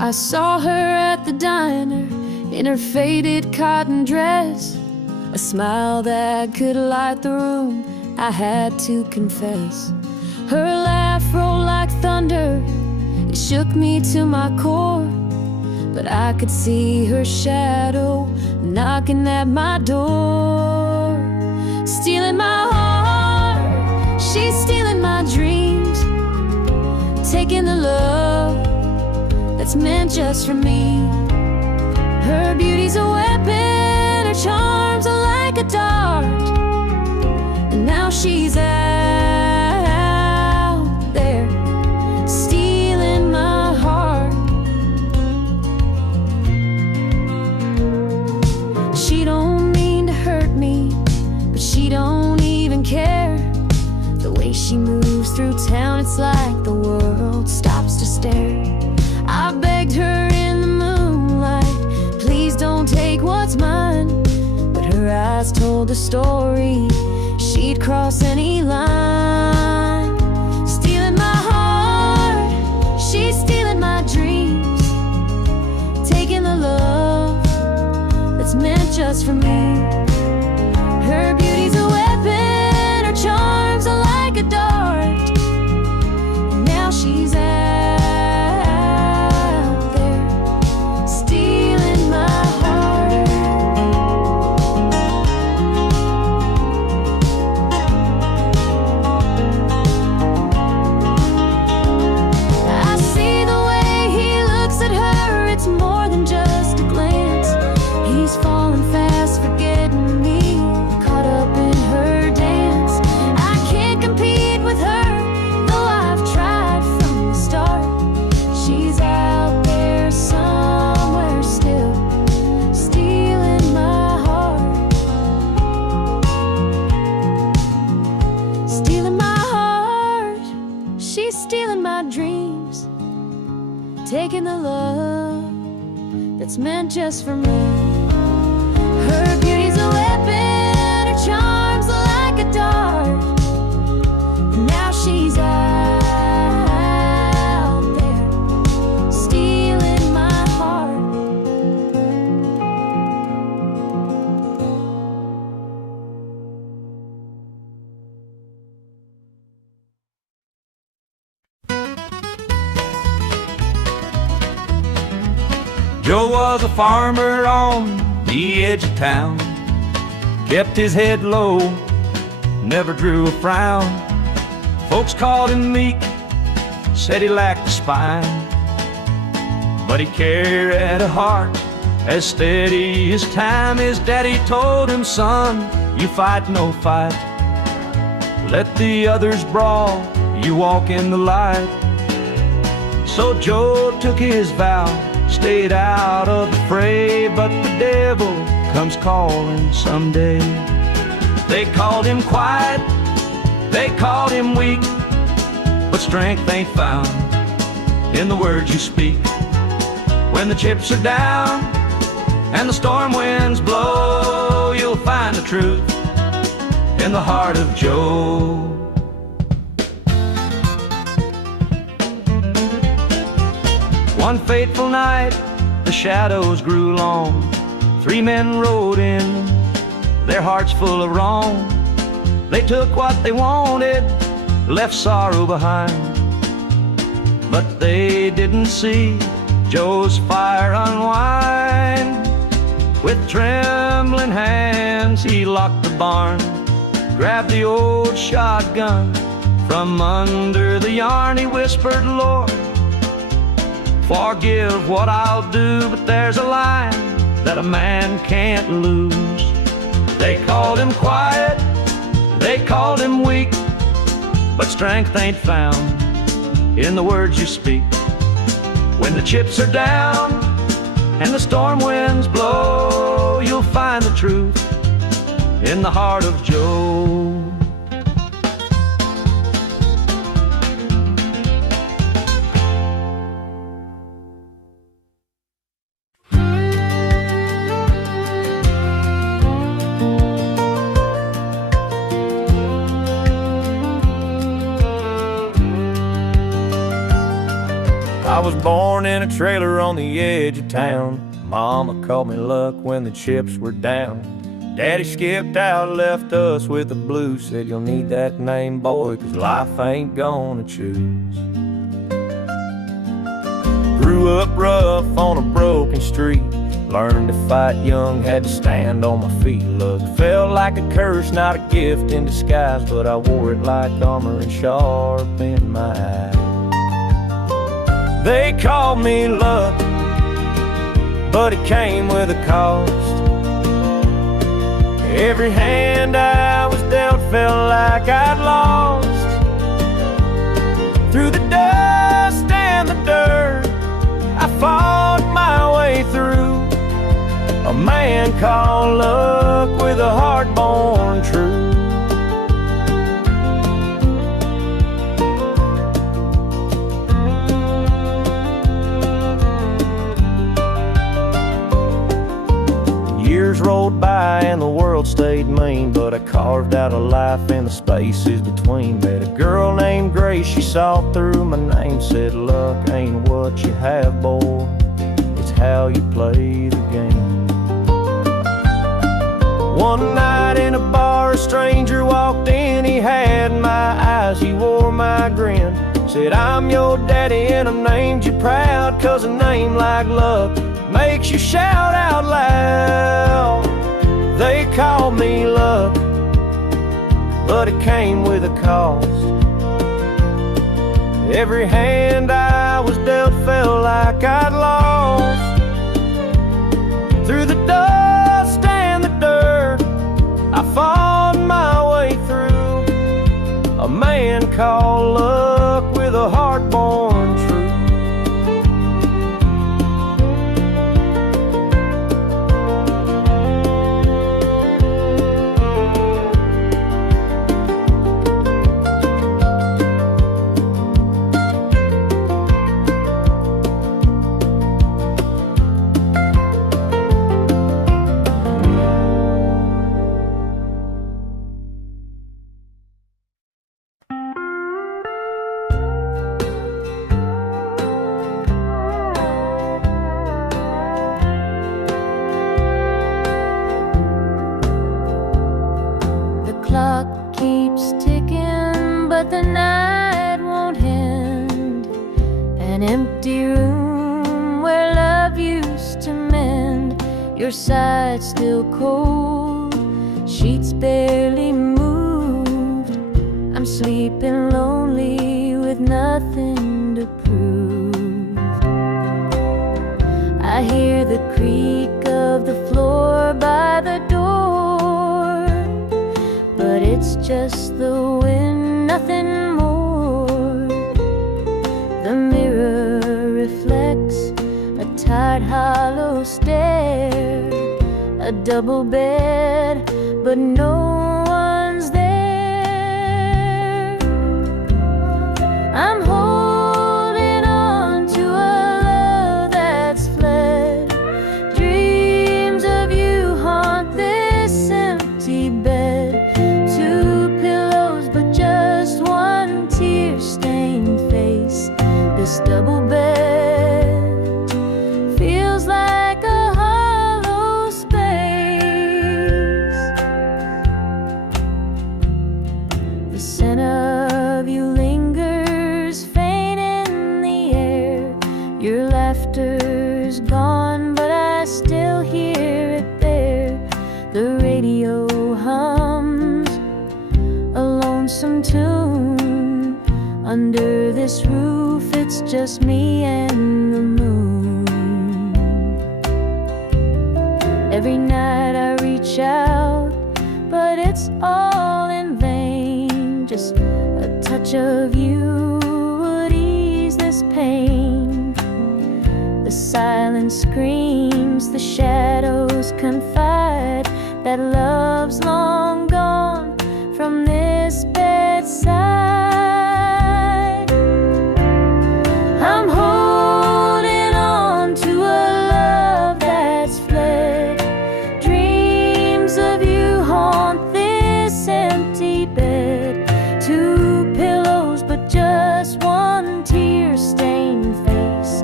I saw her at the diner in her faded cotton dress, a smile that could light the room, I had to confess. Her laugh rolled like thunder, it shook me to my core, but I could see her shadow knocking at my door. Stealing my heart, she's stealing my dreams, taking the love that's meant just for me. Her beauty's a weapon, her charms are like a dart, and now she's out there stealing my heart. She don't mean to hurt me, but she don't even care. The way she moves through town, it's like the world stops to stare. I begged her in the moonlight, please don't take what's mine, but her eyes told the story, she'd cross any line. Stealing my heart, she's stealing my dreams, taking the love that's meant just for me. Her beauty's a weapon, her charms are like a dart, and now she's out there stealing my heart. I see the way he looks at her, it's more than just a glance. He's falling fast, forgetting me, caught up in her dance. I can't compete with her, though I've tried from the start. She's out there somewhere still, stealing my heart. Stealing my heart, she's stealing my dreams, taking the love that's meant just for me. Her beauty's a weapon, her charms are like a dart, and now she's out there stealing my heart. Joe was a farmer on the edge of town, kept his head low, never drew a frown. Folks called him meek, said he lacked a spine, but he carried a heart as steady as time. His daddy told him, son, you fight no fight, let the others brawl, you walk in the light. So Joe took his vow, stayed out of the fray, but the devil comes calling someday. They called him quiet, they called him weak, but strength ain't found in the words you speak. When the chips are down and the storm winds blow, you'll find the truth in the heart of Joe. One fateful night, the shadows grew long. 3 men rode in, their hearts full of wrong. They took what they wanted, left sorrow behind, but they didn't see Joe's fire unwind. With trembling hands, he locked the barn, grabbed the old shotgun from under the yarn. He whispered, Lord, forgive what I'll do, but there's a line that a man can't lose. They called him quiet, they called him weak, but strength ain't found in the words you speak. When the chips are down and the storm winds blow, you'll find the truth in the heart of Joe. I was born in a trailer on the edge of town. Mama called me luck when the chips were down. Daddy skipped out, left us with the blues. Said you'll need that name, boy, 'cause life ain't gonna choose. Grew up rough on a broken street. Learned to fight young, had to stand on my feet. Luck felt like a curse, not a gift in disguise, but I wore it like armor and sharp in my eye. They called me luck, but it came with a cost. Every hand I was dealt felt like I'd lost. Through the dust and the dirt, I fought my way through. A man called luck with a heart born true. Years rolled by and the world stayed mean, but I carved out a life in the spaces between. Met a girl named Grace, she saw through my name, said luck ain't what you have, boy, it's how you play the game. One night in a bar, a stranger walked in. He had my eyes, he wore my grin. Said, I'm your daddy and I'm named you proud, 'cause a name like luck makes you shout out loud. They called me luck, but it came with a cost. Every hand I was dealt felt like I'd lost. Through the dust and the dirt, I fought my way through. A man called luck with a heart born true. Clock keeps ticking, but the night won't end. An empty room where love used to mend. Your side still cold, sheets barely moved. I'm sleeping lonely with nothing to prove. I hear the creak of the floor by the door, but it's just the wind, nothing more. The mirror reflects a tired, hollow stare. A double bed, but no one's there. I'm holding on to a love that's fled. Dreams of you haunt this empty bed. This double bed feels like a hollow space. The scent of you lingers faint in the air. Your laughter's gone, but I still hear it there. The radio hums a lonesome tune. Under this roof, it's just me and the moon. Every night I reach out, but it's all in vain. Just a touch of you would ease this pain. The silence screams, the shadows confide that love's long gone from this bedside. I'm holding on to a love that's fled. Dreams of you haunt this empty bed. Two pillows, but just one tear-stained face.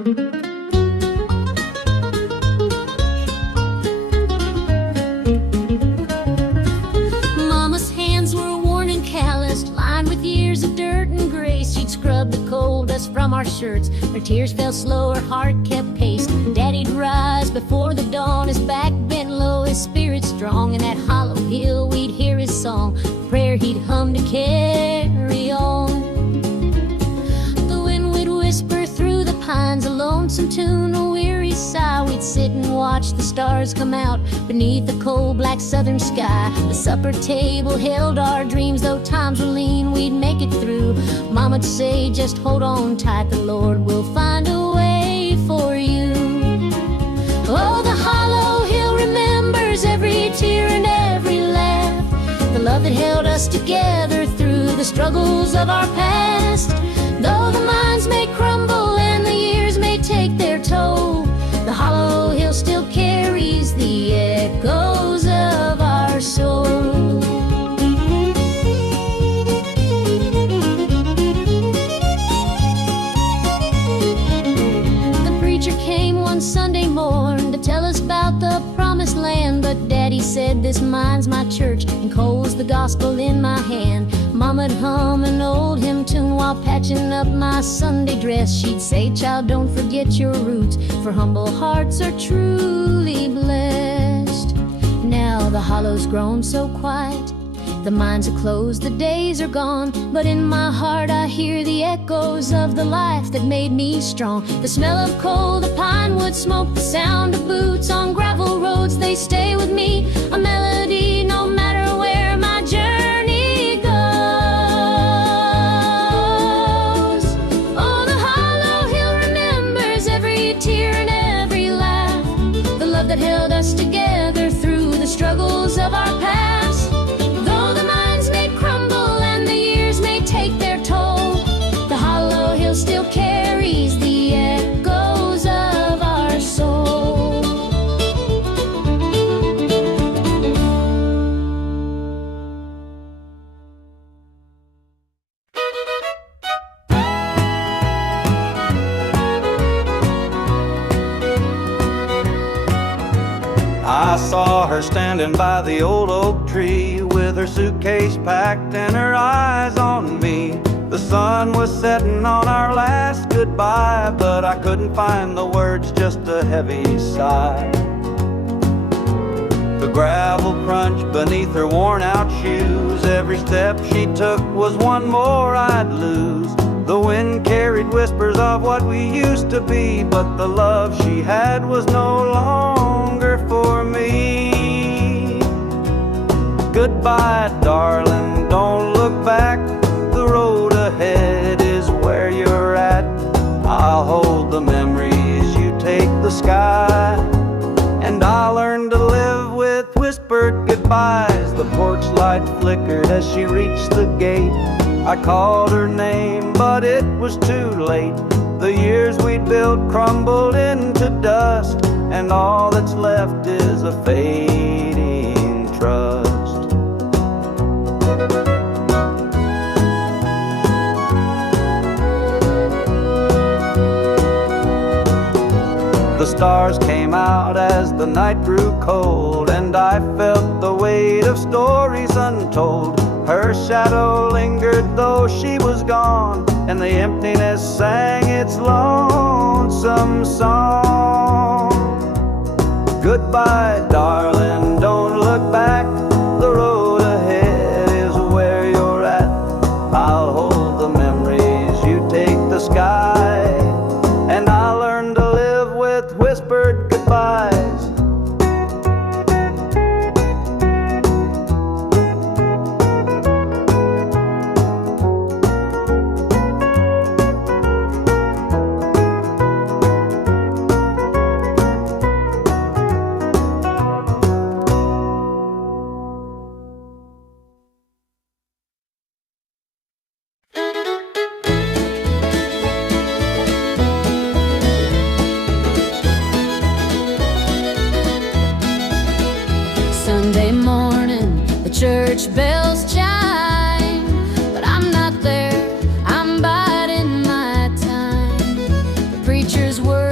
Mama's hands were worn and calloused, lined with years of dirt and grace. She'd scrub the coal dust from our shirts. Her tears fell slow, her heart kept pace. Daddy'd rise before the dawn, his back bent low, his spirit strong. In that hollow hill we'd hear his song, prayer he'd hum to carry on. The wind would whisper through the pines, a lonesome tune, a weary sigh. We'd sit and watch the stars come out beneath the cold black southern sky. The supper table held our dreams, though times were lean, we'd make it through. Mama'd say, just hold on tight, the Lord will find a way for you. Oh, the hollow hill remembers every tear and every laugh, the love that held us together through the struggles of our past. Though the minds may crumble and the years may take their toll, the hollow hill still carries the echoes of our soul. The preacher came one Sunday morn to tell us about the promised land, but Daddy said, this mine's my church, and coal's the gospel in my hand. Mama'd hum an old hymn tune while patching up my Sunday dress. She'd say, child, don't forget your roots, for humble hearts are truly blessed. Now the hollow's grown so quiet, the mines are closed, the days are gone, but in my heart I hear the echoes of the life that made me strong. The smell of coal, the pine wood smoke, the sound of boots on gravel roads, they stay with me, a melody no matter where my journey goes. Oh, the hollow hill remembers every tear and every laugh, the love that held us together through the struggles of our past. Though the minds may crumble and the years may take their toll, the hollow hill still carries the echoes of our soul. I saw her standing by the old oak tree with her suitcase packed and her eyes on me. The sun was setting on our last goodbye, but I couldn't find the words, just a heavy sigh. The gravel crunched beneath her worn out shoes, every step she took was one more I'd lose. The wind carried whispers of what we used to be, but the love she had was no longer for me. Goodbye, darling, don't look back, the road ahead is where you're at. I'll hold the memories, you take the sky, and I'll learn to live with whispered goodbyes. The porch light flickered as she reached the gate. I called her name, but it was too late. The years we'd built crumbled into dust, and all that's left is a fading trust. The stars came out as the night grew cold, and I felt the weight of stories untold. Her shadow lingered though she was gone, and the emptiness sang its lonesome song. Goodbye, darling, don't look back, the road ahead is where you're at. I'll hold the memories, you take the sky, and I'll learn to live with whispered goodbyes. Sunday morning, the church bells chime, but I'm not there, I'm biding my time. The preacher's word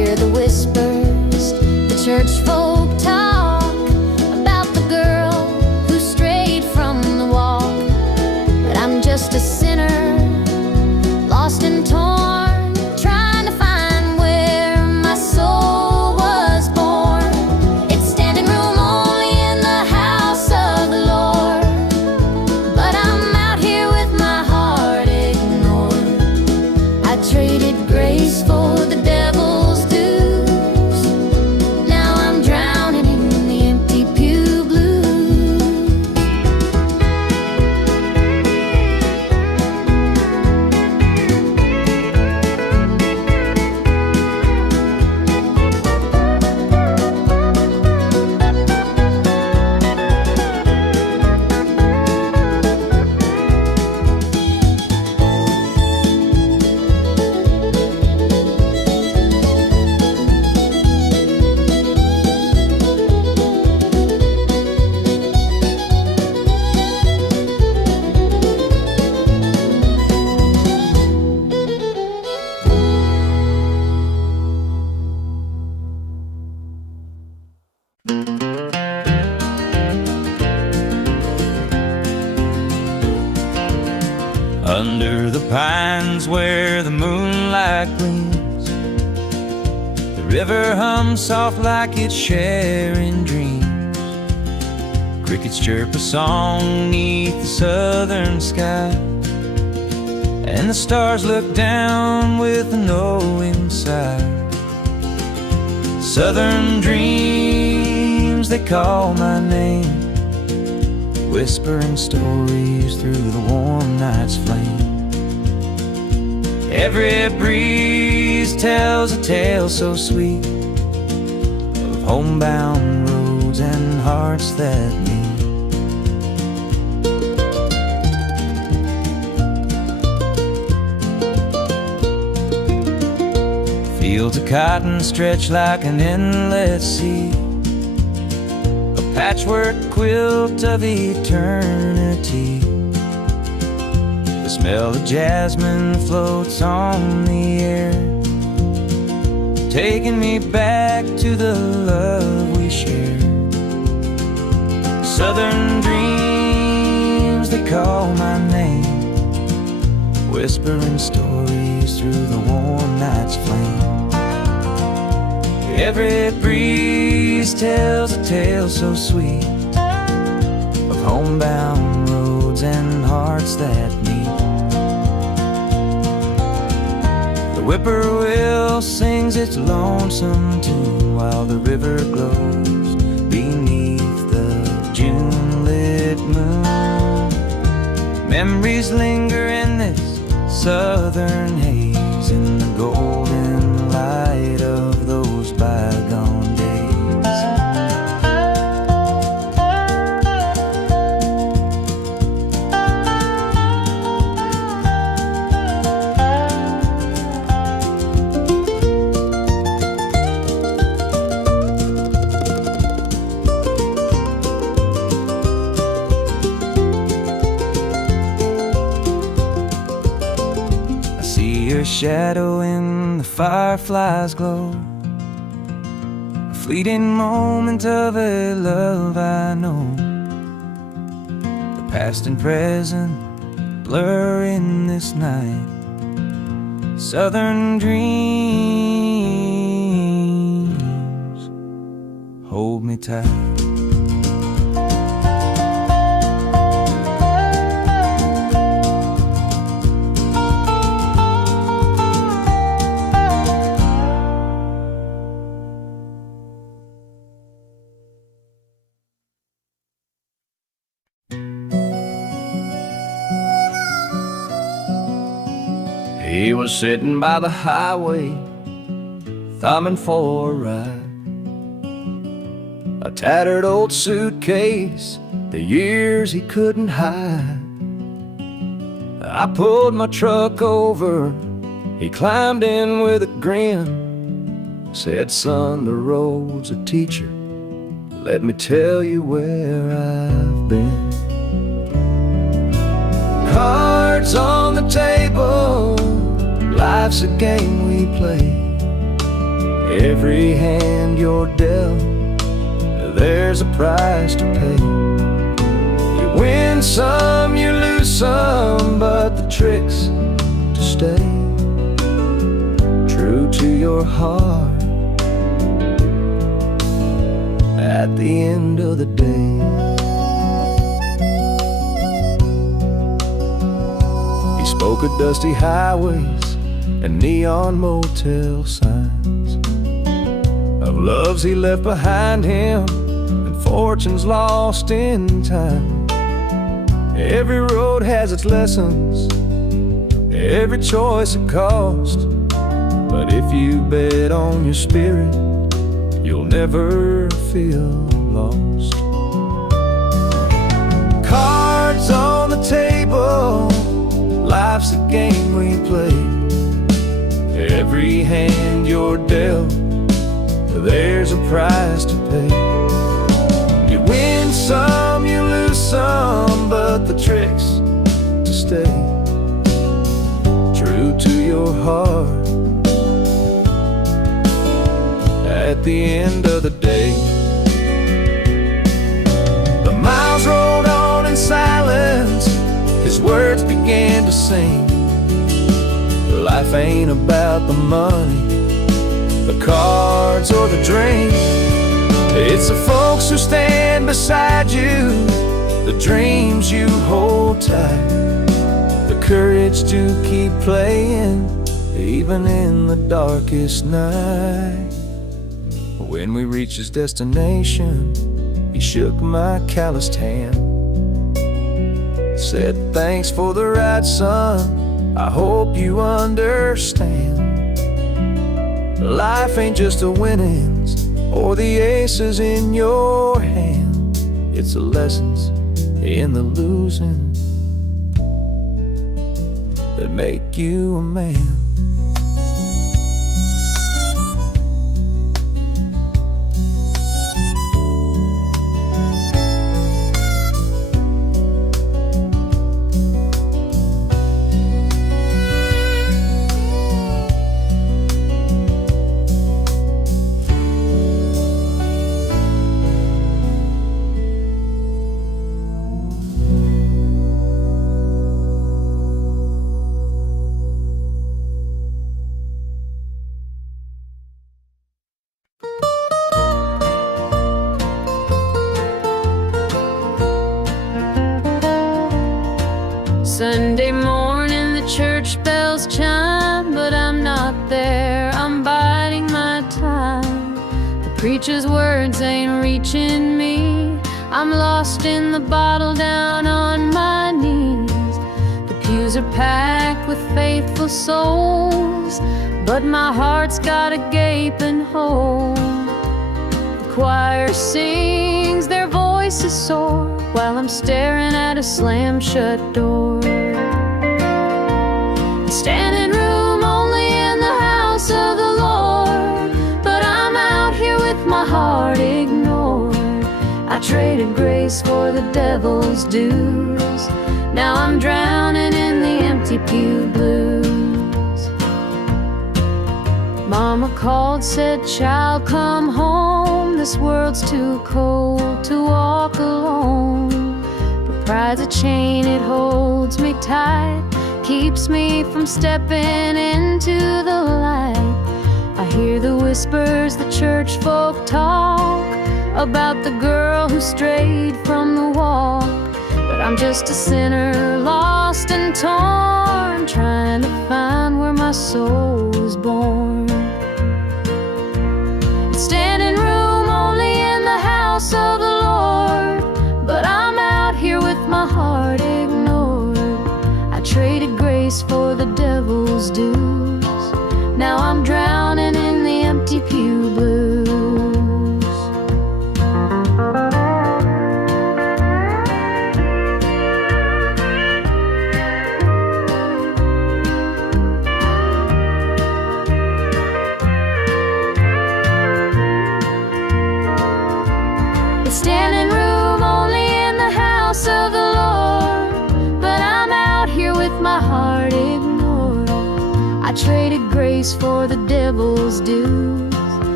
hear the whispers, the church folk talk about the girl who strayed from the walk. But I'm just a sinner, lost and torn, trying to find where my soul was born. It's standing room only in the house of the Lord, but I'm out here with my heart ignored. I traded grace for the devil's dues. Now I'm drowning in the empty pew blues. Under the pines where the moonlight gleams, the river hums soft like it's sharing dreams. Crickets chirp a song neath the southern sky, and the stars look down with a knowing sigh. Southern dreams, they call my name, whispering stories through the warm night's flame. Every breeze tells a tale so sweet of homebound roads and hearts that meet. Fields of cotton stretch like an endless sea, patchwork quilt of eternity. The smell of jasmine floats on the air, taking me back to the love we shared. Southern dreams, they call my name, whispering stories through the warm night's flame. Every breeze tells a tale so sweet of homebound roads and hearts that meet. The whippoorwill sings its lonesome tune while the river glows beneath the June-lit moon. Memories linger in this southern haze, in the golden light of those bygone days. I see your shadow in the firefly's glow, a fleeting moment of a love I know. The past and present blur in this night. Southern dreams, hold me tight. He was sitting by the highway, thumbing for a ride. A tattered old suitcase, the years he couldn't hide. I pulled my truck over, he climbed in with a grin. Said, son, the road's a teacher, let me tell you where I've been. Cards on the table, life's a game we play. Every hand you're dealt, there's a price to pay. You win some, you lose some, but the trick's to stay true to your heart at the end of the day. He spoke of dusty highways and neon motel signs, of loves he left behind him and fortunes lost in time. Every road has its lessons, every choice a cost, but if you bet on your spirit, you'll never feel lost. Cards on the table, life's a game we play. Every hand you're dealt, there's a price to pay. You win some, you lose some, but the trick's to stay true to your heart at the end of the day. The miles rolled on in silence, his words began to sing. Life ain't about the money, the cards or the drink. It's the folks who stand beside you, the dreams you hold tight, the courage to keep playing even in the darkest night. When we reached his destination, he shook my calloused hand, said, "Thanks for the ride, son, I hope you understand. Life ain't just the winnings or the aces in your hand, it's the lessons in the losing that make you a man." Sunday morning the church bells chime, but I'm not there, I'm biding my time. The preacher's words ain't reaching me, I'm lost in the bottle down on my knees. The pews are packed with faithful souls, but my heart's got a gaping hole. The choir sings, their voices soar, while I'm staring at a slam-shut door. Standing room only in the house of the Lord, but I'm out here with my heart ignored. I traded grace for the devil's dues, now I'm drowning in the empty pew blues. Mama called, said, "Child, come home, this world's too cold to walk alone." Pride's a chain, it holds me tight, keeps me from stepping into the light. I hear the whispers the church folk talk about the girl who strayed from the walk, but I'm just a sinner, lost and torn, trying to find where my soul was born. Standing room only in the house of the Lord, but I'm out here with my heart ignored. I traded grace for the devil's dues, now I'm drowning in the empty pew blues. Standing room only in the house of the Lord, but I'm out here with my heart ignored. I traded grace for the devil's dues,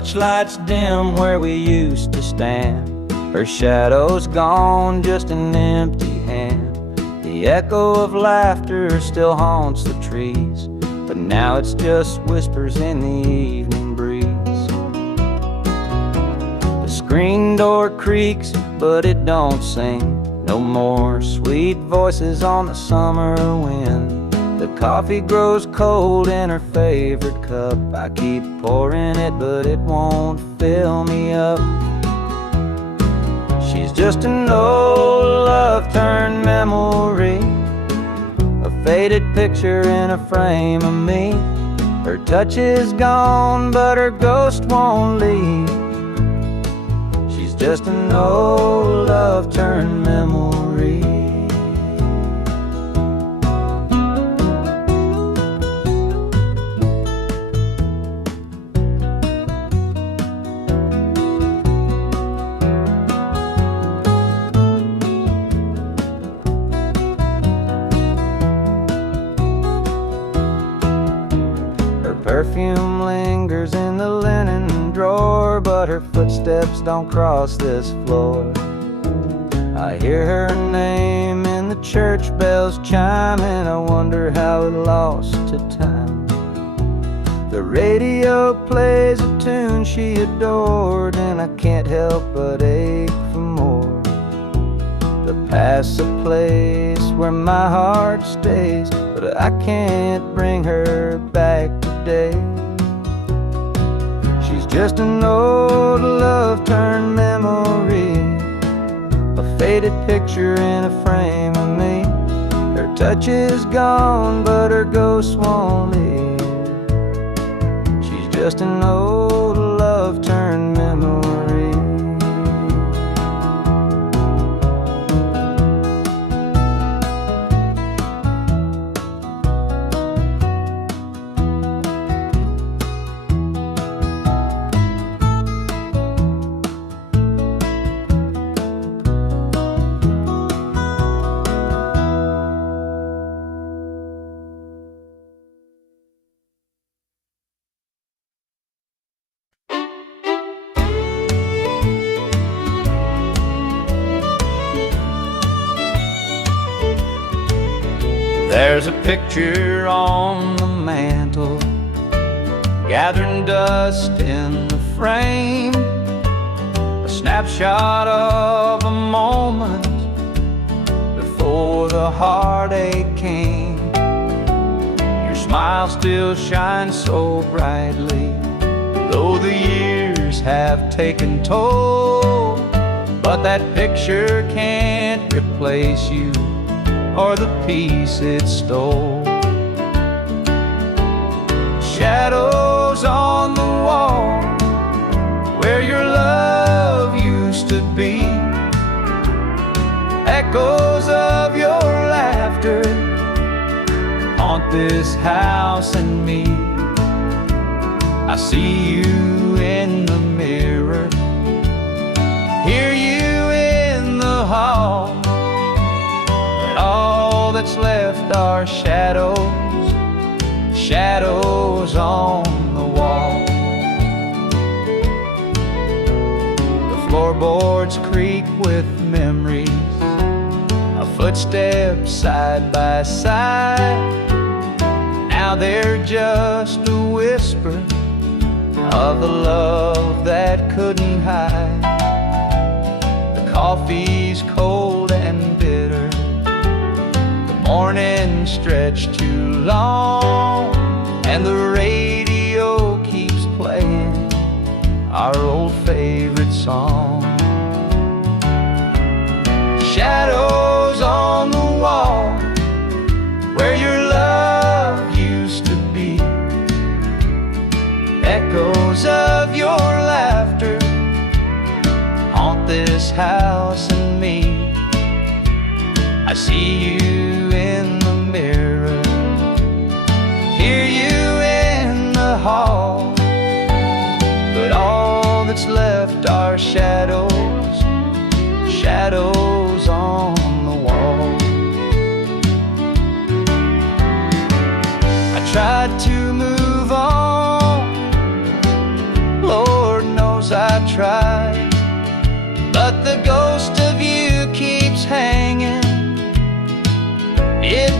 Torchlights dim where we used to stand. Her shadow's gone, just an empty hand. The echo of laughter still haunts the trees, but now it's just whispers in the evening breeze. The screen door creaks, but it don't sing. No more sweet voices on the summer wind. The coffee grows cold in her favorite cup. I keep pouring it, but it won't fill me up. She's just an old love-turned memory, a faded picture in a frame of me. Her touch is gone, but her ghost won't leave. She's just an old love-turned memory. Perfume lingers in the linen drawer, but her footsteps don't cross this floor. I hear her name in the church bells chime, and I wonder how it lost to time. The radio plays a tune she adored, and I can't help but ache for more. The past's a place where my heart stays, but I can't bring her back today. She's just an old love-turned memory, a faded picture in a frame of me. Her touch is gone, but her ghost won't leave. She's just an old love-turned memory. There's a picture on the mantle, gathering dust in the frame, a snapshot of a moment before the heartache came. Your smile still shines so brightly, though the years have taken toll. But that picture can't replace you or the peace it stole. Shadows on the wall where your love used to be, echoes of your laughter haunt this house and me. I see you in the mirror, hear you in the hall. All that's left are shadows, shadows on the wall. The floorboards creak with memories, a footstep side by side. Now they're just a whisper of the love that couldn't hide. The coffee's cold and bitter, morning stretched too long, and the radio keeps playing our old favorite song. Shadows on the wall where your love used to be, echoes of your laughter haunt this house and me. I see you in the mirror, hear you in the hall, but all that's left are shadows, shadows on the wall. I tried to move on, Lord,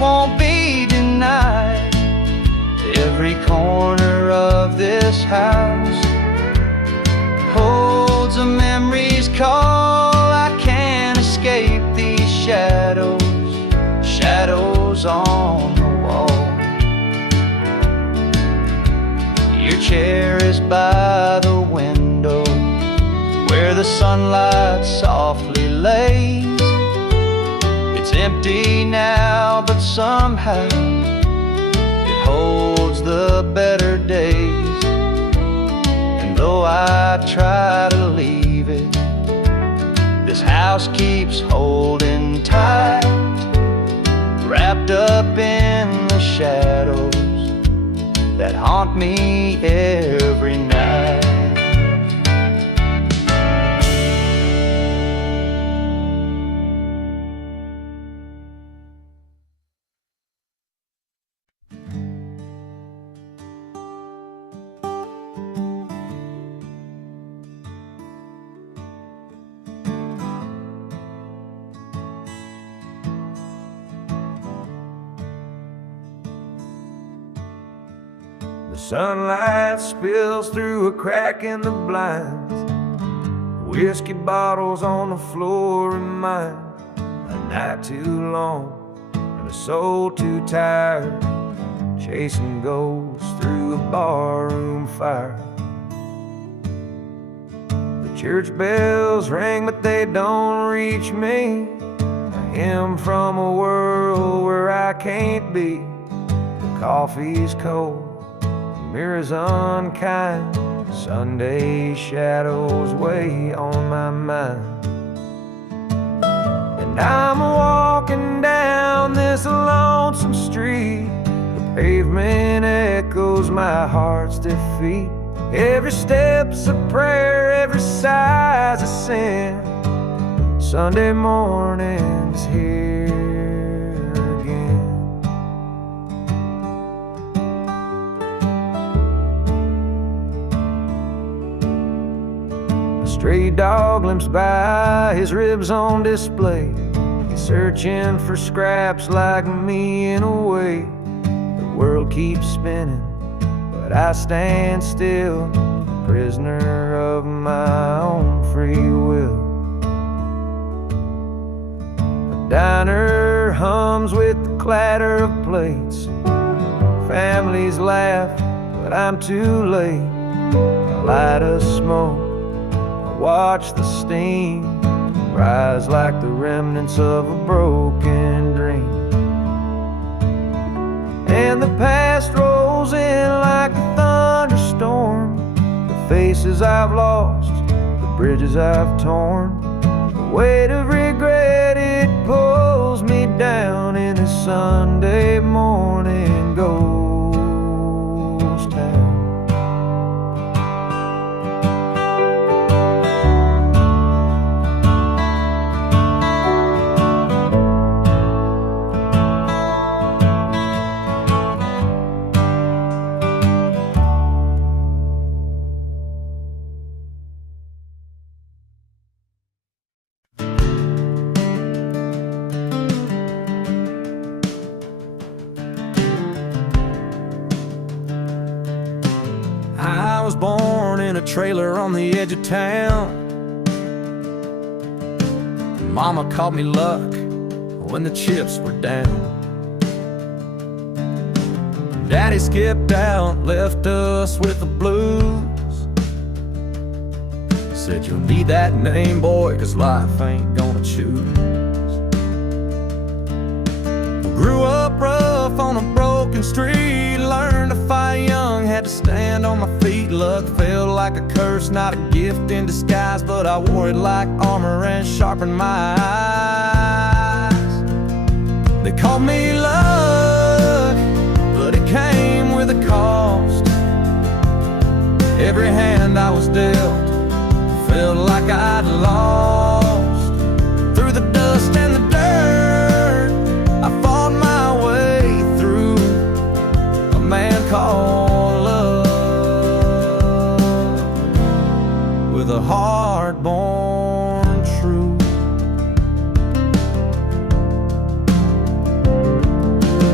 won't be denied. Every corner of this house holds a memory's call. I can't escape these shadows, shadows on the wall. Your chair is by the window where the sunlight softly lays. It's empty now, but somehow it holds the better days. And though I try to leave it, this house keeps holding tight, wrapped up in the shadows that haunt me every night. The sunlight spills through a crack in the blinds. Whiskey bottles on the floor remind a night too long and a soul too tired, chasing ghosts through a barroom fire. The church bells ring, but they don't reach me. A hymn from a world where I can't be. The coffee's cold, mirrors unkind, Sunday shadows weigh on my mind. And I'm walking down this lonesome street. The pavement echoes my heart's defeat. Every step's a prayer, every sigh's a sin. Sunday morning's here again. Stray dog limps by, his ribs on display. He's searching for scraps like me in a way. The world keeps spinning, but I stand still, prisoner of my own free will. The diner hums with the clatter of plates. Families laugh, but I'm too late. A light of smoke, watch the steam rise like the remnants of a broken dream. And the past rolls in like a thunderstorm. The faces I've lost, the bridges I've torn. The weight of regret, it pulls me down in a Sunday morning ghost town. I was born in a trailer on the edge of town. Mama called me luck when the chips were down. Daddy skipped out, left us with the blues. Said you'll need that name, boy, 'cause life ain't gonna choose. Grew up rough on a broken street, learned to fight young, had to stand on my feet. Luck felt like a curse, not a gift in disguise, but I wore it like armor and sharpened my eyes. They called me luck, but it came with a cost. Every hand I was dealt felt like I'd lost. Through the dust and the dirt, I fought my way through. A man called love, with a heart born true.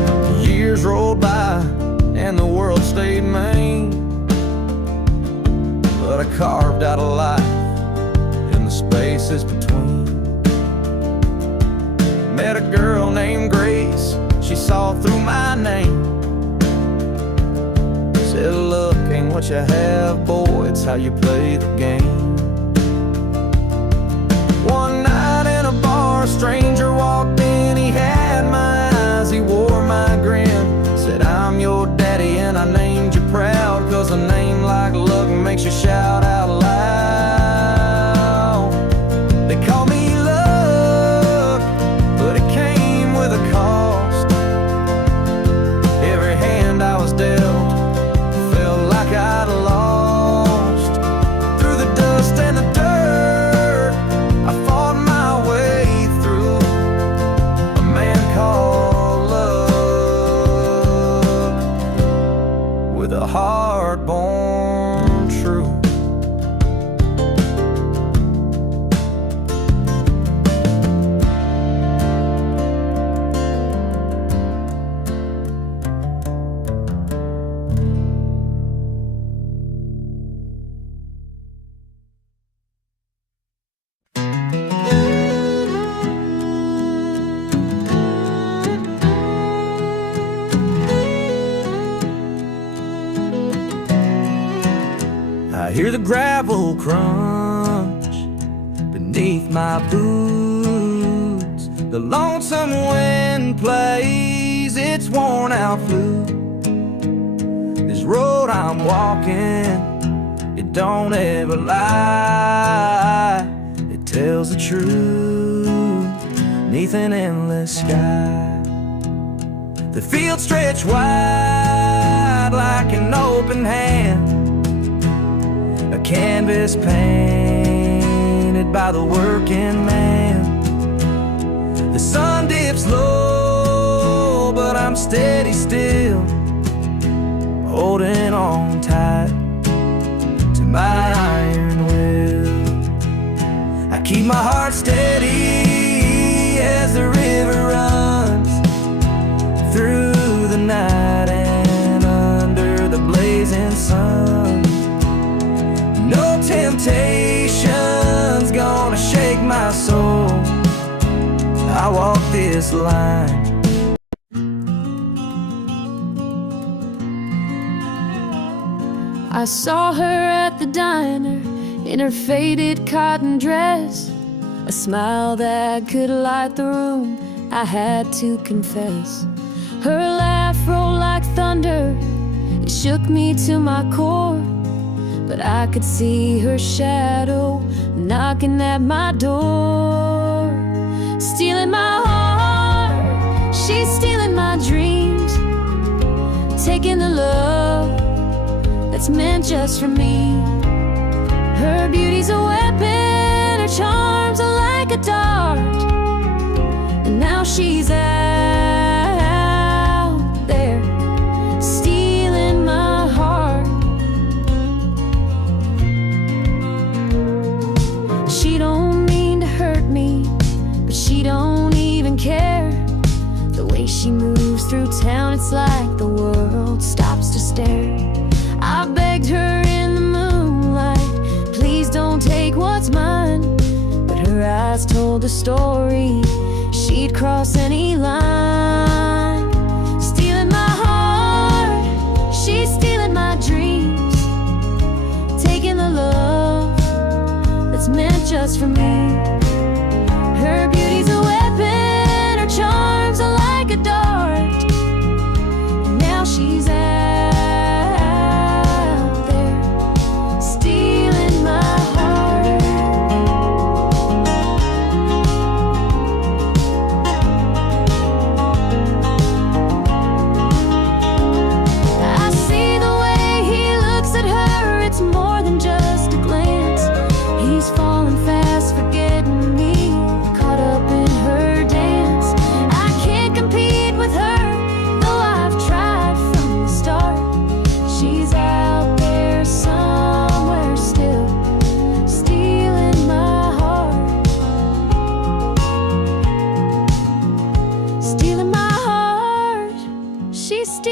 years rolled by and the world stayed mean, but I carved out a life in the spaces between. Met a girl named Grace, she saw through my name. Said, look, ain't what you have, boy, it's how you play the game. One night in a bar, a stranger walked in, he had my eyes, he wore my grin. Said, I'm your daddy and I named you proud, 'cause a name like Luck makes you shout out loud. They call me Luck, but it came with a cost. Every hand I was dealt felt like I'd lost. Through the dust and the dirt, I fought my way through. A man called Luck, with a heart born true. I hear the gravel crunch beneath my boots. The lonesome wind plays its worn out flute. This road I'm walking, it don't ever lie. It tells the truth neath an endless sky. The fields stretch wide like an open hand, a canvas painted by the working man. The sun dips low, but I'm steady still, holding on tight to my iron will. I keep my heart steady as the river runs through the night and under the blazing sun. No temptation's gonna shake my soul. I walk this line. I saw her at the diner in her faded cotton dress, a smile that could light the room, I had to confess. Her laugh rolled like thunder, it shook me to my core. But I could see her shadow knocking at my door, stealing my heart, she's stealing my dreams, taking the love that's meant just for me. Her beauty's a weapon, her charms are like a dart, and now she's out there stealing my heart. She don't mean to hurt me, but she don't even care. The way she moves through town, it's like the world stops to stare. I begged her in the moonlight, please don't take what's mine, but her eyes told the story, she'd cross any line. Stealing my heart, she's stealing my dreams, taking the love that's meant just for me. Her beauty's a weapon, her charms are like a dart, and now she's out there stealing my heart. I see the way he looks at her, it's more than just a glance. He's falling fast, forgetting me, caught up in her dance. I can't compete with her, though I've tried from the start. She's out there somewhere still, stealing my heart, stealing my heart. She's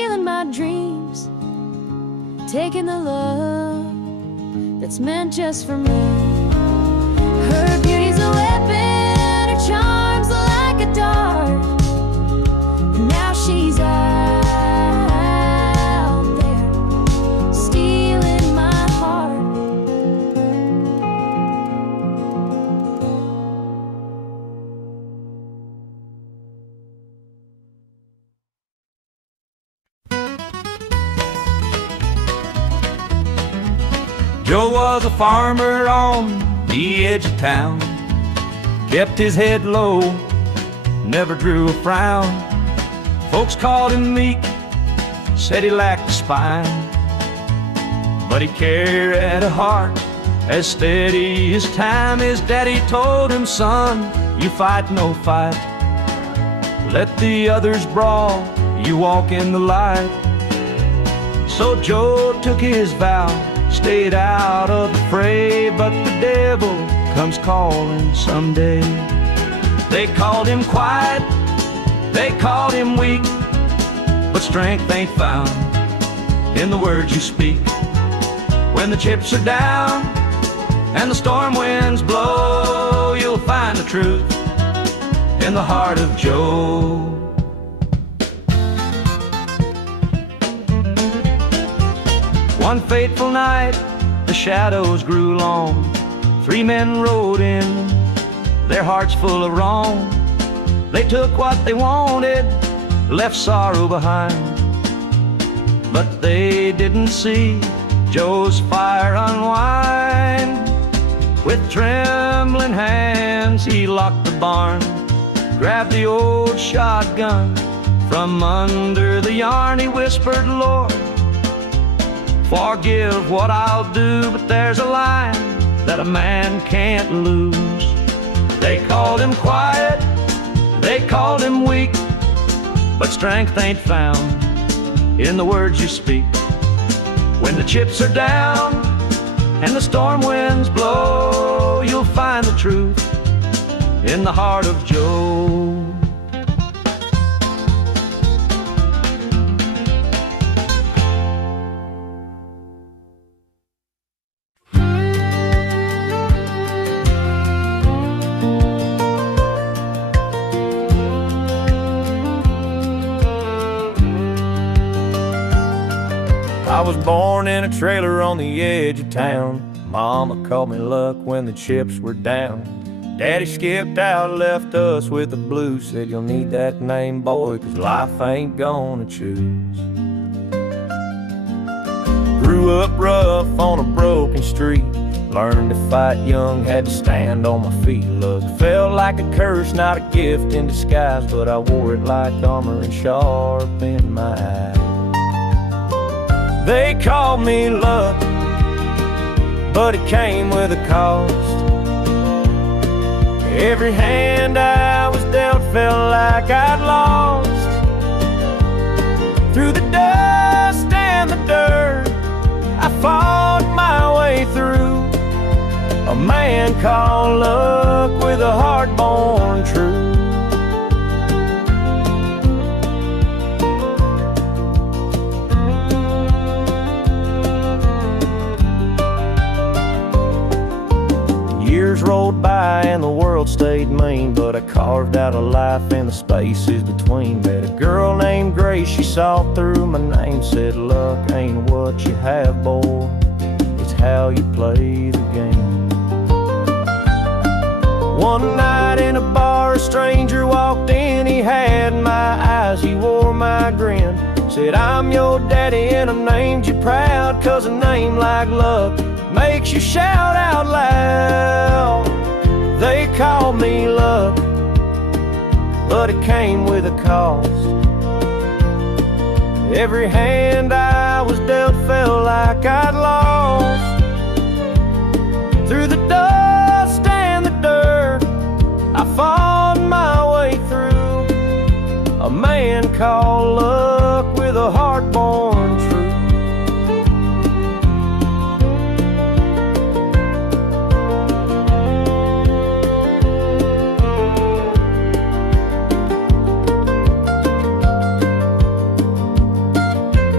my dreams, taking the love that's meant just for me. Her beauty's a weapon, her charms are like a dart. Now she's out there, stealing my heart. Joe was a farmer on the edge of town, kept his head low, never drew a frown. Folks called him meek, said he lacked a spine, but he carried a heart as steady as time. His daddy told him, son, you fight no fight, let the others brawl, you walk in the light. So Joe took his vow, stayed out of the fray, but the devil comes calling someday. They called him quiet, they called him weak, but strength ain't found in the words you speak. When the chips are down and the storm winds blow, you'll find the truth in the heart of Joe. One fateful night, the shadows grew long. 3 men rode in, their hearts full of wrong. They took what they wanted, left sorrow behind, but they didn't see Joe's fire unwind. With trembling hands, he locked the barn, grabbed the old shotgun from under the yarn. He whispered, Lord, forgive what I'll do, but there's a line that a man can't lose. They called him quiet, they called him weak, but strength ain't found in the words you speak. When the chips are down and the storm winds blow, you'll find the truth in the heart of Joe. I was born in a trailer on the edge of town. Mama called me luck when the chips were down. Daddy skipped out, left us with the blues. Said you'll need that name, boy, 'cause life ain't gonna choose. Grew up rough on a broken street, learned to fight young, had to stand on my feet. Look, felt like a curse, not a gift in disguise, but I wore it like armor and sharp in my eye. They called me luck, but it came with a cost. Every hand I was dealt felt like I'd lost. Through the dust and the dirt, I fought my way through. A man called luck with a heart born true. Years rolled by and the world stayed mean, but I carved out a life in the spaces between. Met a girl named Grace, she saw through my name, said luck ain't what you have, boy, it's how you play the game. One night in a bar, a stranger walked in, he had my eyes, he wore my grin. Said, I'm your daddy and I named you proud, 'cause a name like luck makes you shout out loud. They called me luck, but it came with a cost. Every hand I was dealt felt like I'd lost. Through the dust and the dirt, I fought my way through. A man called luck with a heart born true.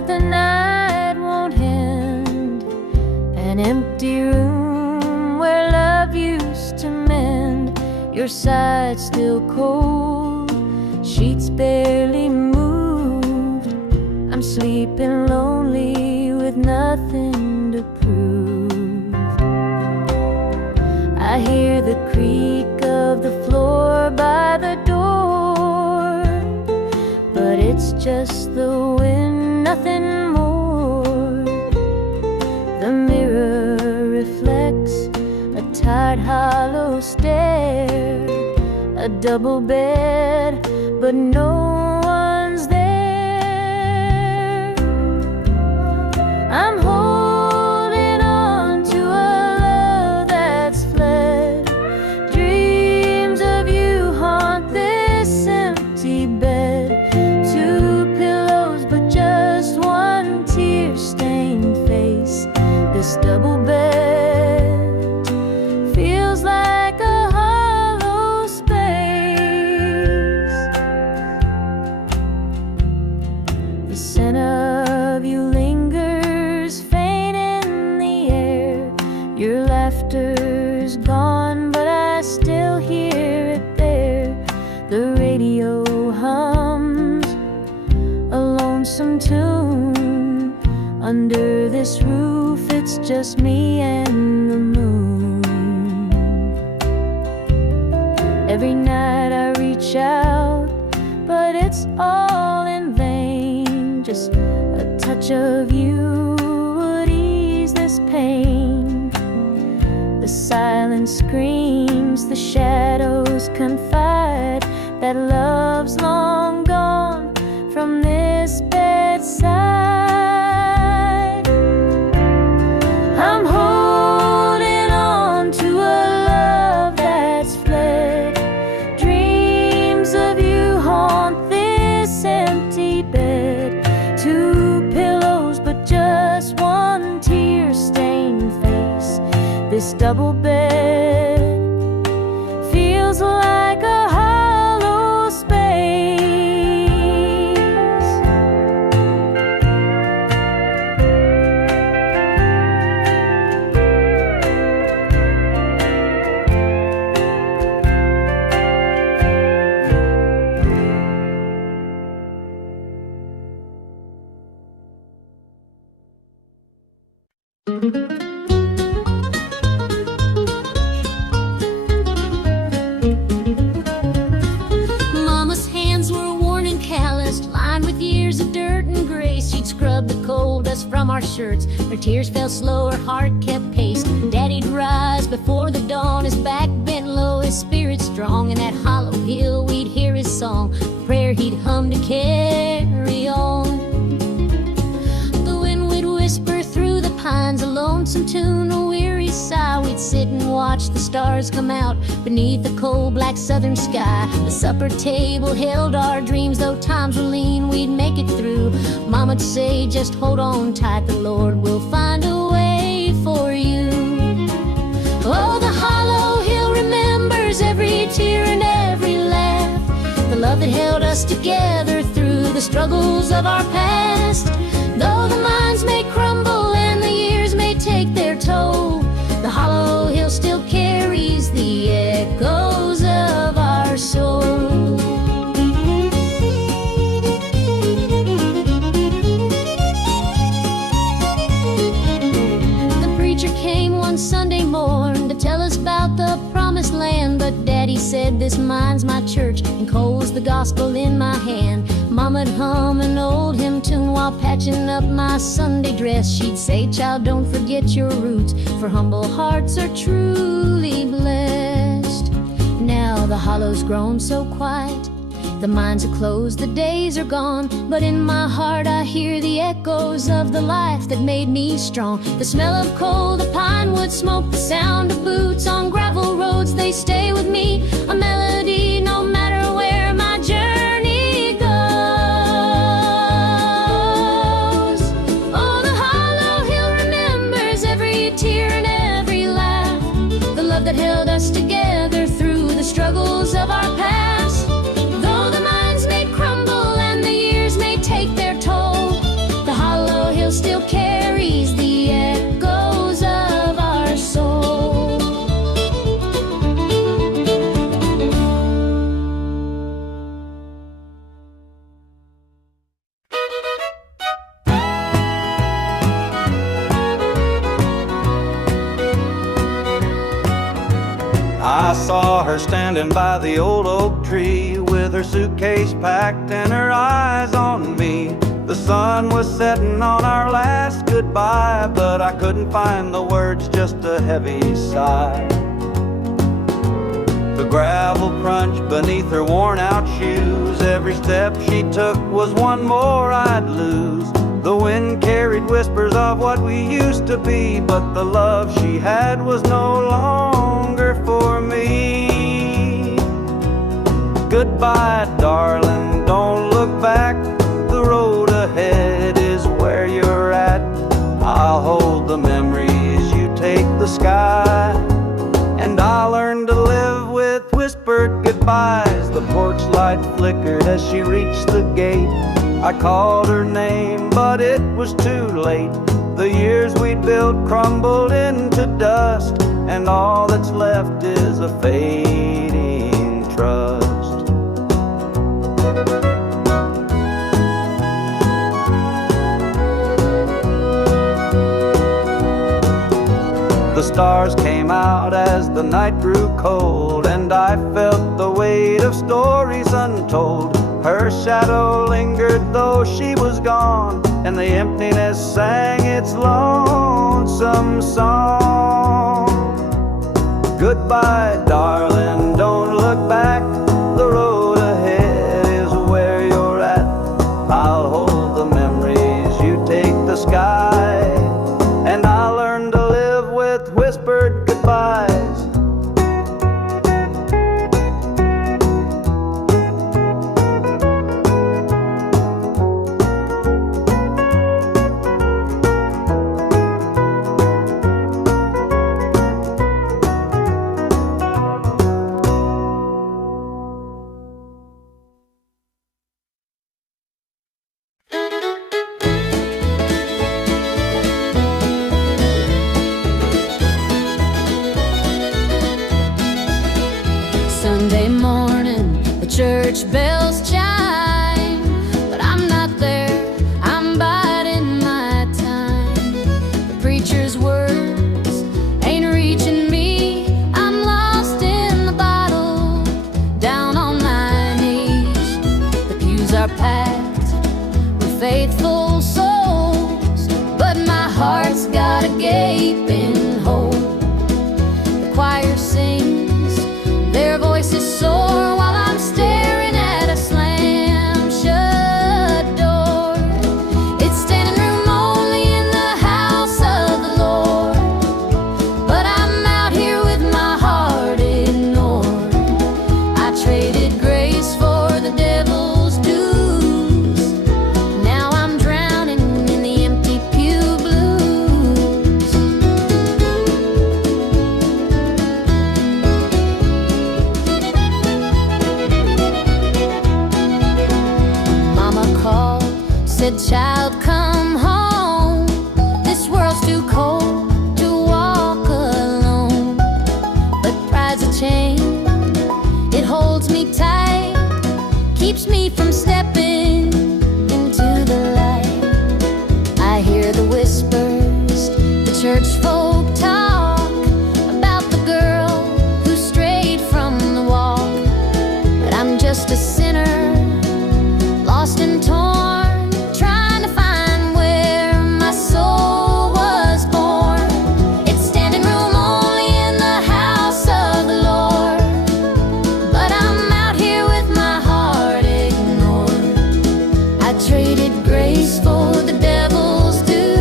but the night won't end. An empty room where love used to mend. Your side still cold, sheets barely moved. I'm sleeping lonely with nothing to prove. I hear the creak of the floor by the door, but it's just the wind, nothing more. The mirror reflects a tired, hollow stare, a double bed, but no one's there. I'm holding on to a love that's fled. Dreams of you haunt this empty bed. Two pillows, but just one tear-stained face. This double bed feels like a hollow space. The scent of you lingers faint in the air. Your laughter's gone, but I still hear it there. The radio hums a lonesome tune. Under this roof, it's just me and the moon. Every night I reach out, but it's all in vain. Just a touch of you would ease this pain. The silence screams, the shadows confide that love's long gone from this bedside. I'm holding on to a love that's fled. Dreams of you haunt this empty bed. Two pillows, but just one tear-stained face. This double bed feels like a hollow space. Mama's hands were worn and calloused, lined with years of dirt and grace. She'd scrub the coal dust from our shirts. Her tears fell slow, her heart kept pace. Daddy'd rise before the dawn, his back bent low, his spirit strong. In that hollow hill we'd hear his song, a prayer he'd hum to carry on. The wind would whisper through the pines, a lonesome tune, a weary sigh. We'd sit and watch the stars come out beneath the cold black southern sky. The supper table held our dreams, though times were lean, we'd make it through. Mama'd say, just hold on tight, the Lord will find a way for you. Oh, the hollow hill remembers every tear and every laugh, the love that held us together through the struggles of our past. Though the minds may crumble and the years may take their toll, the hollow hill still carries the echoes of our soul. The preacher came one Sunday morn to tell us about the promised land, but Daddy said, this mine's my church and coal's the gospel in my hand. Mama'd hum an old hymn tune while patching up my Sunday dress. She'd say, child, don't forget your roots, for humble hearts are truly blessed. Now the hollow's grown so quiet, the mines are closed, the days are gone, but in my heart I hear the echoes of the life that made me strong. The smell of coal, the pine wood smoke, the sound of boots on gravel roads, they stay with me, a melody no matter where my journey goes. Oh, the hollow hill remembers every tear and every laugh, the love that held us together through the struggles of our past. Though the minds may crumble and the years may take their toll, the hollow still carries the echoes of our soul. I saw her standing by the old oak tree with her suitcase packed and her eyes on me. The sun was setting on our last goodbye, but I couldn't find the words, just a heavy sigh. The gravel crunched beneath her worn-out shoes. Every step she took was one more I'd lose. The wind carried whispers of what we used to be, but the love she had was no longer for me. Goodbye, darling, don't look back. The road ahead is where you're at. I'll hold the memories, you take the sky. And I'll learn to live with whispered goodbyes. The porch light flickered as she reached the gate. I called her name, but it was too late. The years we'd built crumbled into dust, and all that's left is a fading trust. The stars came out as the night grew cold, and I felt the weight of stories untold. Her shadow lingered though she was gone, and the emptiness sang its lonesome song. Goodbye, darling, don't look back. The road ahead is where you're at. I'll hold the memories, you take the sky. And I'll learn to live with whispered goodbyes. Sunday morning, the church bells chime, but I'm not there, I'm biding my time. The preacher's words ain't reaching me, I'm lost in the bottle, down on my knees. The pews are packed with faithful souls, but my heart's got a gaping hole. The choir sings, their voices soar while I'm staring at a slam-shut door. It's standing room only in the house of the Lord, but I'm out here with my heart ignored. I traded grace for the devil's dues. Now I'm drowning in the empty pew blues. Mama called, said, child, come home. This world's too cold to walk alone. But pride's a chain, it holds me tight, keeps me from stepping into the light. I hear the whispers, the church folk talk about the girl who strayed from the walk. But I'm just a sinner, lost and torn, trying to find where my soul was born. It's standing room only in the house of the Lord, but I'm out here with my heart ignored. I traded grace for the devil's due.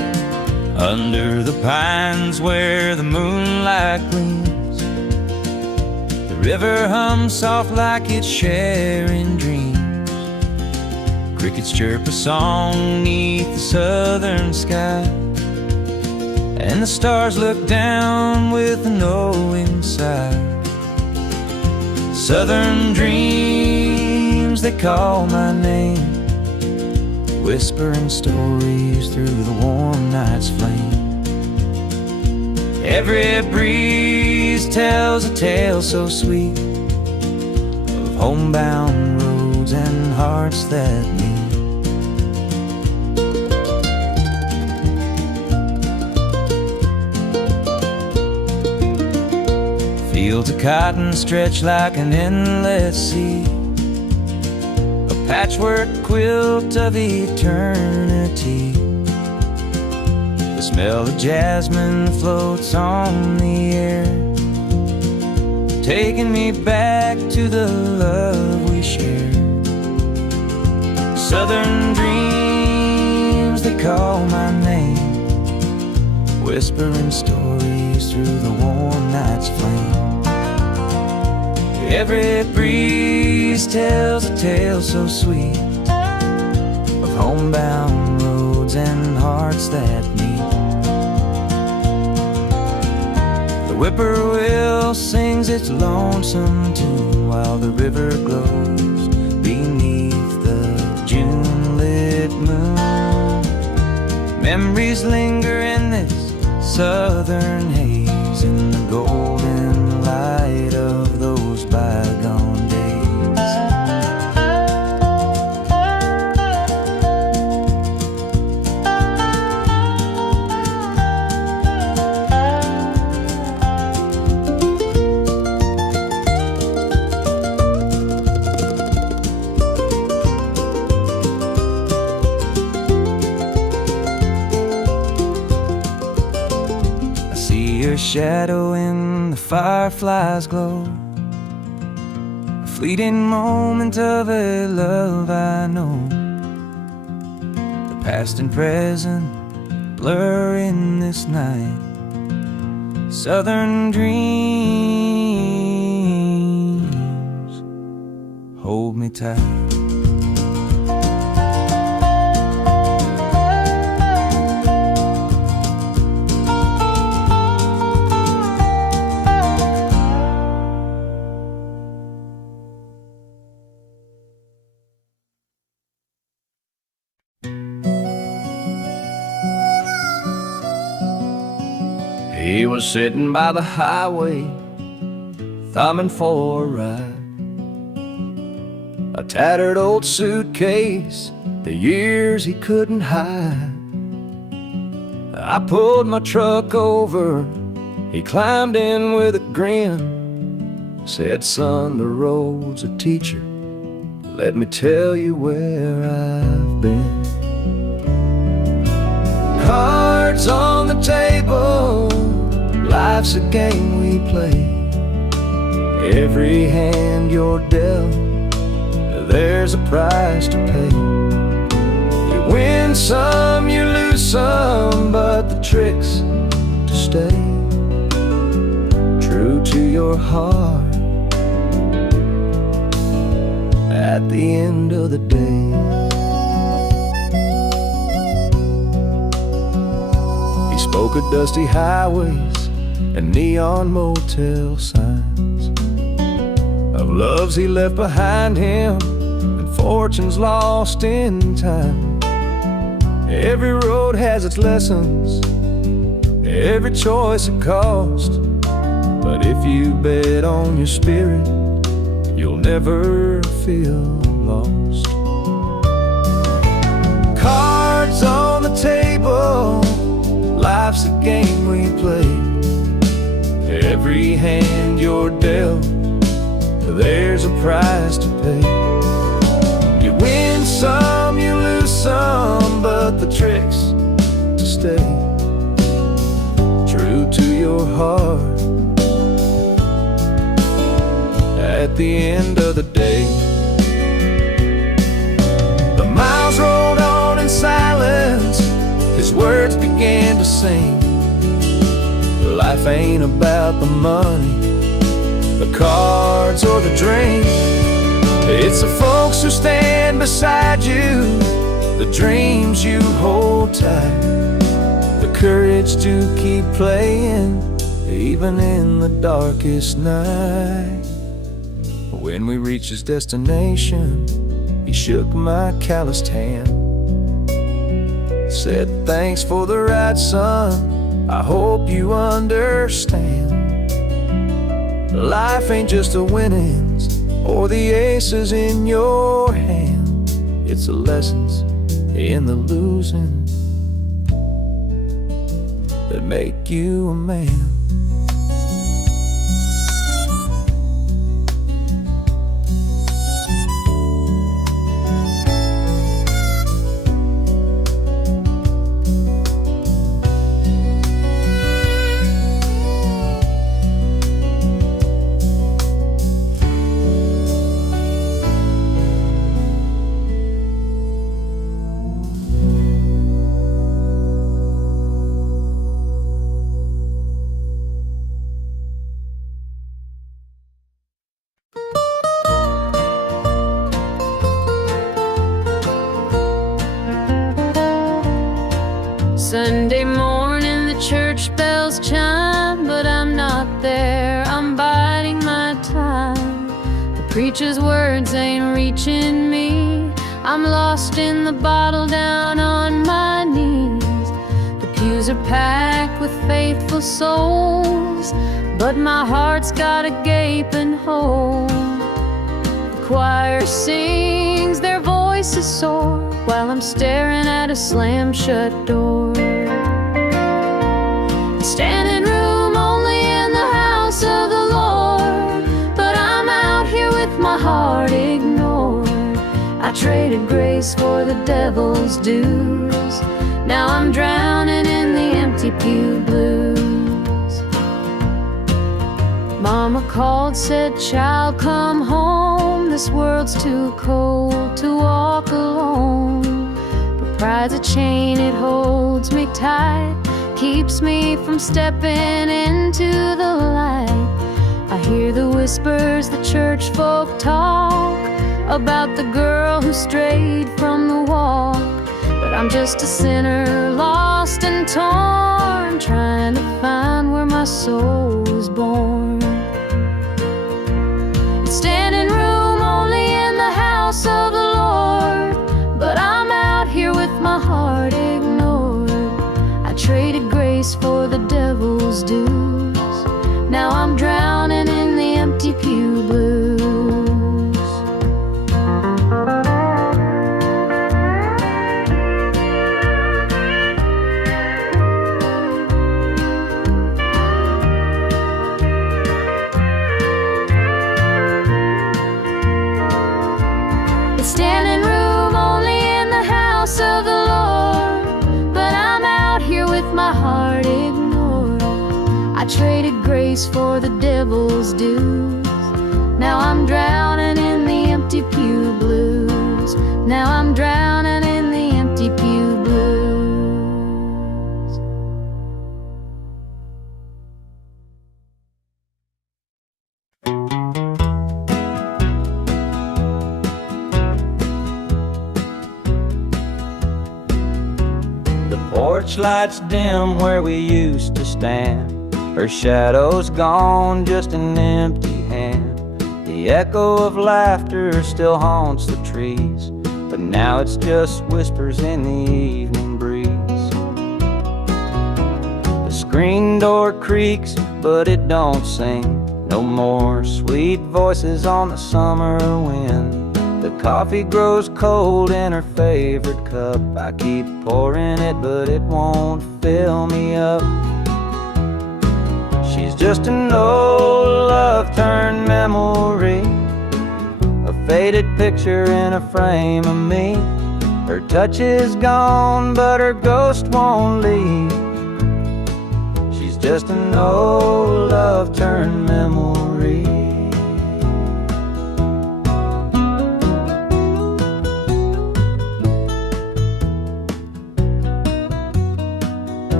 Under the pines where the moonlight gleams, the river hums soft like it's sharing dreams. Crickets chirp a song neath the southern sky, and the stars look down with a knowing sigh. Southern dreams, they call my name, whispering stories through the warm night's flame. Every breeze tells a tale so sweet of homebound roads and hearts that meet. Fields of cotton stretch like an endless sea, a patchwork quilt of eternity. The smell of jasmine floats on the air, taking me back to the love we shared. Southern dreams, they call my name, whispering stories through the warm night's flame. Every breeze tells a tale so sweet of homebound roads and hearts that meet. The whippoorwill sings its lonesome tune while the river glows beneath the June-lit moon. Memories linger in this southern haze, in the golden light of those bygone days. I see your shadow in the firefly's glow, a fleeting moment of a love I know. The past and present blur in this night. Southern dreams, hold me tight. He was sitting by the highway, thumbing for a ride. A tattered old suitcase, the years he couldn't hide. I pulled my truck over, he climbed in with a grin. Said, son, the road's a teacher, let me tell you where I've been. Cards on the table, life's a game we play. Every hand you're dealt, there's a price to pay. You win some, you lose some, but the trick's to stay true to your heart at the end of the day. He spoke of dusty highways and neon motel signs, of loves he left behind him and fortunes lost in time. Every road has its lessons, every choice a cost, but if you bet on your spirit, you'll never feel lost. Cards on the table, life's a game we play. Every hand you're dealt, there's a price to pay. You win some, you lose some, but the trick's to stay true to your heart at the end of the day. The miles rolled on in silence, his words became began to sing. Life ain't about the money, the cards, or the drink. It's the folks who stand beside you, the dreams you hold tight, the courage to keep playing even in the darkest night. When we reached his destination, he shook my calloused hand, said, "Thanks for the ride, son, I hope you understand. Life ain't just the winnings or the aces in your hand. It's the lessons in the losing that make you a man." Sunday morning the church bells chime, but I'm not there, I'm biding my time. The preacher's words ain't reaching me, I'm lost in the bottle down on my knees. The pews are packed with faithful souls, but my heart's got a gaping hole. The choir sings, their voices soar, while I'm staring at a slam-shut door. Standing room only in the house of the Lord, but I'm out here with my heart ignored. I traded grace for the devil's dues, now I'm drowning in the empty pew blues. Mama called, said, "Child, come home, this world's too cold to walk alone." But pride's a chain, it holds me tight, keeps me from stepping into the light. I hear the whispers the church folk talk about the girl who strayed from the walk, but I'm just a sinner, lost and torn, trying to find where my soul was born. It's standing room only in the house of the Lord, but I'm out here with my heart ignored. I traded grace for the devil's dues, now I'm drowning in the empty pew blues. It's standing room only in the house of the Lord, but I'm out here with my heart ignored. I traded grace for the devil's dues, now I'm drowning in the empty pew blues. Now I'm drowning in the empty pew blues. The porch lights dim where we used to stand, her shadow's gone, just an empty hand. The echo of laughter still haunts the trees, but now it's just whispers in the evening breeze. The screen door creaks, but it don't sing. No more sweet voices on the summer wind. The coffee grows cold in her favorite cup. I keep pouring it, but it won't fill me up. She's just an old love-turned memory, a faded picture in a frame of me. Her touch is gone, but her ghost won't leave. She's just an old love-turned memory.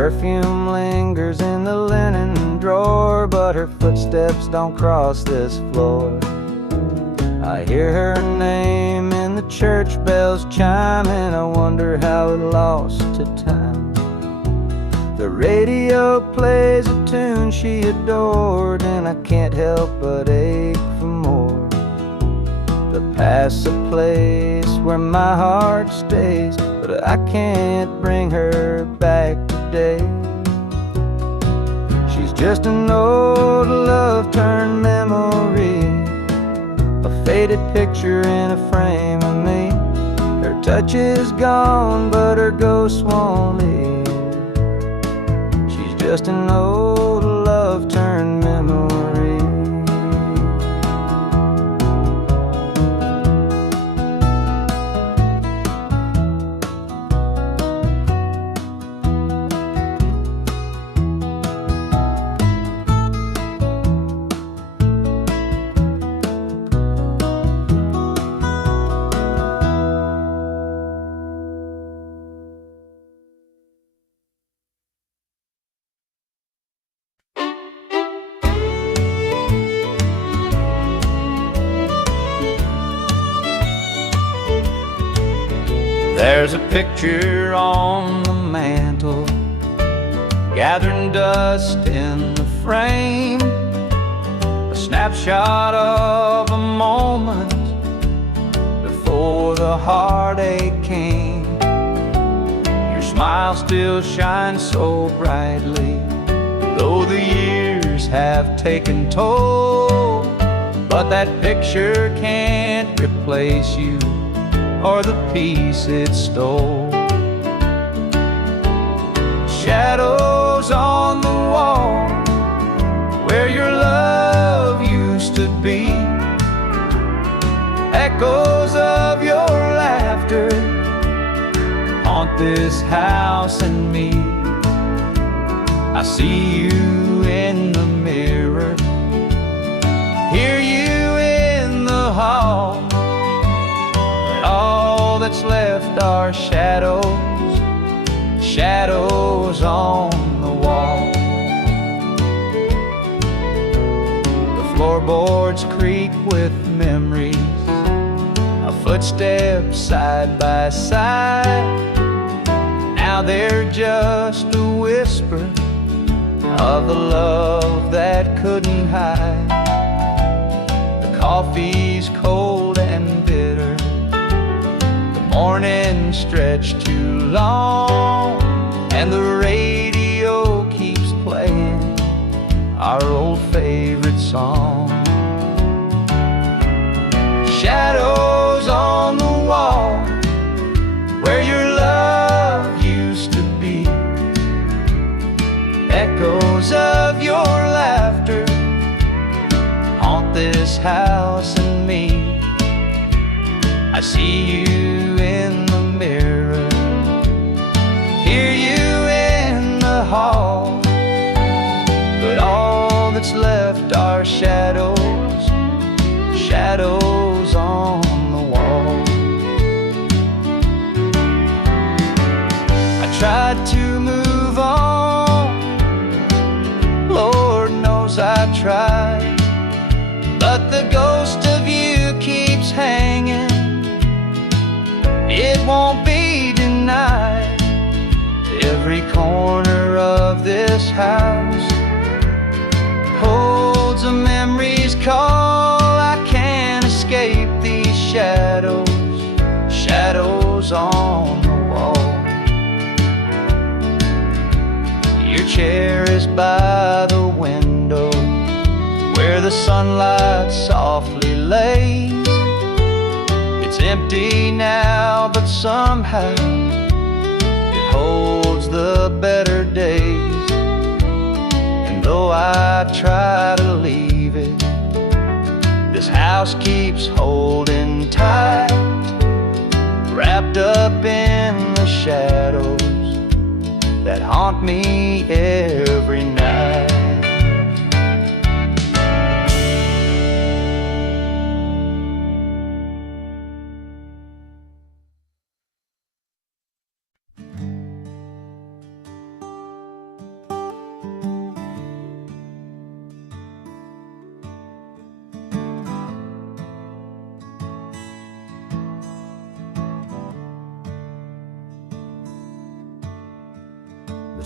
perfume lingers in the linen drawer, but her footsteps don't cross this floor. I hear her name in the church bells chiming. I wonder how it lost to time. The radio plays a tune she adored, and I can't help but ache for more. The past's a place where my heart stays, but I can't bring her back today. She's just an old love-turned memory, a faded picture in a frame of me. Her touch is gone, but her ghost won't leave. She's just an old love-turned memory. There's a picture on the mantle, gathering dust in the frame, a snapshot of a moment before the heartache came. Your smile still shines so brightly, though the years have taken toll. But that picture can't replace you or the peace it stole. Shadows on the wall where your love used to be, echoes of your laughter haunt this house and me. I see you in the mirror, hear you in the hall. All that's left are shadows, shadows on the wall. The floorboards creak with memories, our footsteps side by side. Now they're just a whisper of the love that couldn't hide. The coffee's cold and bitter, morning stretched too long, and the radio keeps playing our old favorite song. Shadows on the wall where your love used to be, echoes of your laughter haunt this house and me. I see you in the mirror, hear you in the hall, but all that's left are shadows, shadows on the wall. I tried to move on, Lord knows I tried, but the ghost of you keeps hanging. It won't be denied. Every corner of this house holds a memory's call. I can't escape these shadows, shadows on the wall. Your chair is by the window where the sunlight softly lays. It's empty now, but somehow it holds the better days. And though I try to leave it, this house keeps holding tight, wrapped up in the shadows that haunt me every night.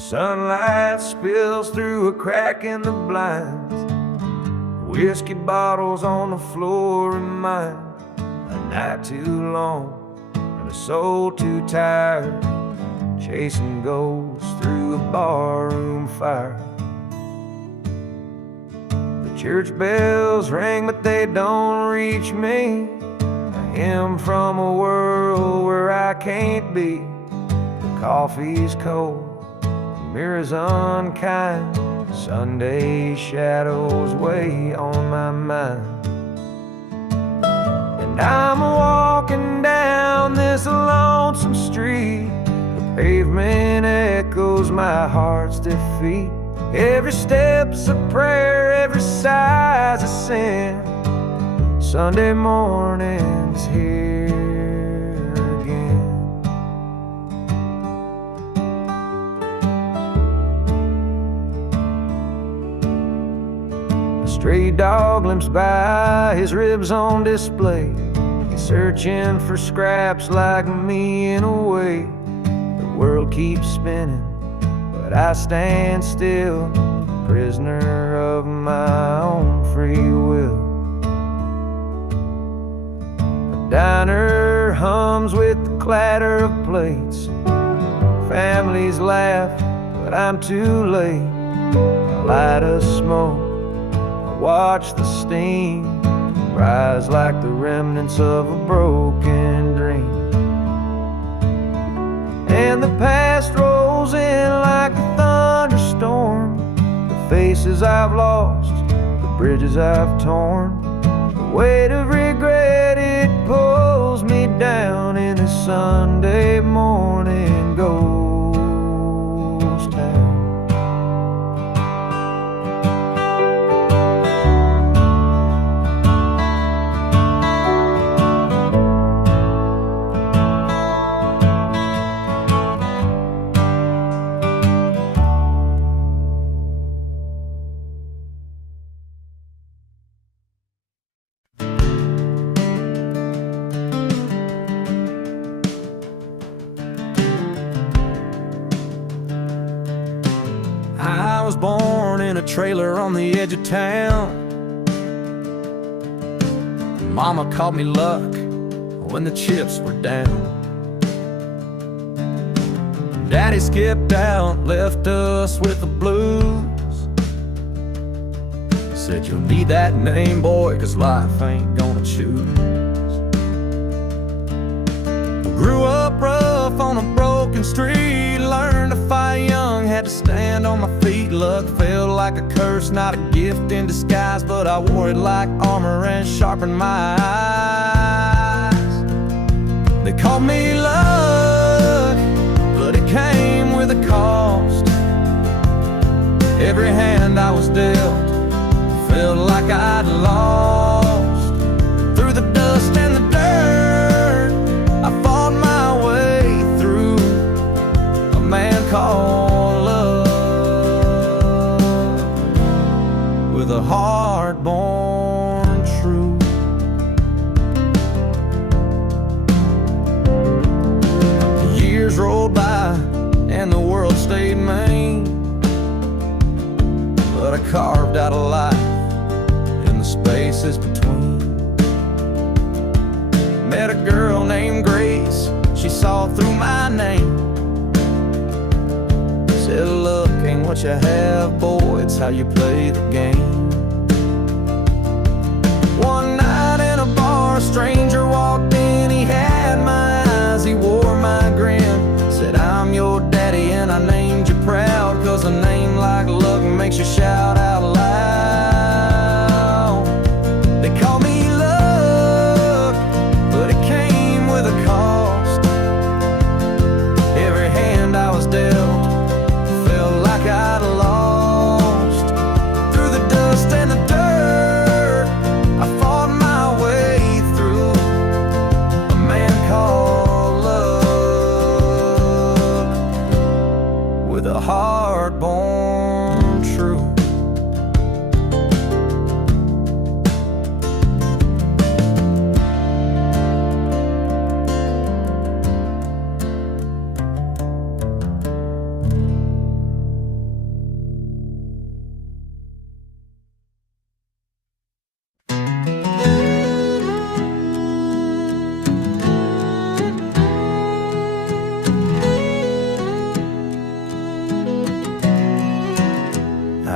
Sunlight spills through a crack in the blinds. Whiskey bottles on the floor remind a night too long and a soul too tired, chasing ghosts through a barroom fire. The church bells ring, but they don't reach me. A hymn from a world where I can't be. The coffee's cold, the mirror's unkind. Sunday shadows weigh on my mind. And I'm walking down this lonesome street. The pavement echoes my heart's defeat. Every step's a prayer, every sigh's a sin. Sunday morning's here again. A stray dog limps by, his ribs on display. He's searching for scraps like me in a way. The world keeps spinning, but I stand still, prisoner of my own free will. The diner hums with the clatter of plates. Families laugh, but I'm too late. I light a smoke, I watch the steam rise like the remnants of a broken dream. And the past rolls in like a thunderstorm. The faces I've lost, the bridges I've torn. The weight of regret, it pulls me down in this Sunday morning ghost town. I was born in a trailer on the edge of town. Mama called me luck when the chips were down. Daddy skipped out, left us with the blues. Said you'll need that name, boy, 'cause life ain't gonna choose. Grew up rough on a broken street, learned to fight young, had to stand on my feet. Luck felt like a curse, not a gift in disguise, but I wore it like armor and sharpened my eyes. They called me luck, but it came with a cost. Every hand I was dealt felt like I'd lost. Through the dust and the dirt, I fought my way through. A man called love, with a heart born true. The years rolled by and the world stayed mean, but I carved out a life in the spaces between. Met a girl named Grace, she saw through my name. Said, look, ain't what you have, boy, it's how you play the game. One night in a bar, a stranger walked in, he had my eyes, he wore my grin. Said, I'm your daddy and I named you proud, 'cause a name like luck makes you shout out loud. They call me luck, but it came with a cost. Every hand I was dealt felt like I'd lost. Through the dust and the dirt, I fought my way through.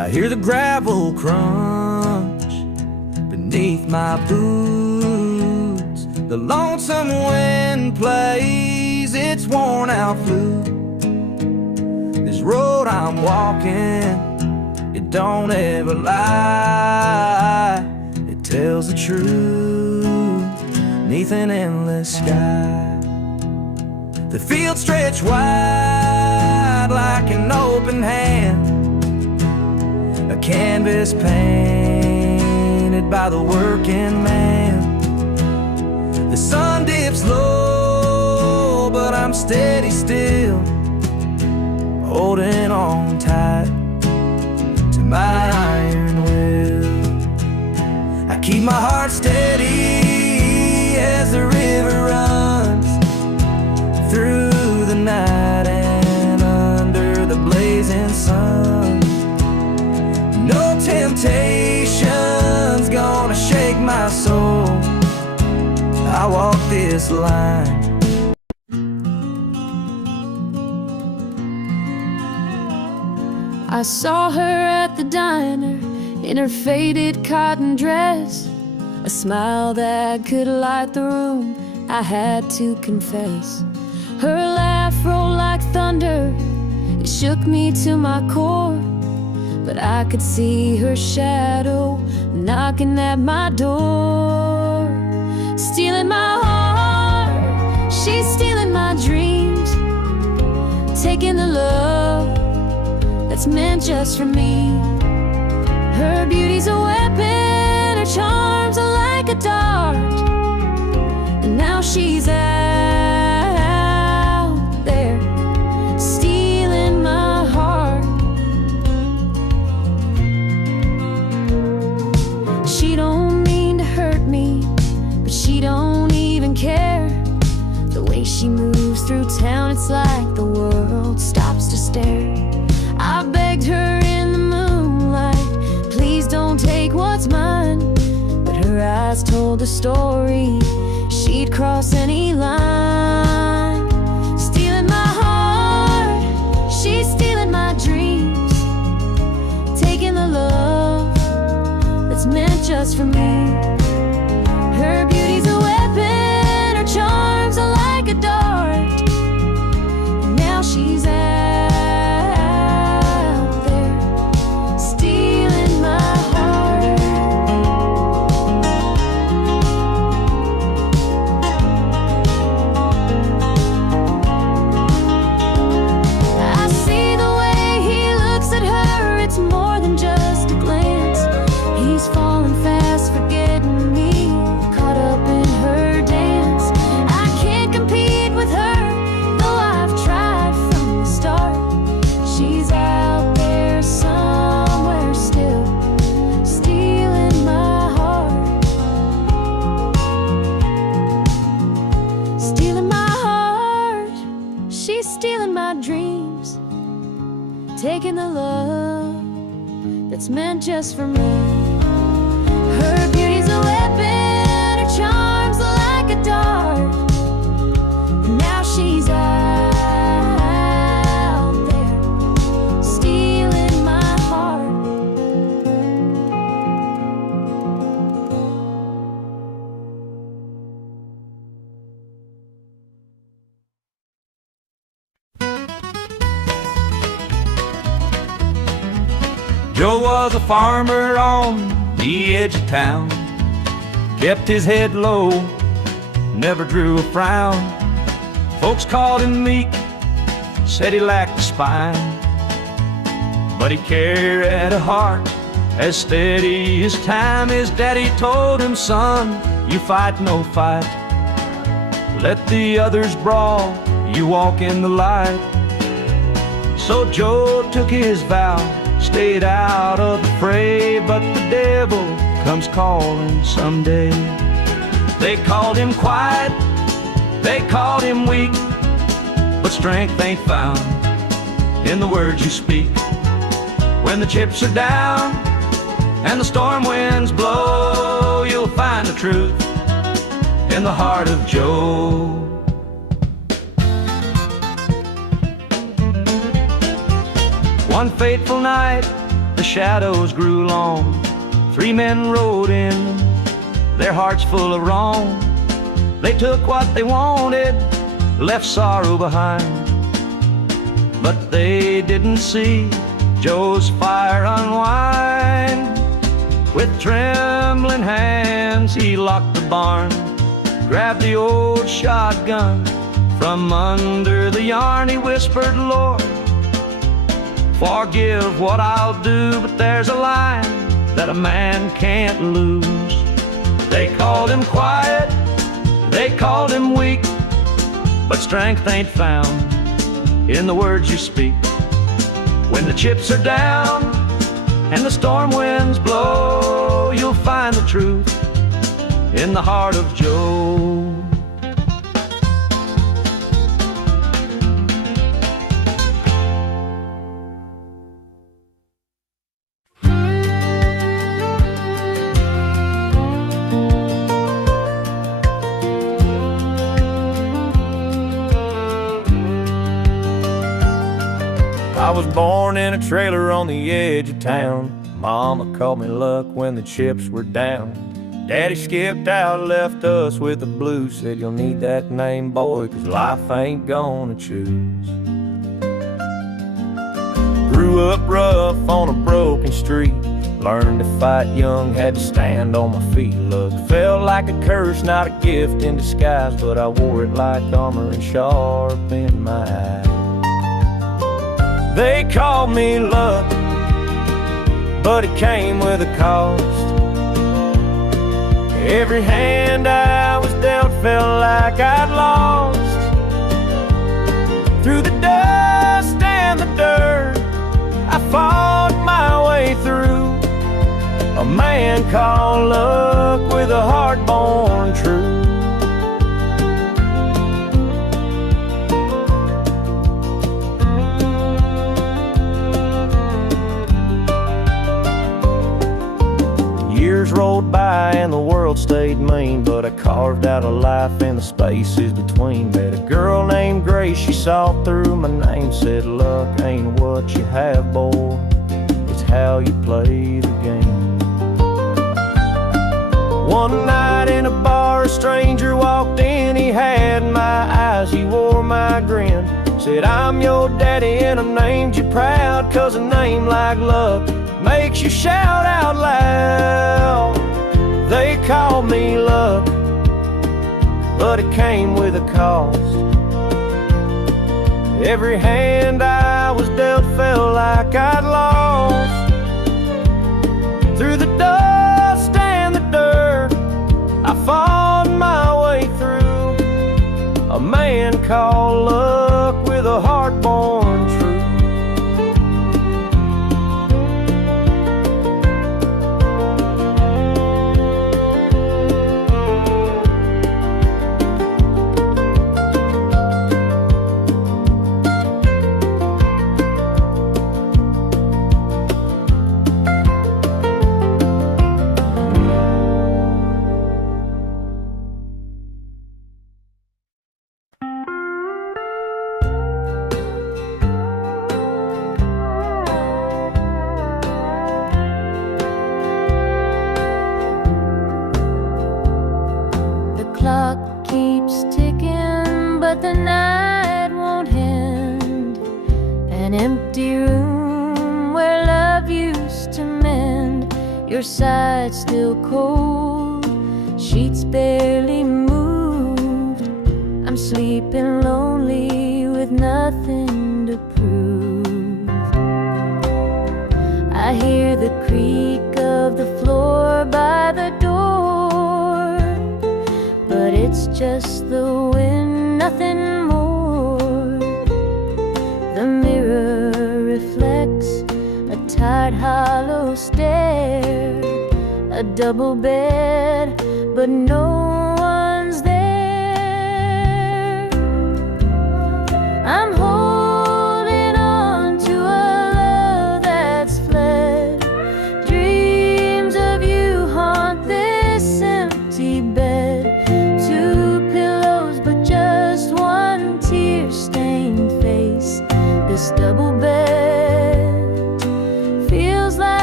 I hear the gravel crunch beneath my boots. The lonesome wind plays its worn out flute. This road I'm walking, it don't ever lie. It tells the truth neath an endless sky. The fields stretch wide like an open hand, a canvas painted by the working man. The sun dips low, but I'm steady still, holding on tight to my iron will. I keep my heart steady as the river runs through the night and under the blazing sun. No temptation's gonna shake my soul. I walk this line. I saw her at the diner in her faded cotton dress, a smile that could light the room, I had to confess. Her laugh rolled like thunder, it shook me to my core. But I could see her shadow knocking at my door, stealing my heart, she's stealing my dreams, taking the love that's meant just for me. Her beauty's a weapon, her charms are like a dart, and now she's out there stealing my heart. She don't mean to hurt me, but she don't even care. The way she moves through town, it's like the world stops to stare. I begged her in the moonlight, please don't take what's mine, but her eyes told a story, she'd cross any line. Stealing my heart, she's stealing my dreams, taking the love that's meant just for me. Her beauty's a weapon, her charms are like a dart, and now she's out there stealing my heart. I see the way he looks at her, it's more than just a glance. He's falling fast, forgetting me, caught up in her dance. I can't compete with her, though I've tried from the start. She's out there somewhere still, stealing my heart, stealing my heart. She's stealing my dreams, taking the love that's meant just for me. Her beauty's a weapon, her charms are like a dart, and now she's out there stealing my heart. Joe was a farmer on the edge of town, kept his head low, never drew a frown. Folks called him meek, said he lacked a spine, but he carried a heart as steady as time. His daddy told him, son, you fight no fight, let the others brawl, you walk in the light. So Joe took his vow, stayed out of the fray, but the devil comes calling someday. They called him quiet, they called him weak, but strength ain't found in the words you speak. When the chips are down and the storm winds blow, you'll find the truth in the heart of Joe. One fateful night, the shadows grew long. 3 men rode in, their hearts full of wrong. They took what they wanted, left sorrow behind. But they didn't see Joe's fire unwind. With trembling hands he locked the barn, grabbed the old shotgun from under the yarn. He whispered, Lord, forgive what I'll do, but there's a line that a man can't lose. They called him quiet, they called him weak, but strength ain't found in the words you speak. When the chips are down and the storm winds blow, you'll find the truth in the heart of Joe. I was born in a trailer on the edge of town. Mama called me luck when the chips were down. Daddy skipped out, left us with the blues. Said you'll need that name, boy, 'cause life ain't gonna choose. Grew up rough on a broken street. Learned to fight young, had to stand on my feet. Look, felt like a curse, not a gift in disguise, but I wore it like armor and sharp in my eye. They called me luck, but it came with a cost. Every hand I was dealt felt like I'd lost. Through the dust and the dirt, I fought my way through. A man called luck with a heart born true. Years rolled by and the world stayed mean, but I carved out a life in the spaces between. Met a girl named Grace, she saw through my name, said luck ain't what you have, boy, it's how you play the game. One night in a bar, a stranger walked in, he had my eyes, he wore my grin. Said, I'm your daddy and I named you proud, 'cause a name like luck makes you shout out loud. They called me luck, but it came with a cost. Every hand I was dealt felt like I'd lost. Through the dust and the dirt, I fought my way through. A man called luck with a heart born true. Clock keeps ticking, but the night won't end. An empty room where love used to mend. Your side still cold, sheets barely moved. I'm sleeping lonely with nothing to prove. I hear the creak of the floor by the door, but it's just the wind, nothing more. The mirror reflects a tired, hollow stare. A double bed, but no one's there. I'm holding on to a love that's fled. Dreams of you haunt this empty bed. This double bed feels like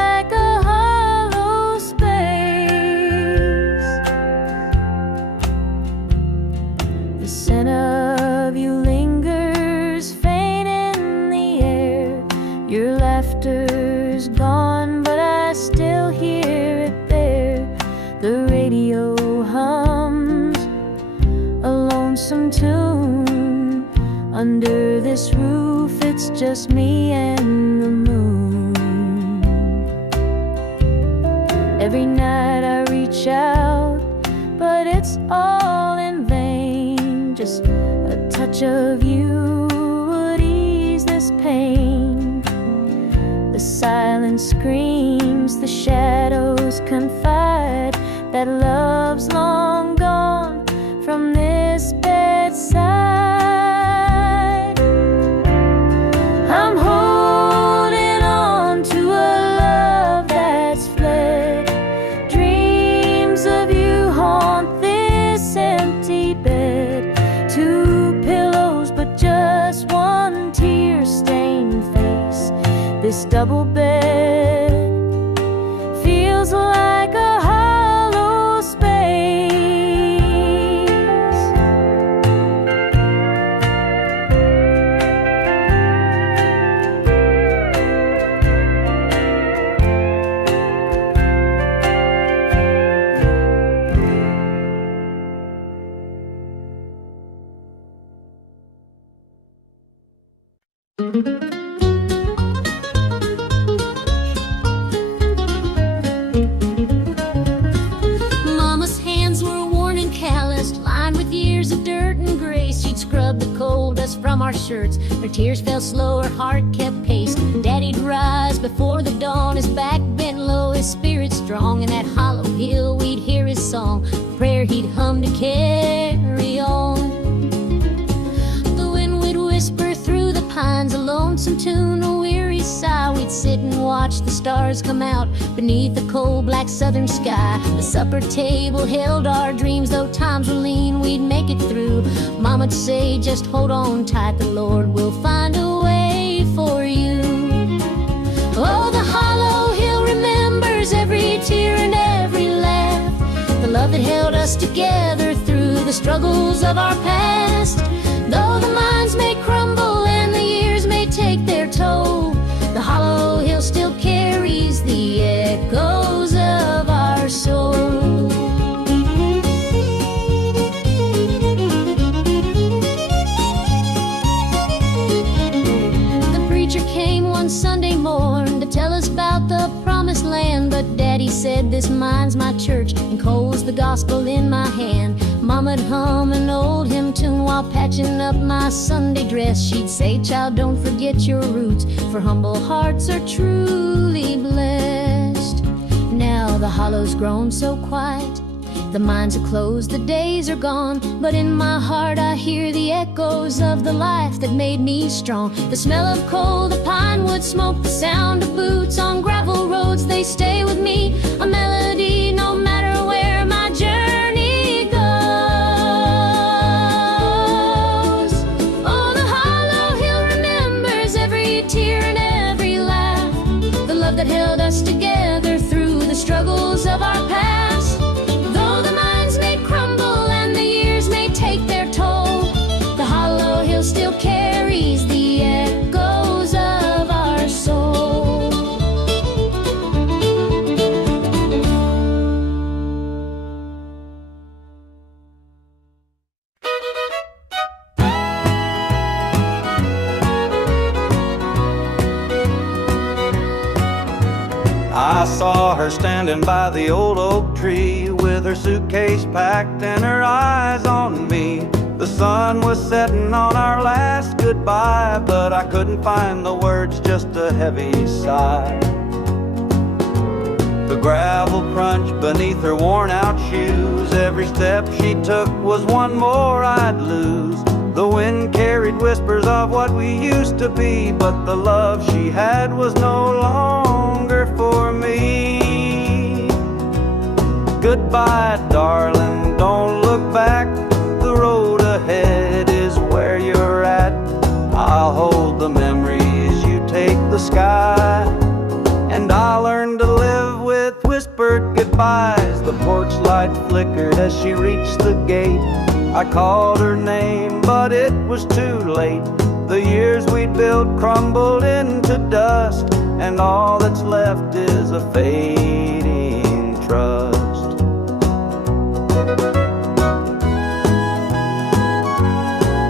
soon. Under this roof, it's just me and the moon. Every night I reach out, but it's all in vain. Just a touch of you would ease this pain. The silence screams, the shadows confide that love's long gone from this bedside. I'm holding on to a love that's fled. Dreams of you haunt this empty bed. Two pillows, but just one tear-stained face. This double bed feels like a hollow space. Mama's hands were worn and calloused, lined with years of dirt and grace. She'd scrub the coal dust from our shirts. Her tears fell slow, her heart kept pace. Daddy'd rise before the dawn, his back bent low, his spirit strong. In that hollow hill we'd hear his song, a prayer he'd hum to carry on. The wind would whisper through the pines, a lonesome tune, a weary sigh. We'd sit and watch the stars come out beneath the cold black southern sky. The supper table held our dreams, though times were lean, we'd make it through. Mama'd say, just hold on tight, the Lord will find a way for you. Oh, the hollow hill remembers every tear and every laugh, the love that held us together through the struggles of our past. Though the minds may crumble and the years may take their toll, the hollow hill still carries the echoes of our soul. The preacher came one Sunday morn to tell us about the promised land, but Daddy said, this mine's my church and coal's the gospel in my hand. Mama'd hum an old hymn tune while patching up my Sunday dress. She'd say, child, don't forget your roots, for humble hearts are truly blessed. Now the hollow's grown so quiet, the mines are closed, the days are gone, but in my heart I hear the echoes of the life that made me strong. The smell of coal, the pine wood smoke, the sound of boots on gravel roads, they stay with me, a melody no matter where my journey goes. Oh, the hollow hill remembers every tear and every laugh, the love that held us together through the struggles of our past. Though the minds may crumble and the years may take their toll, the hollow hill still carries the echoes of our soul. I saw her standing by the old oak tree with her suitcase packed and her eyes on me. The sun was setting on our last goodbye, but I couldn't find the words, just a heavy sigh. The gravel crunched beneath her worn out shoes, every step she took was one more I'd lose. The wind carried whispers of what we used to be, but the love she had was no longer for me. Goodbye, darling, don't look back, the road ahead is where you're at. I'll hold the memories, you take the sky, and I'll learn to live with whispered goodbyes. The porch light flickered as she reached the gate. I called her name, but it was too late. The years we'd built crumbled into dust, and all that's left is a fading trust.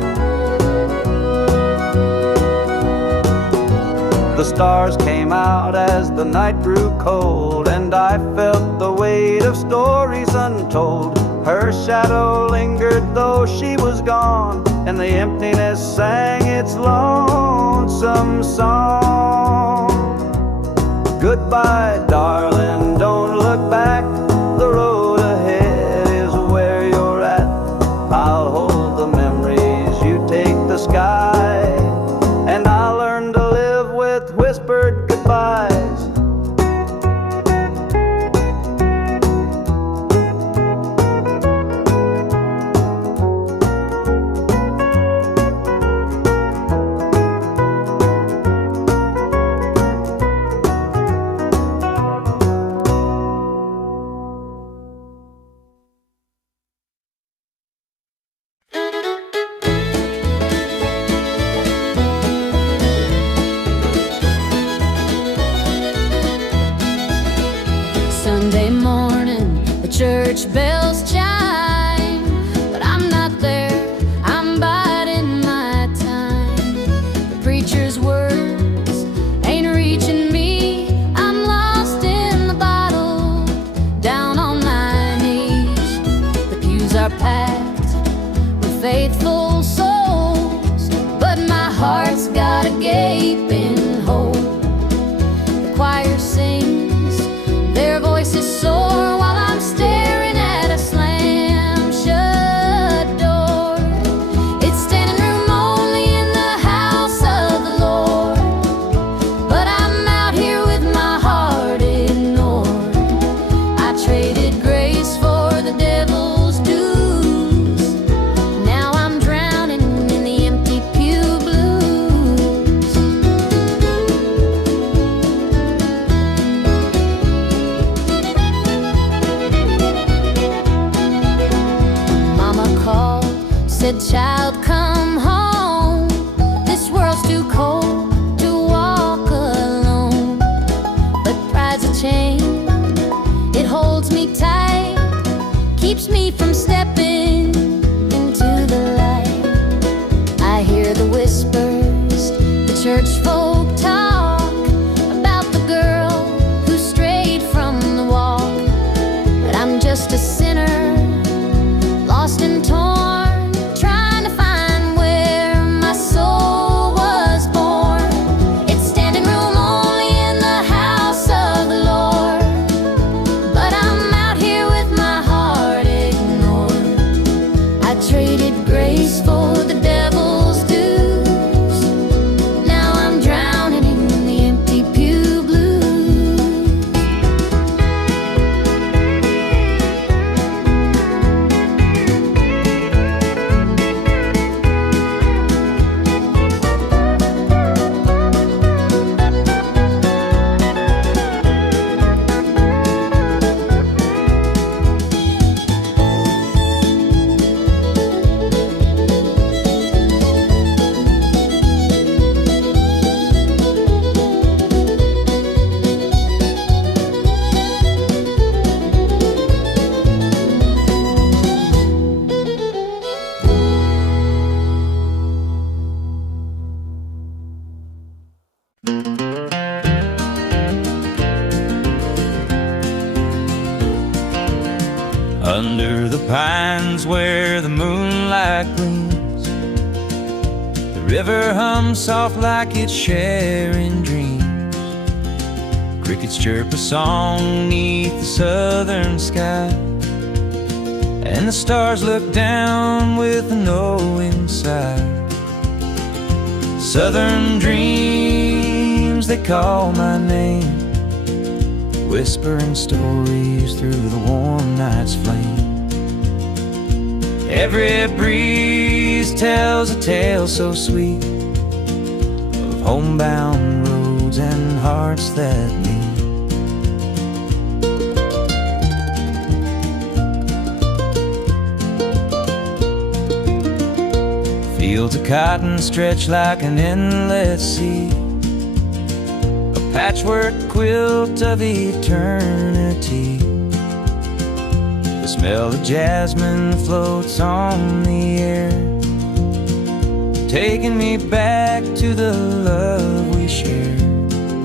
stars came out as the night grew cold, and I felt the weight of stories untold. Her shadow lingered though she was gone, and the emptiness sang its lonesome song. Goodbye, darling, don't look back. The road ahead is where you're at. I'll hold the memories, you take the sky, and I'll learn to live with whispered goodbyes. Sunday morning, the church bells chime, but I'm not there, I'm biding my time. The preacher's words ain't reaching me, I'm lost in the bottle, down on my knees. The pews are packed with faithful souls, but my heart's got a gaping hole. The choir sings, their voices soar while I'm staring at a slam-shut door. It's standing room only in the house of the Lord, but I'm out here with my heart ignored. I traded grace for the devil's dues. Now I'm drowning in the empty pew blues. Mama called, said, child, come home. This world's too cold to walk alone. But pride's a chain, it holds me tight, keeps me from stepping into the light. I hear the whispers, the church folk talk about the girl who strayed from the wall. But I'm just a sinner, lost and torn, trying to find where my soul was born. It's standing room only in the house of the Lord, but I'm out here with my heart ignored. I traded grace for the devil's dues. Now I'm drowning in the empty pew blues. Under the pines where the moonlight gleams, the river hums soft like it's sharing dreams. Crickets chirp a song neath the southern sky, and the stars look down with a knowing sigh. Southern dreams, they call my name, whispering stories through the warm night's flame. Every breeze tells a tale so sweet of homebound roads and hearts that meet. Fields of cotton stretch like an endless sea, a patchwork quilt of eternity. The smell of jasmine floats on the air, taking me back to the love we shared.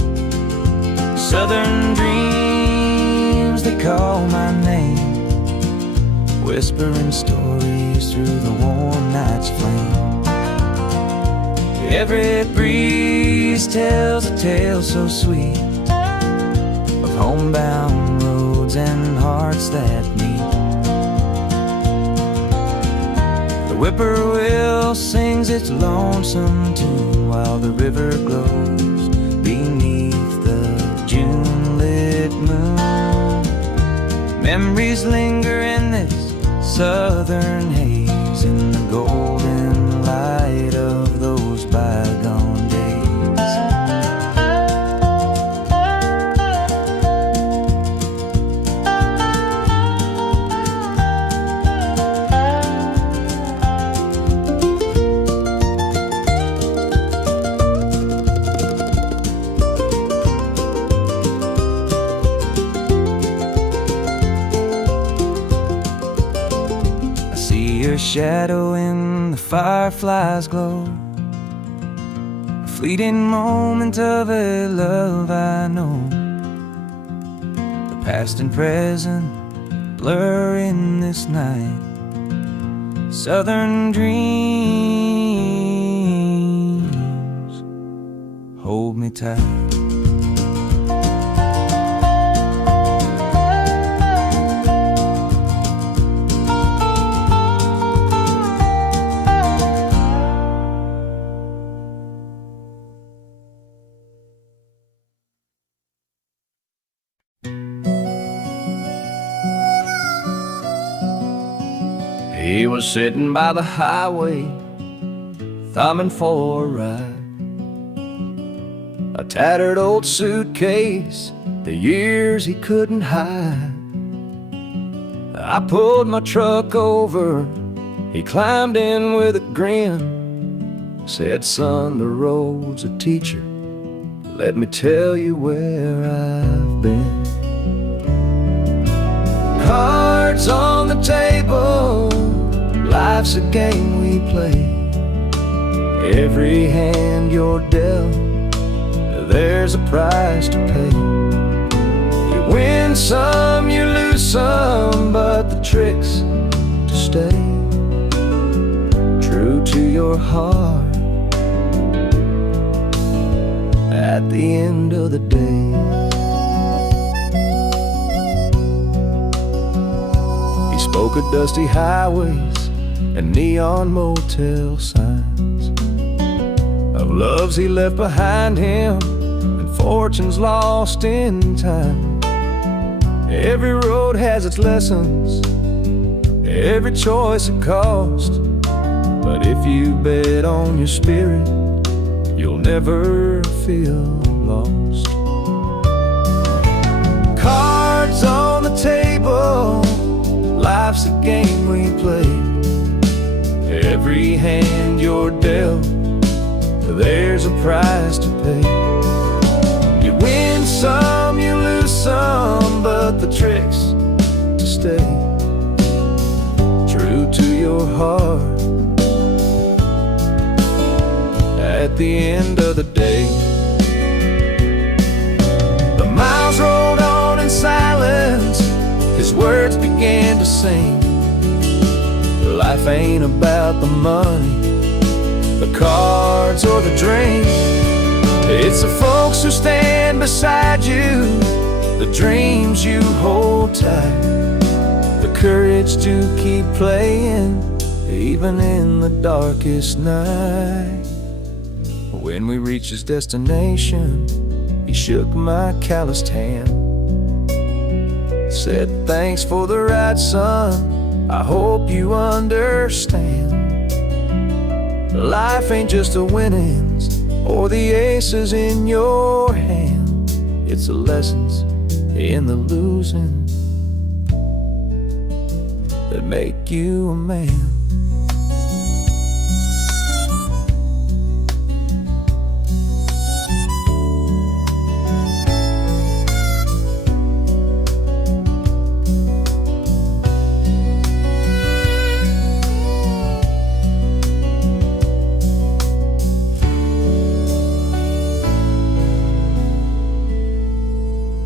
Southern dreams, they call my name, whispering stories through the warm night's flame. Every breeze tells a tale so sweet of homebound roads and hearts that meet. The whippoorwill sings its lonesome tune while the river glows beneath the June-lit moon. Memories linger in this southern haze, in the golden light of those bygone days. Your shadow in the firefly's glow, a fleeting moment of a love I know. The past and present blur in this night. Southern dreams hold me tight. He was sitting by the highway, thumbing for a ride. A tattered old suitcase, the years he couldn't hide. I pulled my truck over, he climbed in with a grin. Said, son, the road's a teacher, let me tell you where I've been. Cards on the table, life's a game we play. Every hand you're dealt, there's a price to pay. You win some, you lose some, but the trick's to stay true to your heart at the end of the day. He spoke of dusty highways and neon motel signs, of loves he left behind him and fortunes lost in time. Every road has its lessons, every choice a cost, but if you bet on your spirit, you'll never feel lost. Cards on the table, life's a game we play. Every hand you're dealt, there's a price to pay. You win some, you lose some, but the trick's to stay true to your heart at the end of the day. The miles rolled on in silence, his words began to sing. Life ain't about the money, the cards or the drink. It's the folks who stand beside you, the dreams you hold tight, the courage to keep playing even in the darkest night. When we reached his destination, he shook my calloused hand, said, thanks for the ride, son, I hope you understand. Life ain't just the winnings or the aces in your hand. It's the lessons in the losing that make you a man.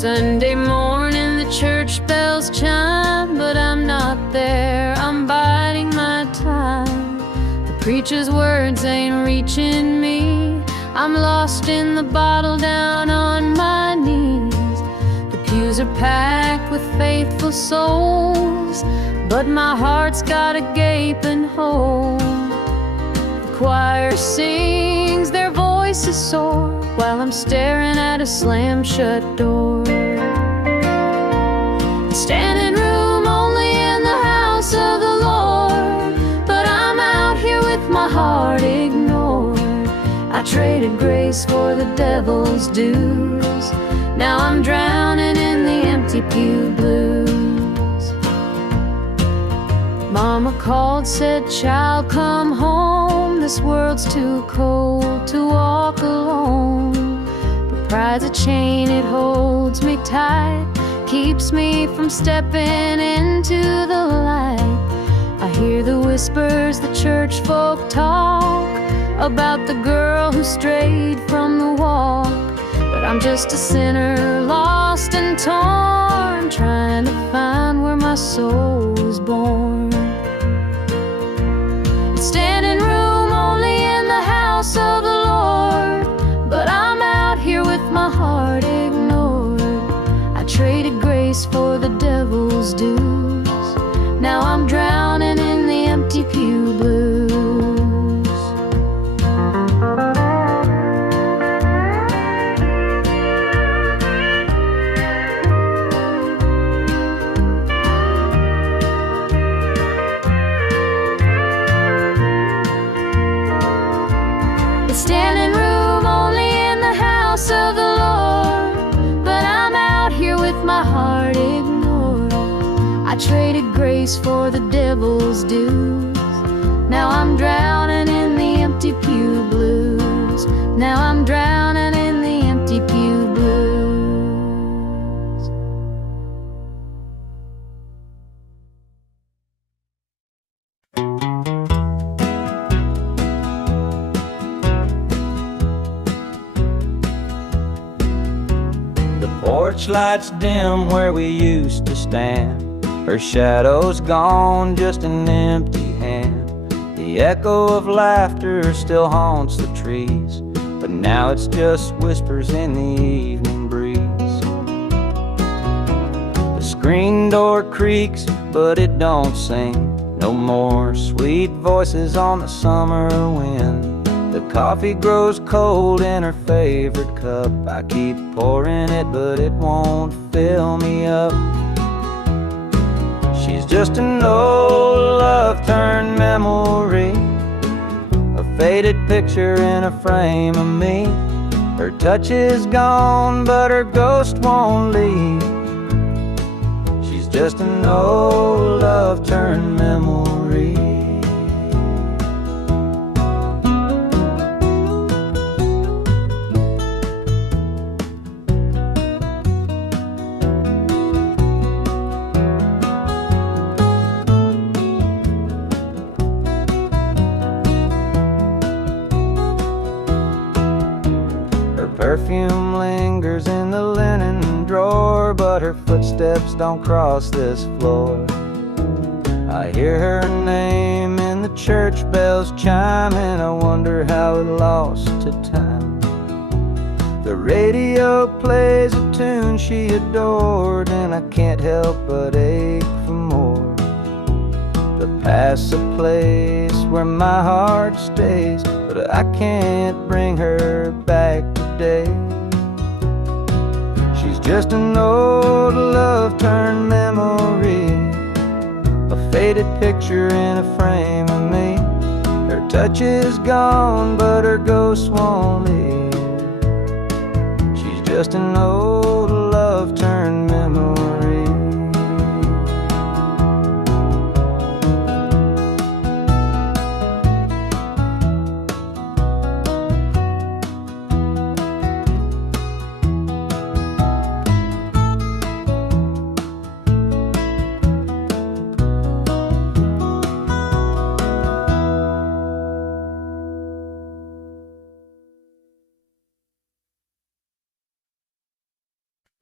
Sunday morning, the church bells chime, but I'm not there, I'm biding my time. The preacher's words ain't reaching me, I'm lost in the bottle down on my knees. The pews are packed with faithful souls, but my heart's got a gaping hole. The choir sings, their voices soar, while I'm staring at a slam-shut door. Standing room only in the house of the Lord, but I'm out here with my heart ignored. I traded grace for the devil's dues, now I'm drowning in the empty pew blues. Mama called, said, "Child, come home, this world's too cold to walk alone." But pride's a chain, it holds me tight, keeps me from stepping into the light. I hear the whispers the church folk talk about the girl who strayed from the walk, but I'm just a sinner, lost and torn, trying to find where my soul was born. Standing room only in the house of the Lord, but I'm out here with my heart ignored. I traded grace for the devil's dues, now I'm drowning in the empty pew blues. Standing room only in the house of the Lord, but I'm out here with my heart ignored. I traded grace for the devil's dues, now I'm drowning in the empty pew blues. Now I'm drowning in the empty pew blues. Porch lights dim where we used to stand, her shadow's gone, just an empty hand. The echo of laughter still haunts the trees, but now it's just whispers in the evening breeze. The screen door creaks, but it don't sing, no more sweet voices on the summer wind. The coffee grows cold in her favorite cup, I keep pouring it, but it won't fill me up. She's just an old love turned memory, a faded picture in a frame of me. Her touch is gone, but her ghost won't leave. She's just an old love turned memory. Perfume lingers in the linen drawer, but her footsteps don't cross this floor. I hear her name in the church bells chime, and I wonder how it lost to time. The radio plays a tune she adored, and I can't help but ache for more. The past's a place where my heart stays, but I can't bring her back today. She's just an old love turned memory, a faded picture in a frame of me. Her touch is gone, but her ghost won't leave. She's just an old love turned memory.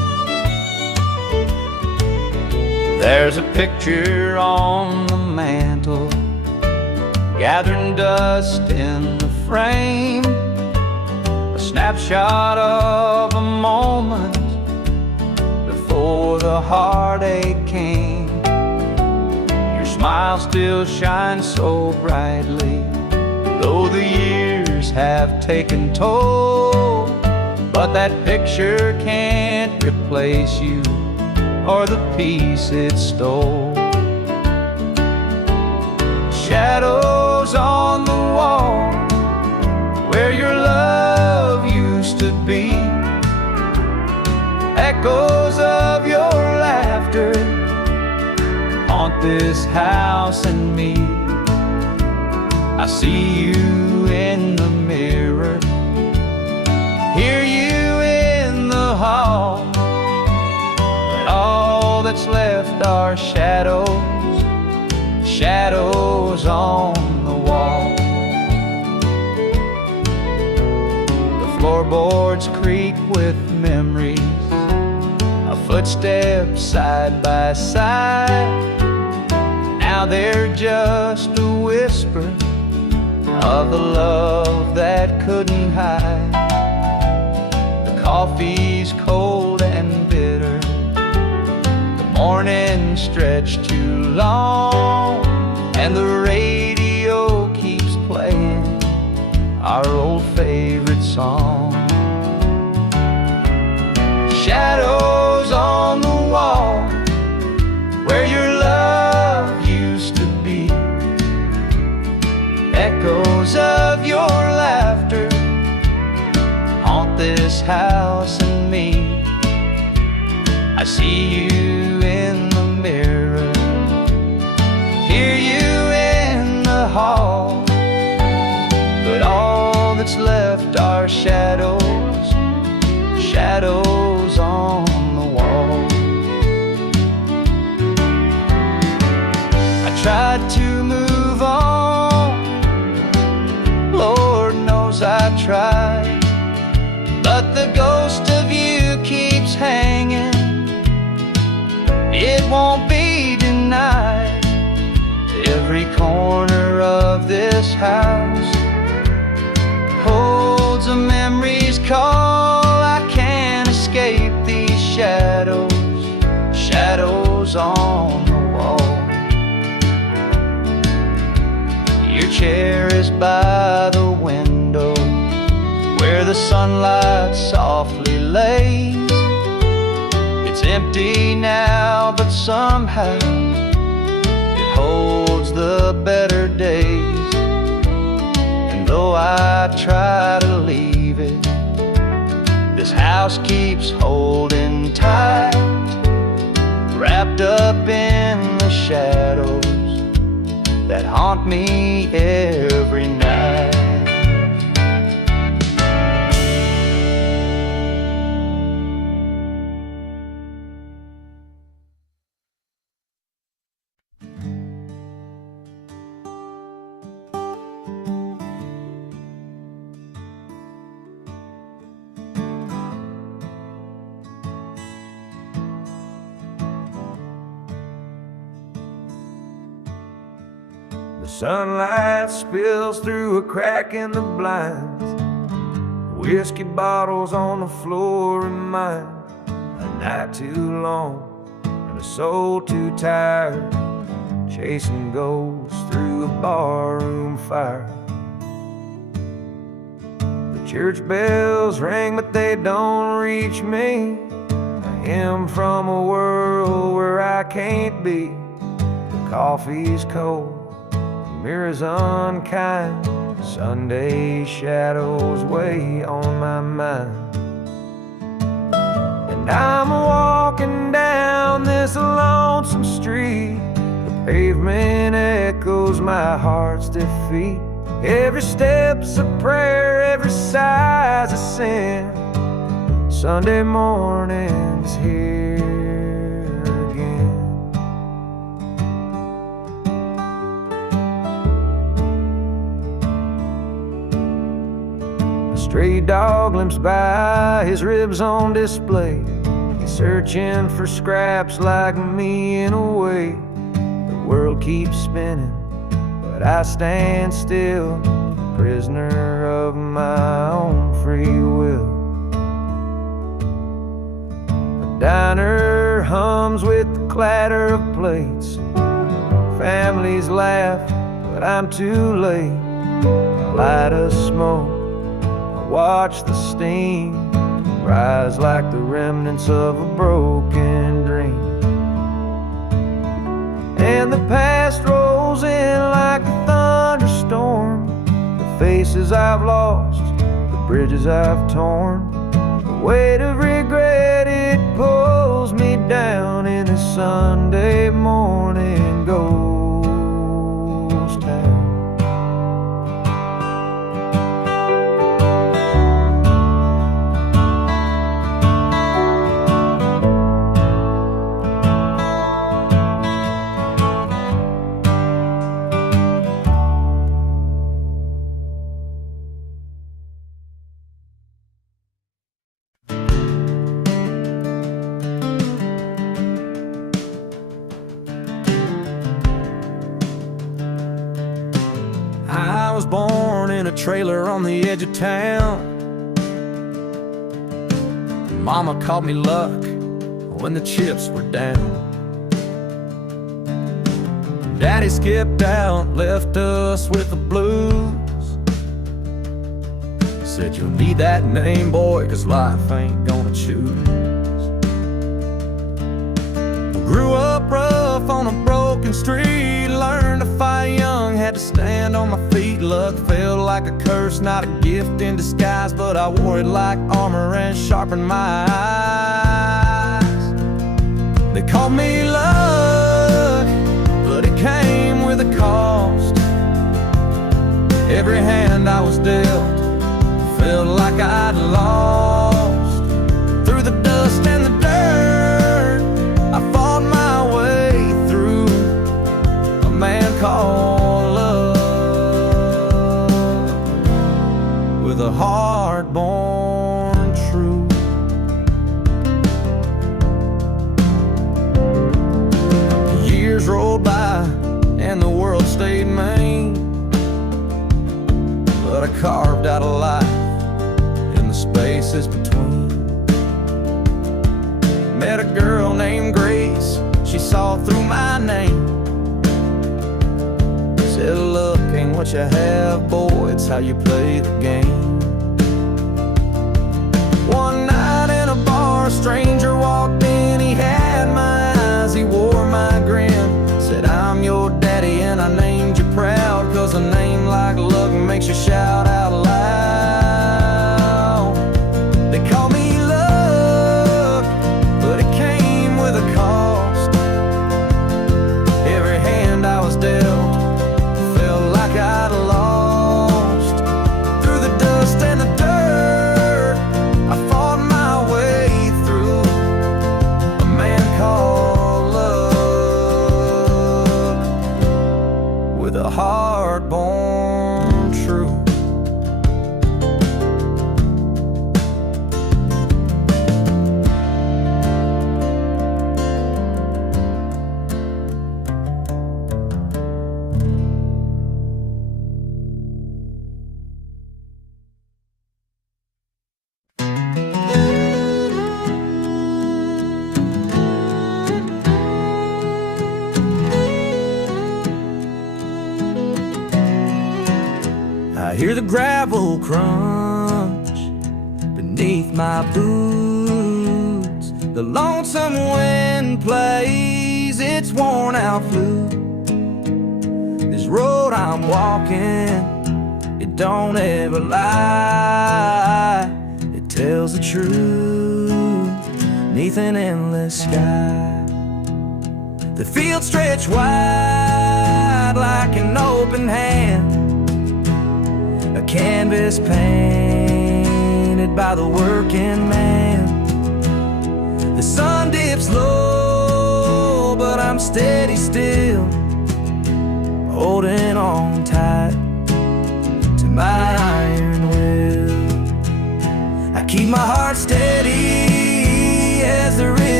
There's a picture on the mantle, gathering dust in the frame, a snapshot of a moment before the heartache came. Your smile still shines so brightly, though the years have taken toll. But that picture can't replace you or the peace it stole. Shadows on the wall where your love used to be, echoes of your laughter haunt this house and me. I see you in the mirror, hear you in the hall, but all that's left are shadows, shadows on the wall. The floorboards creak with memories, our footsteps side by side. Now they're just a whisper of the love that couldn't hide. The coffee's cold and bitter, the morning stretched too long, and the radio keeps playing our old favorite song. Shadows on the wall where your love used to be, echoes of your laughter haunt this house and me. I see you in the mirror, hear you in the hall, but all that's left are shadows, shadows on the wall. I tried to move on, Lord knows I tried, but the ghost of you keeps hanging. It won't be denied. Every corner of this house holds a memory's call. I can't escape these shadows, shadows on the wall. Your chair is by the window where the sunlight softly lays. It's empty now, but somehow it holds the better days. And though I try to leave it, this house keeps holding tight, wrapped up in the shadows that haunt me every night. The sunlight spills through a crack in the blinds. Whiskey bottles on the floor remind a night too long and a soul too tired, chasing ghosts through a barroom fire. The church bells ring, but they don't reach me. A hymn from a world where I can't be. The coffee's cold, mirrors unkind, Sunday shadows weigh on my mind. And I'm walking down this lonesome street, the pavement echoes my heart's defeat. Every step's a prayer, every sigh's a sin. Sunday morning's here again. A stray dog limps by, his ribs on display. His searching for scraps like me in a way. The world keeps spinning, but I stand still, prisoner of my own free will. The diner hums with the clatter of plates. Families laugh, but I'm too late. I light a smoke, I watch the steam rise like the remnants of a broken dream. And the past rolls in like a thunderstorm. The faces I've lost, the bridges I've torn. The weight of regret, it pulls me down in this Sunday morning ghost town. I was born in a trailer on the edge of town. Mama called me luck when the chips were down. Daddy skipped out, left us with the blues. Said you'll need that name, boy, 'cause life ain't gonna choose. Grew up rough on a broken street, learned to fight young, had to stand on my feet. Luck felt like a curse, not a gift in disguise, but I wore it like armor and sharpened my eyes. They called me luck, but it came with a cost. Every hand I was dealt felt like I'd lost. Through the dust and the dirt, I fought my way through a man called love, with a heart-born truth. Years rolled by and the world stayed mean, but I carved out a life in the spaces between. Met a girl named Grace, she saw through my name. Said, look, ain't what you have, boy, it's how you play the game. One night in a bar, a stranger walked in, he had my eyes, he wore my grin. Said, I'm your daddy and I named you proud, 'cause a name like luck makes you shout out loud. They call me luck, but it came with a cost. Every hand I was dealt felt like I'd lost. Through the dust and the dirt, I fought my way through a man called love, with a heart-born truth. I hear the gravel crunch beneath my boots. The lonesome wind plays its worn out flute. This road I'm walking, it don't ever lie. It tells the truth neath an endless sky. The fields stretch wide like an open hand, a canvas painted by the working man. The sun dips low, but I'm steady still, holding on tight to my iron will. I keep my heart steady as the river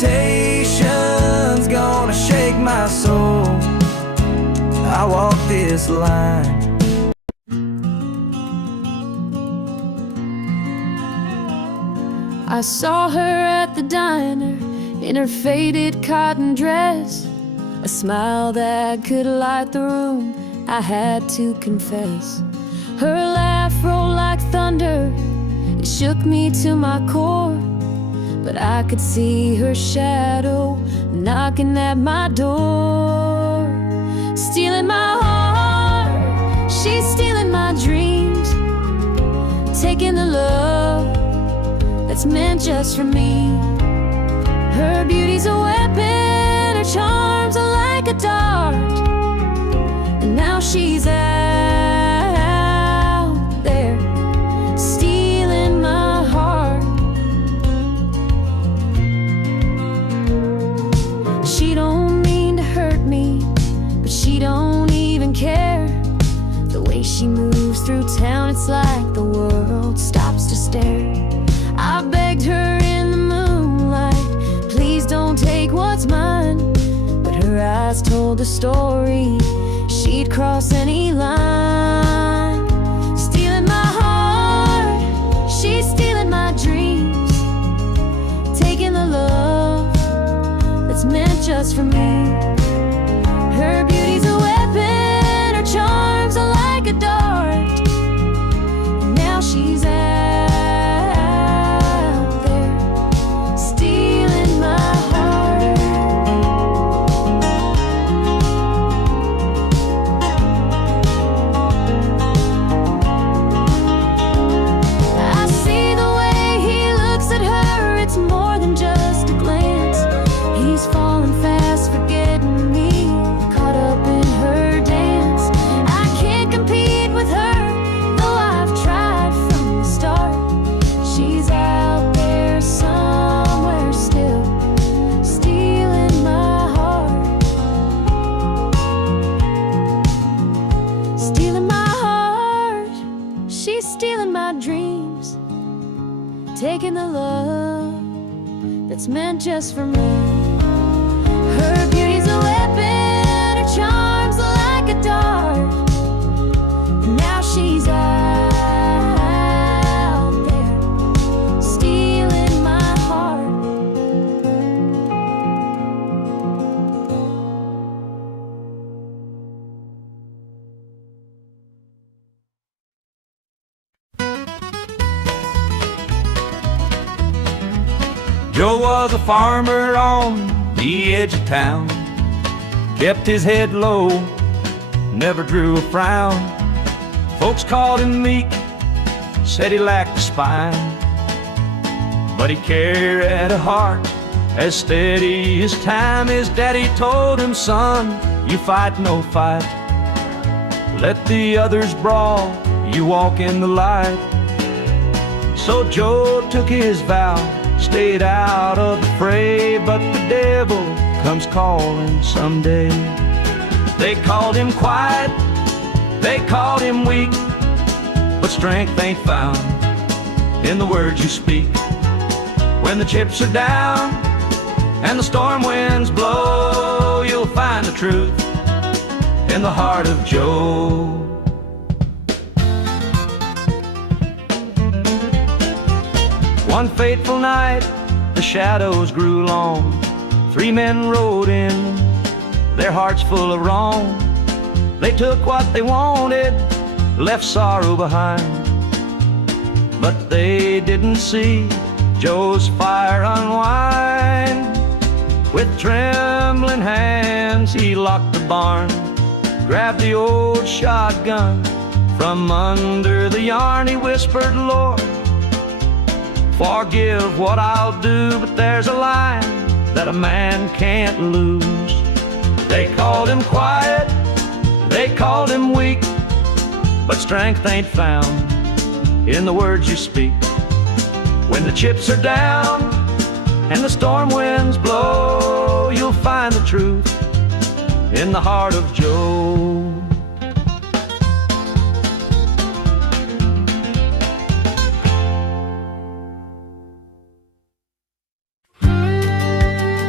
temptation's gonna shake my soul. I walk this line. I saw her at the diner in her faded cotton dress, a smile that could light the room, I had to confess. Her laugh rolled like thunder, it shook me to my core, but I could see her shadow knocking at my door. Stealing my heart, she's stealing my dreams, taking the love that's meant just for me. Her beauty's a weapon, her charms are like a dart, and now she's out there stealing my heart. She don't mean to hurt me, but she don't even care. The way she moves through town, it's like the world stops to stare. I begged her in the moonlight, please don't take what's mine, but her eyes told the story, she'd cross any line. Stealing my heart, she's stealing my dreams, taking the love that's meant just for me. Her beauty's a weapon, her charms are like a dart, and now she's out there stealing my heart. I see the way he looks at her, it's more than just a glance. He's falling fast, forgetting me, caught up in her dance. I can't compete with her, though I've tried from the start. She's out there somewhere still, stealing my heart. Stealing my heart, she's stealing my dreams, taking the love that's meant just for me. Her beauty's a weapon, her charms are like a dart, and now she's out there stealing my heart. Joe was a farmer on the edge of town, kept his head low, never drew a frown. Folks called him meek, said he lacked a spine, but he carried a heart as steady as time. His daddy told him, son, you fight no fight, let the others brawl, you walk in the light. So Joe took his vow, stayed out of the fray, but the devil comes calling someday. They called him quiet, they called him weak, but strength ain't found in the words you speak. When the chips are down and the storm winds blow, you'll find the truth in the heart of Joe. One fateful night, the shadows grew long. 3 men rode in, their hearts full of wrong. They took what they wanted, left sorrow behind, but they didn't see Joe's fire unwind. With trembling hands, he locked the barn, grabbed the old shotgun from under the yarn. He whispered, Lord, forgive what I'll do, but there's a line that a man can't lose. They called him quiet, they called him weak, but strength ain't found in the words you speak. When the chips are down and the storm winds blow, you'll find the truth in the heart of Joe.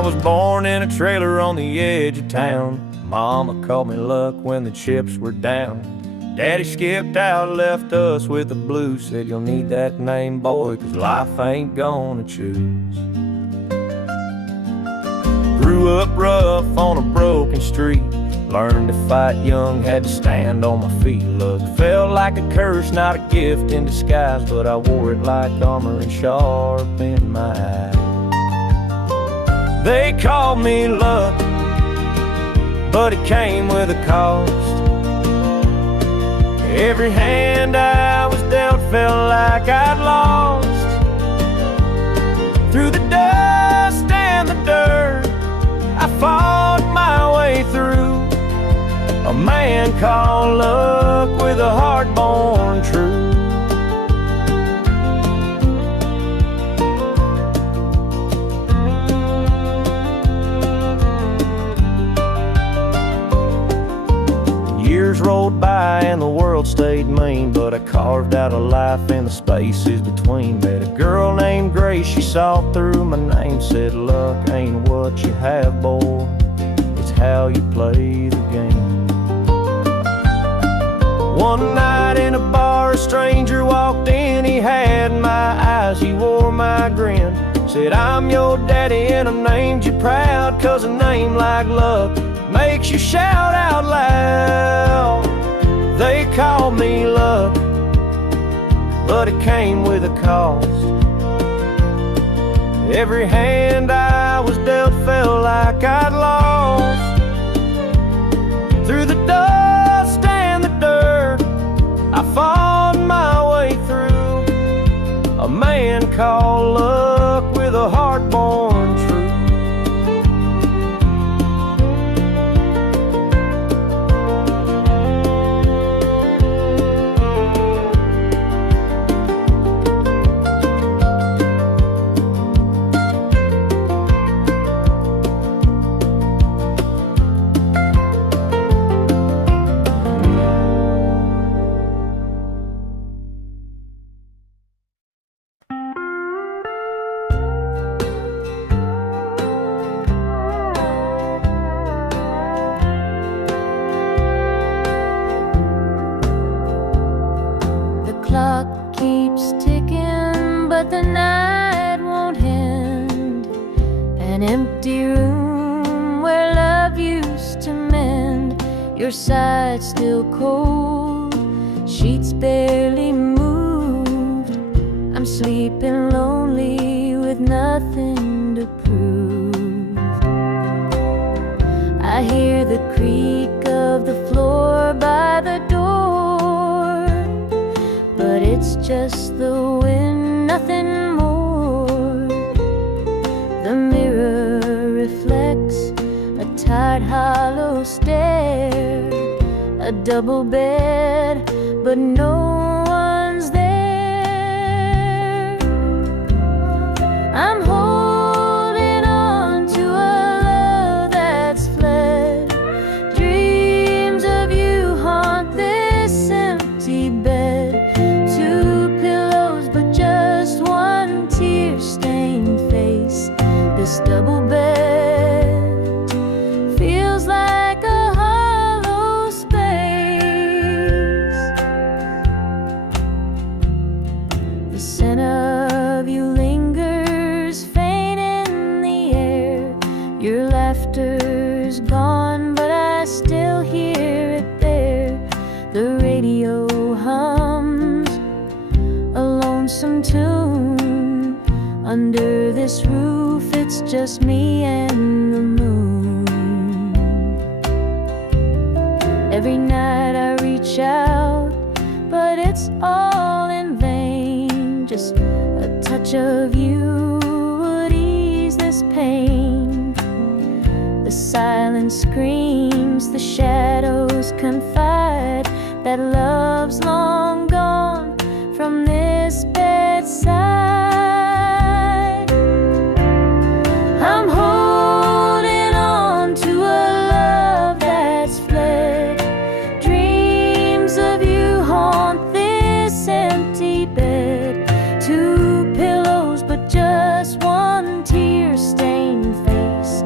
was born in a trailer on the edge of town. Mama called me luck when the chips were down. Daddy skipped out, left us with the blues. Said you'll need that name, boy, 'cause life ain't gonna choose. Grew up rough on a broken street. Learned to fight young, had to stand on my feet. Luck felt like a curse, not a gift in disguise, but I wore it like armor and sharp in my eye. They called me luck, but it came with a cost. Every hand I was dealt felt like I'd lost. Through the dust and the dirt, I fought my way through. A man called luck with a heart born true. Years rolled by and the world stayed mean, but I carved out a life in the spaces between. Met a girl named Grace, she saw through my name, said luck ain't what you have, boy, it's how you play the game. One night in a bar, a stranger walked in. He had my eyes, he wore my grin. Said, I'm your daddy and I'm named you proud, 'cause a name like luck makes you shout out loud. They called me luck, but it came with a cost. Every hand I was dealt felt like I'd lost. Through the dust and the dirt, I fought my way through. A man called luck with a heart born true. Clock keeps ticking, but the night won't end. An empty room where love used to mend. Your side still cold, sheets barely moved. I'm sleeping lonely with nothing to prove. I hear the creak of the floor by the door, but it's just the wind, nothing more. The mirror reflects a tired, hollow stare. A double bed, but no one's there. I'm holding on to a love that's fled. Dreams of you haunt this empty bed. This double bed feels like a hollow space. The scent of you lingers faint in the air. Your laughter's gone, but I still hear it there. The radio hums a lonesome tune. Under this roof, it's just me and the moon. Every night I reach out, but it's all in vain. Just a touch of you would ease this pain. The silence screams, the shadows confide that love's long gone from this bedside. I'm holding on to a love that's fled. Dreams of you haunt this empty bed. Two pillows, but just one tear-stained face.